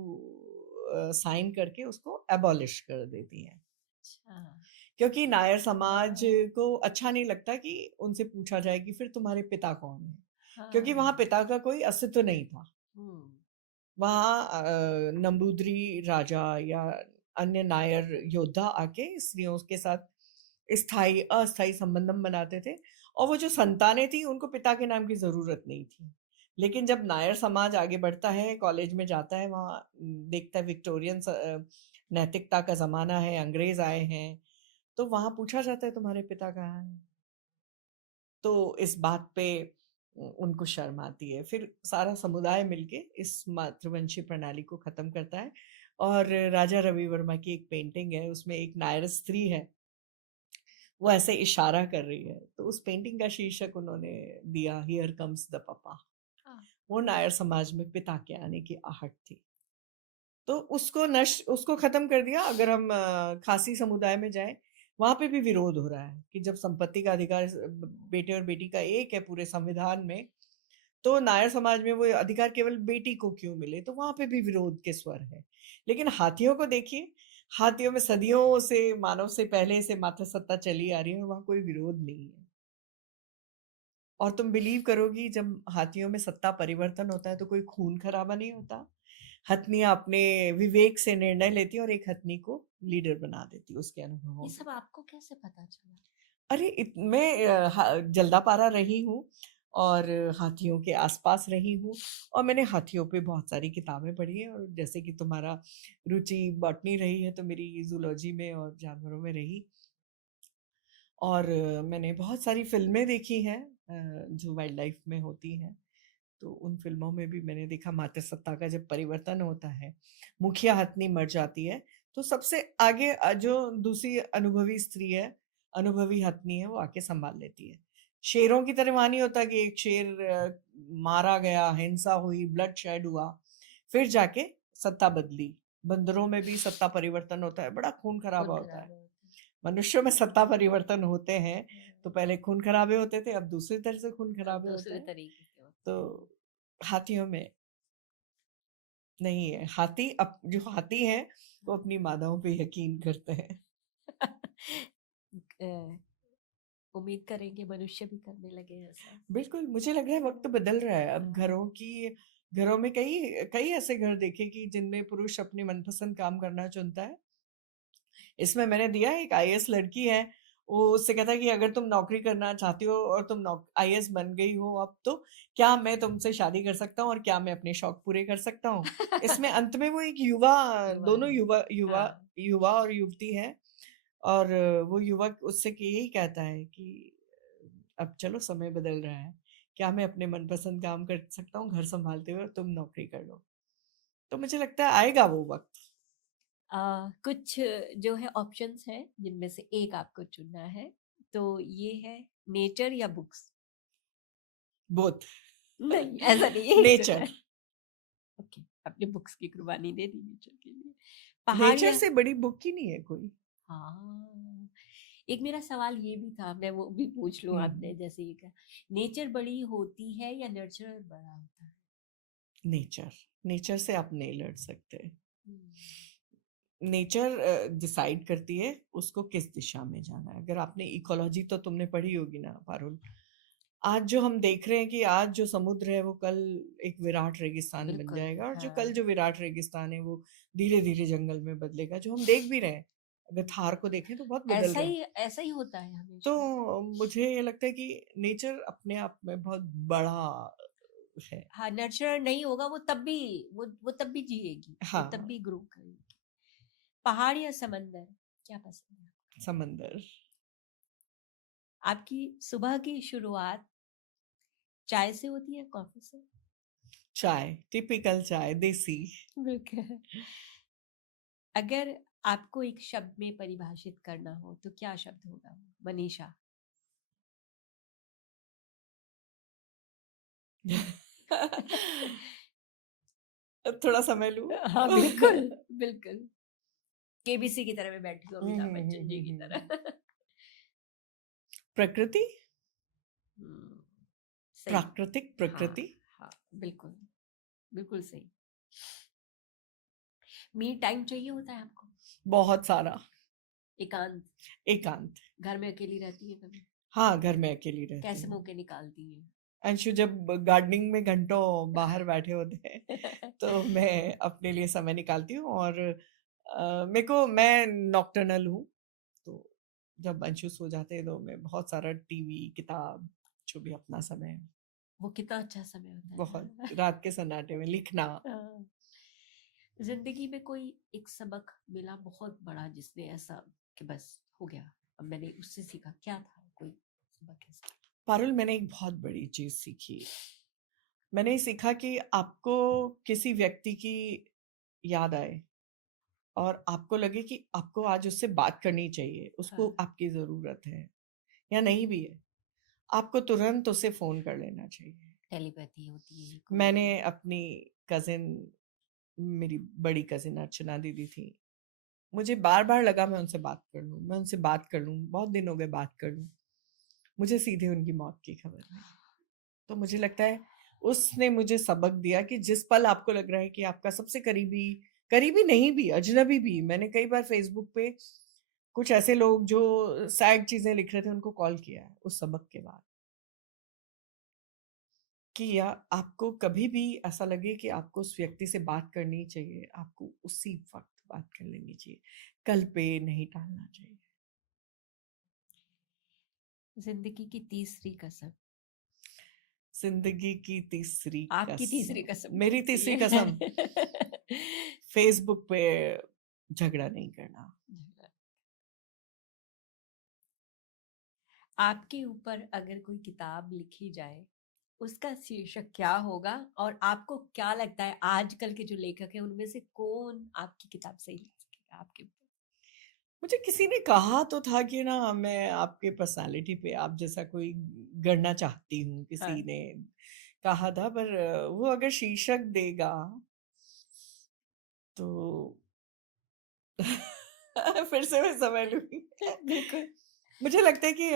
साइन करके उसको एबॉलिश कर देती हैं। अच्छा, क्योंकि नायर समाज को अच्छा नहीं लगता कि उनसे पूछा जाए कि फिर तुम्हारे पिता कौन हैं? क्योंकि हाँ, वहाँ पिता का कोई अस्तित्व नहीं था। हम्म, वहाँ नंबूदरी राजा या अन्य नायर योद्धा आके स्त्रियों के साथ स्थायी अस्थायी संबंध बनाते थे और वो जो संतानें थी उनको पिता के नाम की ज़रूरत नहीं थी। लेकिन जब नायर समाज आगे बढ़ता है, कॉलेज में जाता है, वहाँ देखता है विक्टोरियन नैतिकता का ज़माना है, अंग्रेज़ आए हैं, तो वहाँ पूछा जाता है तुम्हारे पिता कहाँ हैं? तो इस बात पे उनको शर्म आती है। फिर सारा समुदाय मिलके इस मातृवंशीय प्रणाली को ख़त्म करता है और राजा रवि वर्मा की एक पेंटिंग है, उसमें एक नायर स्त्री है, वो ऐसे इशारा कर रही है। तो उस पेंटिंग का शीर्षक उन्होंने दिया हियर कम्स द पापा। हाँ, वो नायर समाज में पिता के आने की आहट थी। तो उसको ख़त्म कर दिया। अगर हम खासी समुदाय में जाएँ, वहाँ पे भी विरोध हो रहा है कि जब संपत्ति का अधिकार बेटे और बेटी का एक है पूरे संविधान में, तो नायर समाज में वो अधिकार केवल बेटी को क्यों मिले? तो वहाँ पे भी विरोध के स्वर हैं। लेकिन हाथियों को देखिए, हाथियों में सदियों से मानव से पहले से मातृसत्ता चली आ रही है और वहाँ कोई विरोध नहीं है। और तुम बिलीव करोगी जब हाथियों में सत्ता परिवर्तन होता है तो कोई खून-खराबा नहीं होता। हथनियाँ अपने विवेक से निर्णय लेती हैं और एक हथनी को लीडर बना देती है उसके अनुभवों ये में। सब आपको कैसे पता चला? अरे मैं जल्दापारा रही हूँ और हाथियों के आसपास रही हूँ और मैंने हाथियों पे बहुत सारी किताबें पढ़ी हैं और जैसे कि तुम्हारा रुचि बॉटनी रही है तो मेरी ज़ूलॉजी में और जानवरों में रही। और मैंने बहुत सारी फ़िल्में देखी हैं जो वाइल्ड लाइफ़ में होती हैं। तो उन फ़िल्मों में भी मैंने देखा मातृसत्ता का जब परिवर्तन होता है, मुखिया हथनी मर जाती है, तो सबसे आगे जो दूसरी अनुभवी स्त्री है, अनुभवी हथनी है, वो आके सँभाल लेती है। शेरों की तरह वहाँ नहीं होता कि एक शेर मारा गया, हिंसा हुई, ब्लडशेड हुआ, फिर जाके सत्ता बदली। बंदरों में भी सत्ता परिवर्तन होता है, बड़ा खून-खराबा खून होता है। खराबा होता मनुष्यों में सत्ता परिवर्तन होते हैं, है। तो पहले खून-खराबे होते थे, अब दूसरी तरह से अब खून-खराबे होते दूसरे हैं। तरीके के होते तो हैं। हाथियों में नहीं है। जो हाथी हैं, वो अपनी मादाओं पे यकीन करते हैं। अ, उम्मीद करेंगे मनुष्य भी करने लगे ऐसा। बिल्कुल, मुझे लग रहा है वक़्त बदल रहा है। अब घरों में कई कई ऐसे घर देखे कि जिनमें पुरुष अपने मनपसंद काम करना चुनता है। इसमें मैंने दिया है एक आईएएस लड़की है, वो उससे कहता है कि अगर तुम नौकरी करना चाहती हो और तुम आईएएस बन गई हो अब, तो क्या मैं तुमसे शादी कर सकता हूँ और क्या मैं अपने शौक पूरे कर सकता हूँ? इसमें अंत में वो एक युवा, युवा दोनों है। युवा युवा हाँ। युवा और युवती है, और वो युवक उससे यही कहता है कि अब चलो समय बदल रहा है, क्या मैं अपने मनपसंद काम कर सकता हूँ घर संभालते हुए और तुम नौकरी कर लो। तो मुझे लगता है आएगा वो वक्त। कुछ जो है ऑप्शंस हैं जिनमें से एक आपको चुनना है, तो ये है नेचर या बुक्स। बोथ। नहीं, ऐसा नहीं है, एक चुनना नेचर। है। ओके, आपने बुक्स की कुर्बानी दे दी नेचर के लिए। पहाड़ नेचर या से बड़ी बुक ही नहीं है कोई। हाँ, एक मेरा सवाल ये भी था, मैं वो भी पूछ लूं, आपने हम्म। जैसे ये कहा, नेचर बड़ी होती है या नर्चर बड़ा होता है? नेचर। नेचर से आप नहीं लड़ सकते। हम्म, नेचर डिसाइड करती है उसको किस दिशा में जाना है। अगर आपने इकोलॉजी तो तुमने पढ़ी होगी ना पारुल, आज जो हम देख रहे हैं कि आज जो समुद्र है वो कल एक विराट रेगिस्तान बन बिल्कुल, जाएगा, और जो कल हाँ। जो विराट रेगिस्तान है वो धीरे धीरे जंगल में बदलेगा, जो हम देख भी रहे हैं। अगर थार को देखें तो बहुत बदल रहा है। ऐसा ही होता है तो हमेशा। मुझे ये लगता है कि नेचर अपने आप में बहुत बड़ा है। हाँ, नर्चर नहीं होगा वो तब भी, वो तब भी जिएगी, वो तब हाँ। भी ग्रो करेगी। पहाड़ या समंदर, क्या पसंद है? समंदर। आपकी सुबह की शुरुआत चाय से होती है, कॉफी से? चाय, टिपिकल चाय, देसी। बिल्कुल। अगर आपको एक शब्द में परिभाषित करना हो तो क्या शब्द होगा, मनीषा? थोड़ा समय लूं। हाँ, बिल्कुल, बिल्कुल। केबीसी की तरह मैं बैठी हूँ अमिताभ बच्चन जी की हम्म। तरह। प्रकृति। हम्म, सही। प्राकृतिक हाँ, प्रकृति। हाँ, बिल्कुल, बिल्कुल सही। मी टाइम चाहिए होता है आपको? बहुत सारा। एकांत? एकांत। घर में अकेली रहती है कभी? हाँ, घर में अकेली रहती कैसे हूँ। मौके निकालती है? अंशु जब गार्डनिंग में घंटों बाहर बैठे होते हैं तो मैं अपने लिए समय निकालती हूँ, और मेरे को, मैं नॉकटर्नल हूँ, तो जब अंशु सो जाते हैं तो मैं बहुत सारा टीवी, किताब, जो भी अपना समय है, वो कितना अच्छा समय होता है बहुत ना। रात के सन्नाटे में लिखना। हाँ। जिंदगी में कोई एक सबक मिला बहुत बड़ा जिसने ऐसा कि बस हो गया, अब मैंने उससे सीखा, क्या था कोई सबक ऐसा? पारुल, मैंने एक बहुत बड़ी चीज सीखी। मैंने सीखा कि आपको किसी व्यक्ति की याद आए और आपको लगे कि आपको आज उससे बात करनी चाहिए, हाँ, उसको आपकी ज़रूरत है या नहीं भी है, आपको तुरंत उसे फ़ोन कर लेना चाहिए। टेलीपैथी होती है कोई। मैंने अपनी कज़िन, मेरी बड़ी कज़िन अर्चना दीदी थी, मुझे बार-बार लगा मैं उनसे बात कर लूँ, मैं उनसे बात कर लूँ, बहुत दिन हो गए बात कर लूँ। मुझे सीधे उनकी मौत की खबर मिली। तो मुझे लगता है उसने मुझे सबक दिया कि जिस पल आपको लग रहा है कि आपका सबसे करीबी, करीबी नहीं भी, अजनबी भी, मैंने कई बार फेसबुक पे कुछ ऐसे लोग जो सैड चीजें लिख रहे थे उनको कॉल किया है उस सबक के बाद, कि या आपको कभी भी ऐसा लगे कि आपको उस व्यक्ति से बात करनी चाहिए, आपको उसी वक्त बात कर लेनी चाहिए, कल पे नहीं टालना चाहिए। जिंदगी की तीसरी कसम। जिंदगी की तीसरी आपकी तीसरी कसम, कसम मेरी कौन सी तीसरी है? कसम, फेसबुक पे झगड़ा नहीं करना। आपके ऊपर अगर कोई किताब लिखी जाए, उसका शीर्षक क्या होगा, और आपको क्या लगता है आजकल के जो लेखक हैं उनमें से कौन आपकी किताब सही लिख सकेगा आपके ऊपर? मुझे किसी ने कहा तो था कि ना मैं आपके पर्सनालिटी पे आप जैसा कोई गढ़ना चाहती हूँ, हाँ। किसी ने कहा था, पर वो अगर शीर्षक देगा तो फिर से मैं समय लूंगी। बिल्कुल। मुझे लगता है कि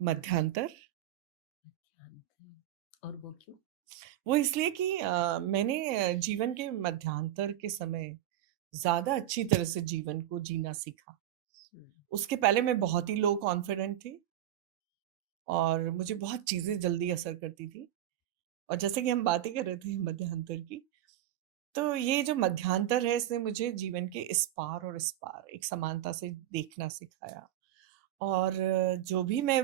मध्यांतर। ध्यान से। और वो क्यों? वो इसलिए कि मैंने जीवन के मध्यांतर के समय ज्यादा अच्छी तरह से जीवन को जीना सीखा। हम्म, उसके पहले मैं बहुत ही लो कॉन्फिडेंट थी और मुझे बहुत चीजें जल्दी असर करती थी, और जैसे कि हम बात ही कर रहे थे मध्यांतर की, तो ये जो मध्यांतर है इसने मुझे जीवन के इस पार और इस पार एक समानता से देखना सिखाया। और जो भी मैं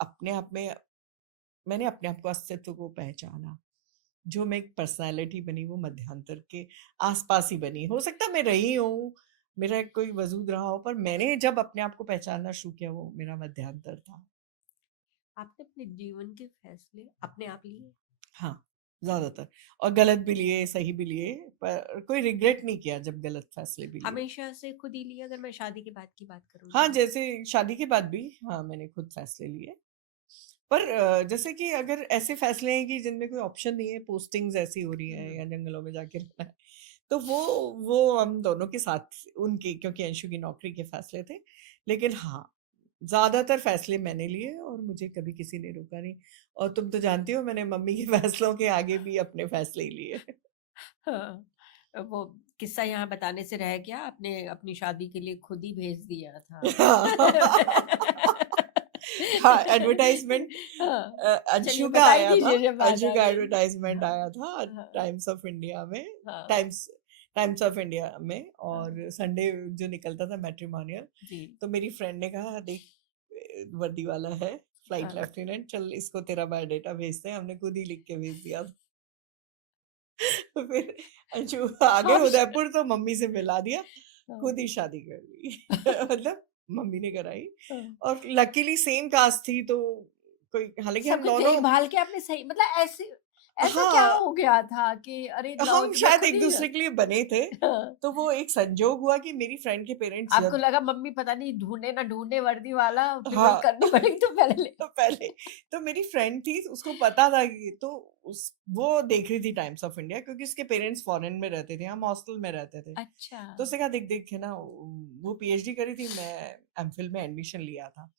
अपने आप में मैंने अपने आप को अस्तित्व को पहचाना। जो मैं एक पर्सनैलिटी बनी वो मध्यांतर के आस-पास ही बनी। हो सकता है मैं रही हूँ, मेरा एक कोई वजूद रहा हो, पर मैंने जब अपने आप को पहचानना शुरू किया वो मेरा मध्यांतर था। आपने अपने जीवन के फैसले अपने आप लिए? हाँ, ज़्यादातर, और गलत भी लिए, सही भी लिए, पर कोई रिग्रेट नहीं किया जब गलत फैसले भी लिए। हमेशा से खुद ही लिए, अगर मैं शादी के बाद की बात करूँ हाँ, तो? जैसे शादी के बाद भी हाँ, मैंने खुद फैसले लिए। पर जैसे कि अगर ऐसे फैसले हैं कि जिनमें कोई ऑप्शन नहीं है, पोस्टिंग्स ऐसी हो रही हैं हुँ। या जंगलों में जाके रहना है, तो वो हम दोनों के साथ उनकी, क्योंकि अंशु की नौकरी के फैसले थे। लेकिन हाँ, ज़्यादातर फैसले मैंने लिए और मुझे कभी किसी ने रोका नहीं। और तुम तो जानती हो मैंने मम्मी के फैसलों के आगे भी अपने फैसले ही लिए। हाँ, वो किस्सा यहाँ बताने से रह गया, आपने अपनी शादी के लिए खुद ही भेज दिया था। हाँ, एडवर्टाइज़मेंट हाँ, चलिए अंशु का बता ही आया था। दीजिए जब बात अंशु आ का गई। एडवर्टाइज़मेंट हाँ, आया था हाँ, टाइम्स ऑफ इंडिया में, हाँ, टाइम्स टाइम्स ऑफ इंडिया में, हाँ, और संडे जो निकलता था मैट्रिमोनियल। जी, तो मेरी फ्रेंड ने कहा देख, वर्दी वाला है, फ्लाइट हाँ, लेफ्टिनेंट, चल इसको तेरा बायोडाटा भेजते हैं। हमने खुद ही लिख के भेज दिया था। तो फिर अंशु आ गए आप श उदयपुर तो मम्मी से मिला दिया, हाँ, खुद ही शादी कर ली। मतलब मम्मी ने कराई। हाँ। और लकीली सेम कास्ट थी, तो कोई, हालाँकि हम सब कुछ दोनों, देखभाल के आपने सही, मतलब ऐसे ऐसा क्या हाँ, हो गया था कि अरे लो हम मैं शायद खुद ही एक-दूसरे के लिए बने थे। हाँ। तो वो एक संजोग हुआ कि मेरी फ्रेंड के पेरेंट्स आपको जब, लगा मम्मी पता नहीं ढूँढे ना ढूँढे वर्दी वाला, फिर वही हाँ, करनी पड़ेगी तो पहले ले। तो पहले तो मेरी फ्रेंड थी, उसको पता था कि, तो उस वो देख रही थी टाइम्स ऑफ इंडिया, क्योंकि उसके पेरेंट्स फॉरेन में रहते थे, हम हॉस्टल में रहते थे। अच्छा। तो उसने कहा देख देख है ना, वो पीएचडी करी थी, मैं एमफिल में एडमिशन लिया था।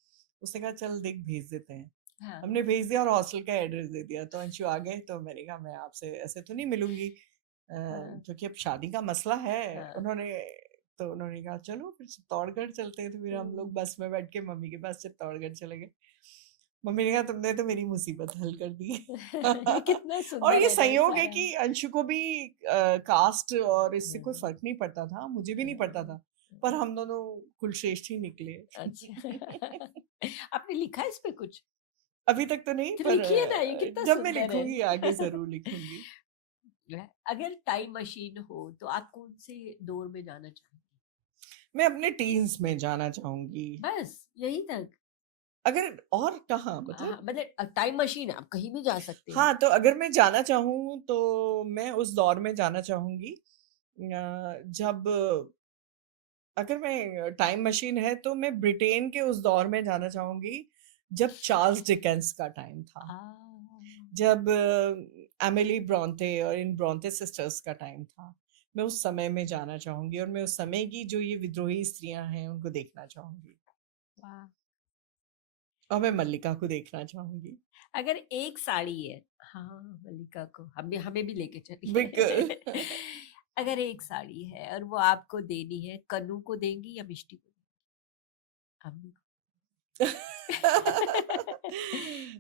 उसने कहा चल देख भेज देते हैं। हाँ, हमने भेज दिया और हॉस्टल का एड्रेस दे दिया। तो अंशु आ गए, तो मैंने कहा मैं आपसे ऐसे तो नहीं मिलूंगी, हाँ, क्योंकि अब शादी का मसला है। हाँ। उन्होंने कहा चलो फिर चित्तौड़गढ़ चलते हैं। तो फिर हम हुँ। लोग बस में बैठ के मम्मी के पास चित्तौड़गढ़ चले गए। मम्मी ने कहा तुमने तो मेरी मुसीबत हल कर दी। ये कितना और सुंदर ये है ना ये संयोग है सारा। कि अंशु को भी कास्ट और इससे कोई हाँ, फर्क नहीं पड़ता था, मुझे भी नहीं हाँ, पड़ता था, पर हम दोनों कुलश्रेष्ठ ही निकले। अच्छा। आपने लिखा इस पे कुछ? अभी तक तो नहीं, तो पर लिखिए ना, ये कितना जब मैं सुंदर लिखूंगी आगे है। जरूर लिखूंगी। अगर टाइम मशीन हो तो आप कौन से दौर में जाना चाहेंगे? मैं अपने टीन्स में जाना चाहूंगी। बस यहीं तक? अगर और कहाँ, हाँ, मतलब, मतलब टाइम मशीन है, आप कहीं भी जा सकते हैं। हाँ, तो अगर मैं जाना चाहूँ तो मैं उस दौर में जाना चाहूँगी, जब, अगर मैं टाइम मशीन है तो मैं ब्रिटेन के उस दौर में जाना चाहूँगी जब चार्ल्स डिकेंस का टाइम था। आ, जब एमिली ब्रोंते और इन ब्रोंते सिस्टर्स का टाइम था। मैं उस समय में जाना चाहूँगी और मैं उस समय की जो ये विद्रोही स्त्रियाँ हैं उनको देखना चाहूँगी। वाह! और मैं मल्लिका को देखना चाहूँगी। अगर एक साड़ी है, हाँ, मल्लिका को हमें हमें भी लेके बिल्कुल। चलिए। अगर एक साड़ी है और वो आपको देनी है, कन्नू को देंगी या मिष्टी को? अम्मी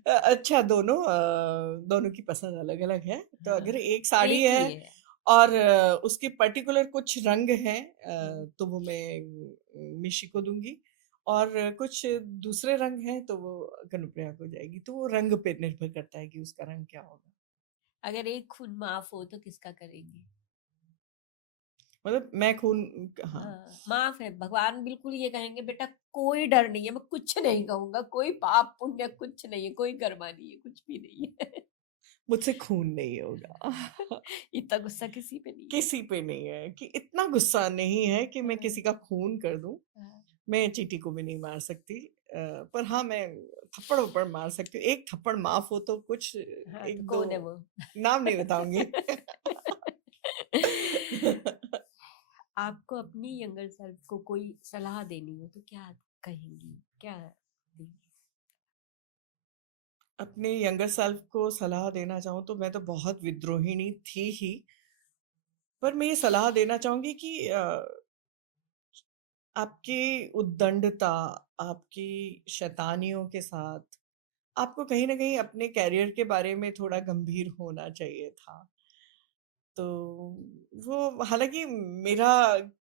अच्छा, दोनों की पसंद अलग-अलग है। तो हाँ, अगर एक साड़ी एक है ही है। और उसके पर्टिकुलर कुछ रंग हैं, हुँ, तो वो मैं मिशी को दूँगी, और कुछ दूसरे रंग हैं तो वो कनुप्रिया को जाएगी। तो वो रंग पे निर्भर करता है कि उसका रंग क्या होगा। अगर एक खून माफ़ हो तो किसका करेंगी? मतलब मैं खून, हाँ। हाँ, माफ़ है, भगवान बिल्कुल ये कहेंगे बेटा कोई डर नहीं है, मैं कुछ नहीं कहूँगा, कोई पाप पुण्य कुछ नहीं है, कोई कर्मा नहीं है, कुछ भी नहीं है। मुझसे खून नहीं होगा। इतना गुस्सा किसी पे नहीं है। किसी पे नहीं है, कि इतना गुस्सा नहीं है कि मैं हाँ, किसी का खून कर दूँ। हाँ, मैं चींटी को भी नहीं मार सकती, पर हाँ, मैं थप्पड़-वप्पड़ मार सकती हूँ। एक थप्पड़ माफ़ हो तो कुछ हाँ, तो 1-2 कौन है वो? नाम नहीं बताऊँगी। आपको अपनी यंगर सेल्फ को कोई सलाह देनी हो तो क्या कहेंगी? क्या देंगी? अपने यंगर सेल्फ को सलाह देना चाहूँ तो मैं तो बहुत विद्रोहिणी थी ही, पर मैं ये सलाह देना चाहूँगी कि आपकी उद्दंडता, आपकी शैतानियों के साथ आपको कहीं न कहीं अपने करियर के बारे में थोड़ा गंभीर होना चाहिए था। तो वो हालाँकि मेरा,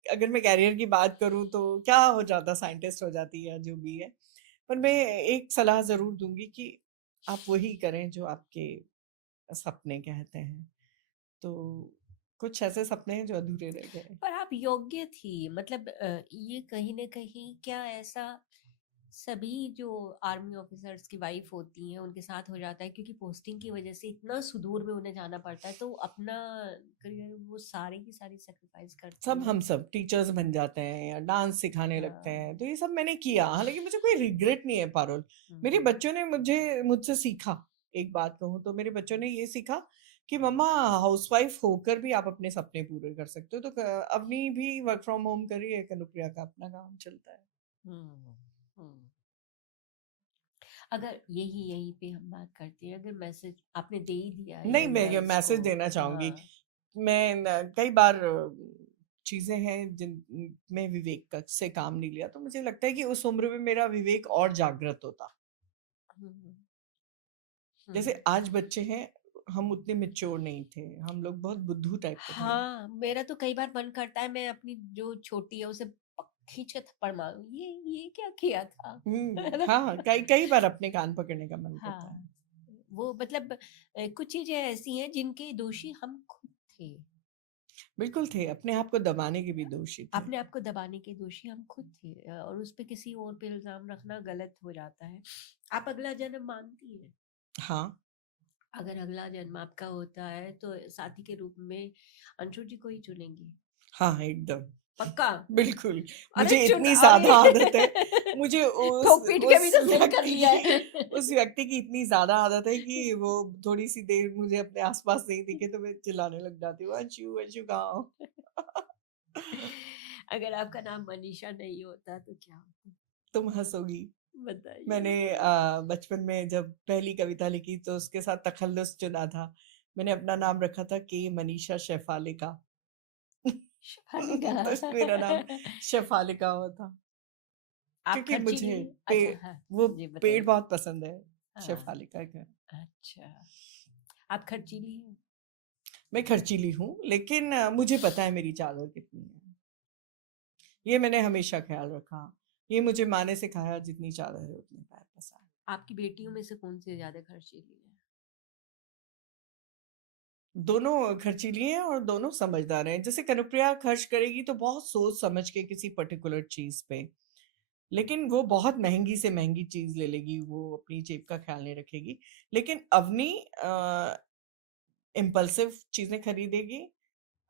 अगर मैं करियर की बात करूँ तो क्या हो जाता, साइंटिस्ट हो जाती या जो भी है। पर मैं एक सलाह ज़रूर दूँगी कि आप वही करें जो आपके सपने कहते हैं। तो कुछ ऐसे सपने हैं जो अधूरे रह गए। पर आप योग्य थी, मतलब ये कहीं न कहीं क्या ऐसा सभी जो आर्मी ऑफिसर्स की वाइफ होती हैं उनके साथ हो जाता है, क्योंकि पोस्टिंग की वजह से इतना सुदूर में उन्हें जाना पड़ता है, तो अपना करियर वो सारी की सारी सैक्रिफाइस करती सब हैं। हम सब टीचर्स बन जाते हैं या डांस सिखाने लगते हाँ। हैं, तो ये सब मैंने किया। हालाँकि मुझे कोई रिग्रेट नहीं है पारुल। मेरे हुँ। बच्चों ने मुझसे सीखा, एक बात कहूँ तो मेरे बच्चों ने ये सीखा कि मम्मा, हाउसवाइफ होकर भी आप अपने सपने पूरे कर सकते हो। तो अवनी भी वर्क फ्रॉम होम कर रही है, कनुप्रिया का अपना काम चलता है। हुँ, हुँ। अगर यही यहीं पे हम बात करते हैं, अगर मैसेज आपने दे ही दिया है नहीं, यंग मैं ये गर्ल्स को। मैसेज देना चाहूँगी। हाँ। मैं कई बार चीज़ें हैं जिन में विवेक से काम नहीं लिया, तो मुझे लगता है कि उस उम्र में मेरा विवेक और जागृत होता। हुँ, हुँ। जैसे आज बच्चे हैं, हम उतने मैच्योर नहीं थे, हम लोग बहुत बुद्धू टाइप के थे। हाँ, मेरा तो कई बार मन करता है मैं अपनी जो छोटी है उसे खींच के थप्पड़ मारूँ। ये क्या किया था? है ना? हाँ, कई कई बार अपने कान पकड़ने का मन करता है। हाँ, वो मतलब कुछ चीज़ें ऐसी हैं जिनके दोषी हम खुद थे। बिल्कुल थे, अपने आप को दबाने के भी दोषी थे। अपने आप को दबाने के दोषी हम खुद थे, और उस पे किसी और पे इल्ज़ाम रखना गलत हो जाता है। आप अगला जन्म मानती हैं? हाँ, अगर अगला जन्म आपका होता है तो साथी के रूप में अंशु जी को ही चुनेंगी? हाँ, एकदम। पक्का? बिल्कुल, अरे मुझे चुन इतनी अरे ज़्यादा आदत है, मुझे ठोक पीट के भी उस तो सही कर व्यक्ति लिया की है। उस व्यक्ति की इतनी ज़्यादा आदत है कि वो थोड़ी-सी देर मुझे अपने आस-पास नहीं दिखे तो मैं चिल्लाने लग जाती हूँ, "अंशु, अंशु कहाँ हो?" अगर आपका नाम मनीषा नहीं होता तो क्या होता? तुम हँसोगी। मैंने बताइए। बचपन में जब पहली कविता लिखी तो उसके साथ तखल्लुस चुना था। मैंने अपना नाम रखा था के मनीषा शेफालिका। शिफालिका। तो मेरा नाम शेफालिका हुआ था। आप क्योंकि खर्चीली मुझे हैं? पे अच्छा, हाँ, वो जी पेड़ बताइए। बहुत पसंद है, हाँ, शेफालिका का। अच्छा। आप खर्चीली हैं? मैं खर्चीली हूँ, लेकिन मुझे पता है मेरी चादर कितनी है। ये मैंने हमेशा ख़्याल रखा। ये मुझे माँ ने सिखाया, जितनी चादर है उतने पैर पसार। आपकी बेटियों में से कौन-सी ज़्यादा खर्चीली है? दोनों खर्चीली हैं और दोनों समझदार हैं। जैसे कनुप्रिया खर्च करेगी तो बहुत सोच समझ के किसी पर्टिकुलर चीज़ पे। लेकिन वो बहुत महँगी से महँगी चीज़ ले लेगी, वो अपनी जेब का ख़्याल नहीं रखेगी। लेकिन अवनी इम्पल्सिव चीज़ें खरीदेगी।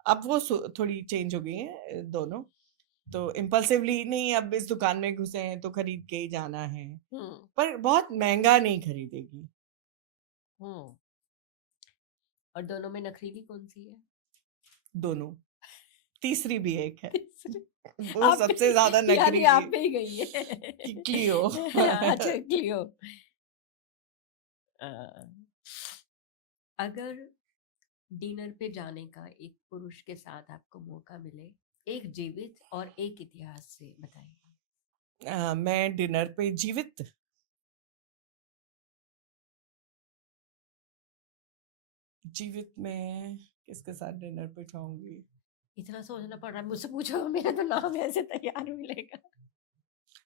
अब वो थोड़ी चेंज हो गई हैं दोनों। तो इम्पल्सिवली नहीं, अब इस दुकान में घुसे हैं तो खरीद के ही जाना है। हुँ, पर बहुत महँगा नहीं खरीदेगी, हुँ। और दोनों में नखरीली कौन-सी है? दोनों। तीसरी भी एक है। तीसरी वो आप पे सबसे ज़्यादा यानी नखरीली आप पे ही गई है। कि क्लियो। अच्छा, क्लियो। अ, अगर डिनर पे जाने का एक पुरुष के साथ आपको मौका मिले, एक जीवित और एक इतिहास से बताइए? मैं डिनर पे जीवित जीवित में किसके साथ डिनर पे खाऊँगी? इतना सोचना पड़ रहा है, मुझसे पूछो मेरा तो नाम ऐसे तैयार मिलेगा।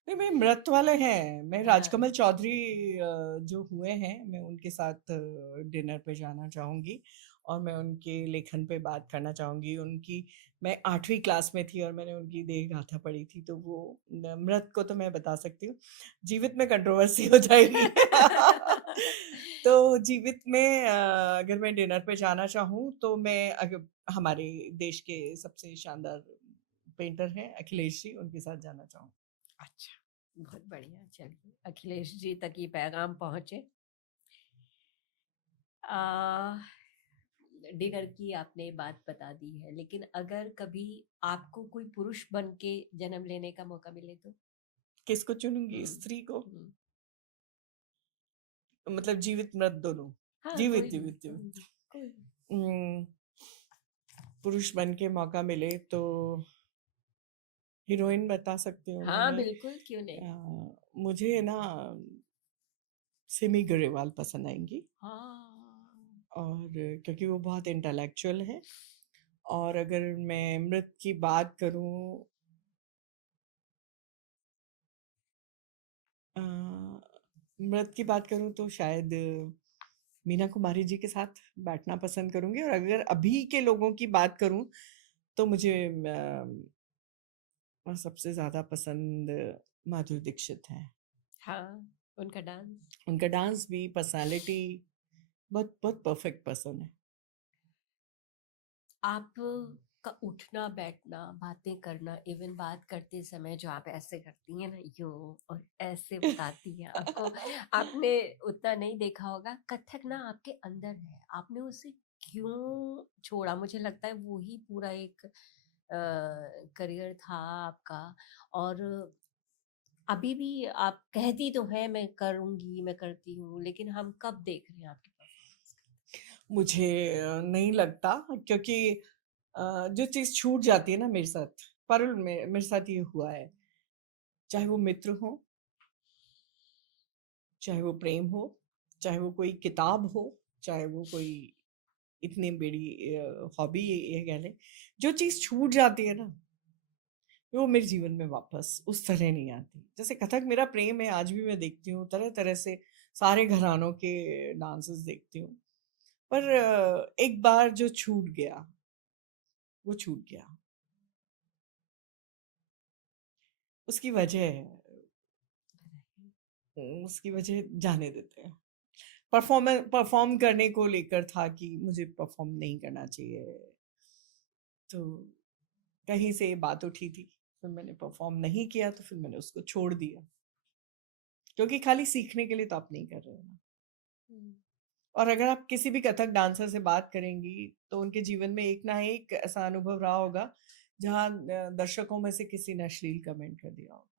नहीं, मैं मृत वाले हैं। मैं हाँ, राजकमल चौधरी जो हुए हैं, मैं उनके साथ डिनर पे जाना चाहूँगी और मैं उनके लेखन पे बात करना चाहूँगी। उनकी मैं 8वीं क्लास में थी और मैंने उनकी देह गाथा पढ़ी थी, तो वो मृत को तो मैं बता सकती हूँ। जीवित में कंट्रोवर्सी हो जाएगी। तो जीवित में अगर मैं डिनर पे जाना चाहूँ, तो मैं हमारे देश के सबसे शानदार पेंटर हैं अखिलेश जी, उनके साथ जाना चाहूँगी। अच्छा, बहुत बढ़िया। चलिए, अखिलेश जी तक ये पैगाम पहुँचे। अ, डिनर की आपने बात बता दी है, लेकिन अगर कभी आपको कोई पुरुष बन के जन्म लेने का मौका मिले तो? किसको चुनूँगी? हुँ, स्त्री को? हुँ। मतलब जीवित मृत दोनों? हाँ, जीवित, कोई भी, जीवित, जीवित। कोई भी, कोई भी। उम, पुरुष बन के मौका मिले तो हीरोइन बता सकती हूँ हाँ, मैं। बिल्कुल, क्यों नहीं? मुझे ना सिमी ग्रेवाल पसंद आएँगी हाँ। और क्योंकि वो बहुत इंटेलेक्चुअल है और अगर मैं मृत की बात करूं, अ, मृत की बात करूं तो शायद मीना कुमारी जी के साथ बैठना पसंद करूंगी। और अगर अभी के लोगों की बात करूं तो मुझे सबसे ज्यादा पसंद माधुरी दीक्षित है। हाँ, उनका डांस। उनका डांस भी, पर्सनालिटी, बहुत बहुत परफेक्ट पर्सन है। आप का उठना बैठना, बातें करना, इवन बात करते समय जो आप ऐसे करती हैं ना, यूं और ऐसे बताती हैं, आपको आपने उतना नहीं देखा होगा, कथक ना आपके अंदर है, आपने उसे क्यों छोड़ा? मुझे लगता है वो ही पूरा एक करियर था आपका। और अभी भी आप कहती तो हैं मैं करूंगी, मैं करती हूँ, लेकिन हम कब देख रहे हैं आपकी परफॉर्मेंस? मुझे नहीं लगता, क्योंकि जो चीज छूट जाती है ना मेरे साथ, पारुल में मेरे साथ ये हुआ है। चाहे वो मित्र हो, चाहे वो प्रेम हो, चाहे वो कोई किताब हो, चाहे वो कोई इतनी बड़ी हॉबी ये कह लें, जो चीज छूट जाती है ना, वो मेरे जीवन में वापस उस तरह नहीं आती। जैसे कथक मेरा प्रेम है, आज भी मैं देखती हूँ, तरह तरह से सारे घरानों के डांसेस देखती हूँ। पर एक बार जो छूट गया, वो छूट गया। उसकी वजह है, उसकी वजह जाने देते हैं। परफॉर्म करने को लेकर था कि मुझे परफॉर्म नहीं करना चाहिए, तो कहीं से ये बात उठी थी, फिर मैंने परफॉर्म नहीं किया, तो फिर मैंने उसको छोड़ दिया, क्योंकि खाली सीखने के लिए तो आप नहीं कर रहे हो ना। हम्म। और अगर आप किसी भी कथक डांसर से बात करेंगी तो उनके जीवन में एक ना एक ऐसा अनुभव रहा होगा जहाँ दर्शकों में से किसी ने अश्लील कमेंट कर दिया होगा।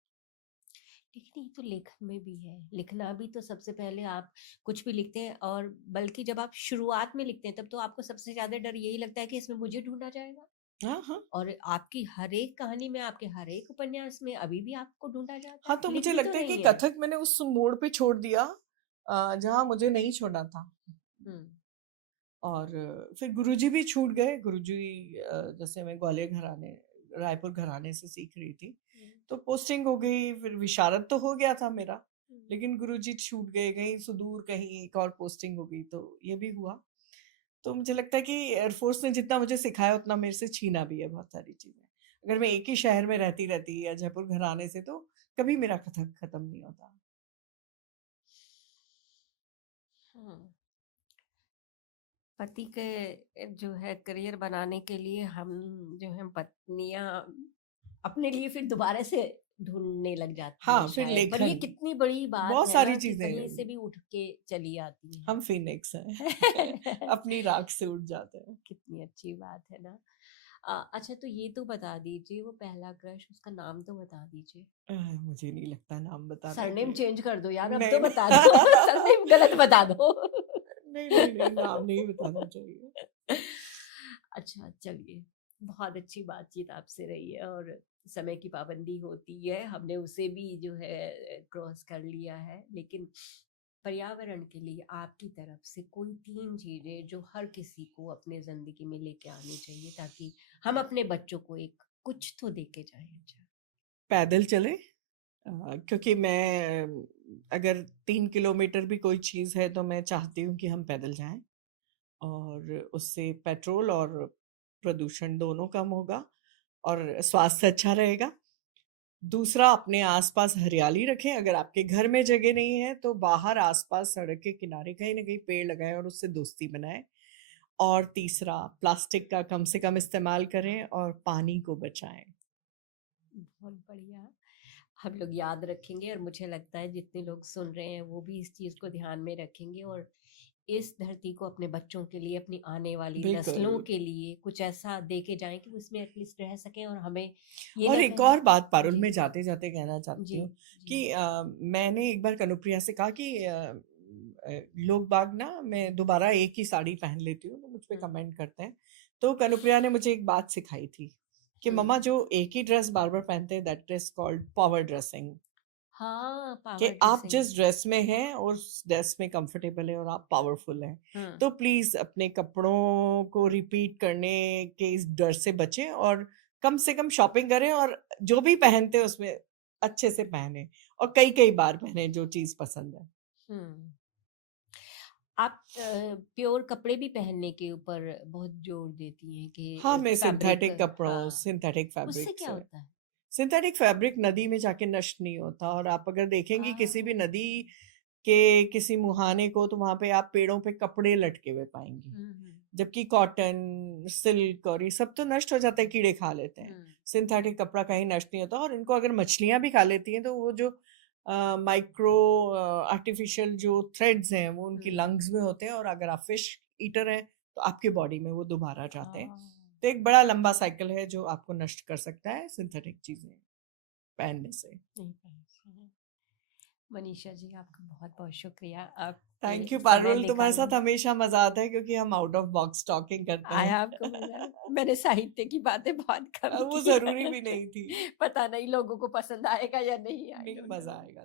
लेकिन ये तो लेखन में भी है, लिखना भी तो सबसे पहले आप कुछ भी लिखते हैं, और बल्कि जब आप शुरुआत में लिखते हैं तब तो आपको सबसे ज्यादा डर यही लगता है कि इसमें मुझे ढूंढा जाएगा। हाँ हाँ। और आपकी हर एक कहानी में, आपके हर एक उपन्यास में अभी भी आपको ढूंढा जाता हाँ, है, तो मुझे लिखनी तो लगता है कि नहीं है। कथक मैंने उस मोड़ पे छोड़ दिया जहाँ मुझे नहीं छोड़ना था। हम्म। और फिर गुरुजी भी छूट गए। गुरुजी, जैसे मैं ग्वालियर घराने, रायपुर घराने से सीख रही थी, हम्म। तो पोस्टिंग हो गई, फिर विशारद तो हो गया था मेरा, हम्म। लेकिन गुरुजी छूट गए, कहीं सुदूर कहीं एक और पोस्टिंग हो गई, तो ये भी हुआ। तो मुझे लगता है कि एयरफोर्स ने जितना मुझे सिखाया उतना मेरे से छीना भी है बहुत सारी चीजें। अगर मैं एक ही शहर में रहती रहती या जयपुर घराने से, तो कभी मेरा कथक खत्म नहीं होता। हम्म। पति के जो है करियर बनाने के लिए हम जो है पत्नियां अपने लिए फिर दोबारा से ढूंढने लग जाती हैं हाँ, फिर शायद, पर ये लेखन, कितनी बड़ी बात बहुत है सारी ना कि कहीं चीजें, से भी उठ के चली आती हम फिनिक्स हैं। हैं। अपनी राख से उठ जाते हैं। कितनी अच्छी बात है ना। अच्छा, तो ये तो बता दीजिए, वो पहला क्रश, उसका नाम तो बता दीजिए। मुझे नहीं लगता नाम बताना सरनेम चाहिए। चेंज कर दो यार, अब तो नहीं बता दो। सरनेम गलत बता दो। नहीं नहीं नहीं, नाम नहीं बताना चाहिए। अच्छा, चलिए, बहुत अच्छी बातचीत आपसे रही है, और समय की पाबंदी होती है, हमने उसे भी जो है क्रॉस कर लिया है, लेकिन पर्यावरण के लिए आपकी तरफ से कोई 3 चीजें जो हर किसी को अपने जिंदगी में लेके आनी चाहिए, ताकि हम अपने बच्चों को एक कुछ तो दे के जाएं। अच्छा। पैदल चले, क्योंकि मैं अगर 3 किलोमीटर भी कोई चीज़ है तो मैं चाहती हूँ कि हम पैदल जाएं, और उससे पेट्रोल और प्रदूषण दोनों कम होगा और स्वास्थ्य अच्छा रहेगा। दूसरा, अपने आसपास हरियाली रखें। अगर आपके घर में जगह नहीं है तो बाहर आसपास सड़क के किनारे कहीं ना कहीं पेड़ लगाएं और उससे दोस्ती बनाएं। और तीसरा, प्लास्टिक का कम से कम इस्तेमाल करें और पानी को बचाएं। बहुत बढ़िया, हम लोग याद रखेंगे, और मुझे लगता है जितने लोग सुन रहे हैं वो भी इस चीज को ध्यान में रखेंगे, और इस धरती को अपने बच्चों के लिए, अपनी आने वाली नस्लों बिल्कुल। के लिए कुछ ऐसा दे के जाएं कि उसमें एटलीस्ट रह सकें, और हमें ये और ना एक और कहें। बात पारुल जी। में जाते जाते कहना चाहती जी। हूँ जी। कि मैंने एक बार कनुप्रिया से कहा कि लोग बाग ना, मैं दोबारा एक ही साड़ी पहन लेती हूँ तो मुझ पे हम्म। कमेंट करते हैं। तो कनुप्रिया ने मुझे एक बात सिखाई थी कि हम्म। मम्मा, जो एक ही ड्रेस बार बार पहनते हैं, that is called power dressing. हाँ, कि पावर आप ड्रेसिंग। जिस ड्रेस में हैं और उस ड्रेस में कंफर्टेबल है और आप पावरफुल हैं, हम्म। तो प्लीज अपने कपड़ों को रिपीट करने के इस डर से बचें और कम से कम शॉपिंग करें और जो भी पहनते हैं उसमें अच्छे से पहने और कई कई बार पहने जो चीज पसंद है। हम्म। आप प्योर कपड़े भी पहनने के ऊपर बहुत जोर देती हैं हाँ, कि मैं फैब्रिक। सिंथेटिक कपड़ों, हाँ, सिंथेटिक उससे फैब्रिक क्या से। होता है? सिंथेटिक फैब्रिक नदी में जाके नष्ट नहीं होता और आप अगर देखेंगी किसी भी हाँ। नदी के किसी मुहाने को तो वहां पे आप पेड़ों पे कपड़े लटके हुए पाएंगी, हम्म। जबकि कॉटन, सिल्क और ये सब तो नष्ट हो जाता है, कीड़े खा लेते हैं। हम्म। सिंथेटिक कपड़ा कहीं नष्ट नहीं होता और इनको अगर मछलियां भी खा लेती हैं तो वो जो माइक्रो आर्टिफिशियल जो थ्रेड्स हैं वो उनकी हम्म। लंग्स में होते हैं और अगर आप फिश ईटर हैं तो आपके बॉडी में वो दोबारा जाते हैं। हाँ, तो एक बड़ा लंबा साइकिल है जो आपको नष्ट कर सकता है सिंथेटिक चीजें पहनने से। नहीं पहनते हैं। मनीषा जी, आपका बहुत बहुत शुक्रिया, थैंक यू आपने समय पारुल, तुम्हारे साथ निकाला। हमेशा मजा आता है क्योंकि हम आउट ऑफ बॉक्स टॉकिंग करते हैं। आया आपको मजा? मैंने साहित्य की बातें बहुत कम वो की जरूरी है। भी नहीं थी। पता नहीं लोगों को पसंद आएगा या नहीं नहीं, आएगा। मजा आएगा।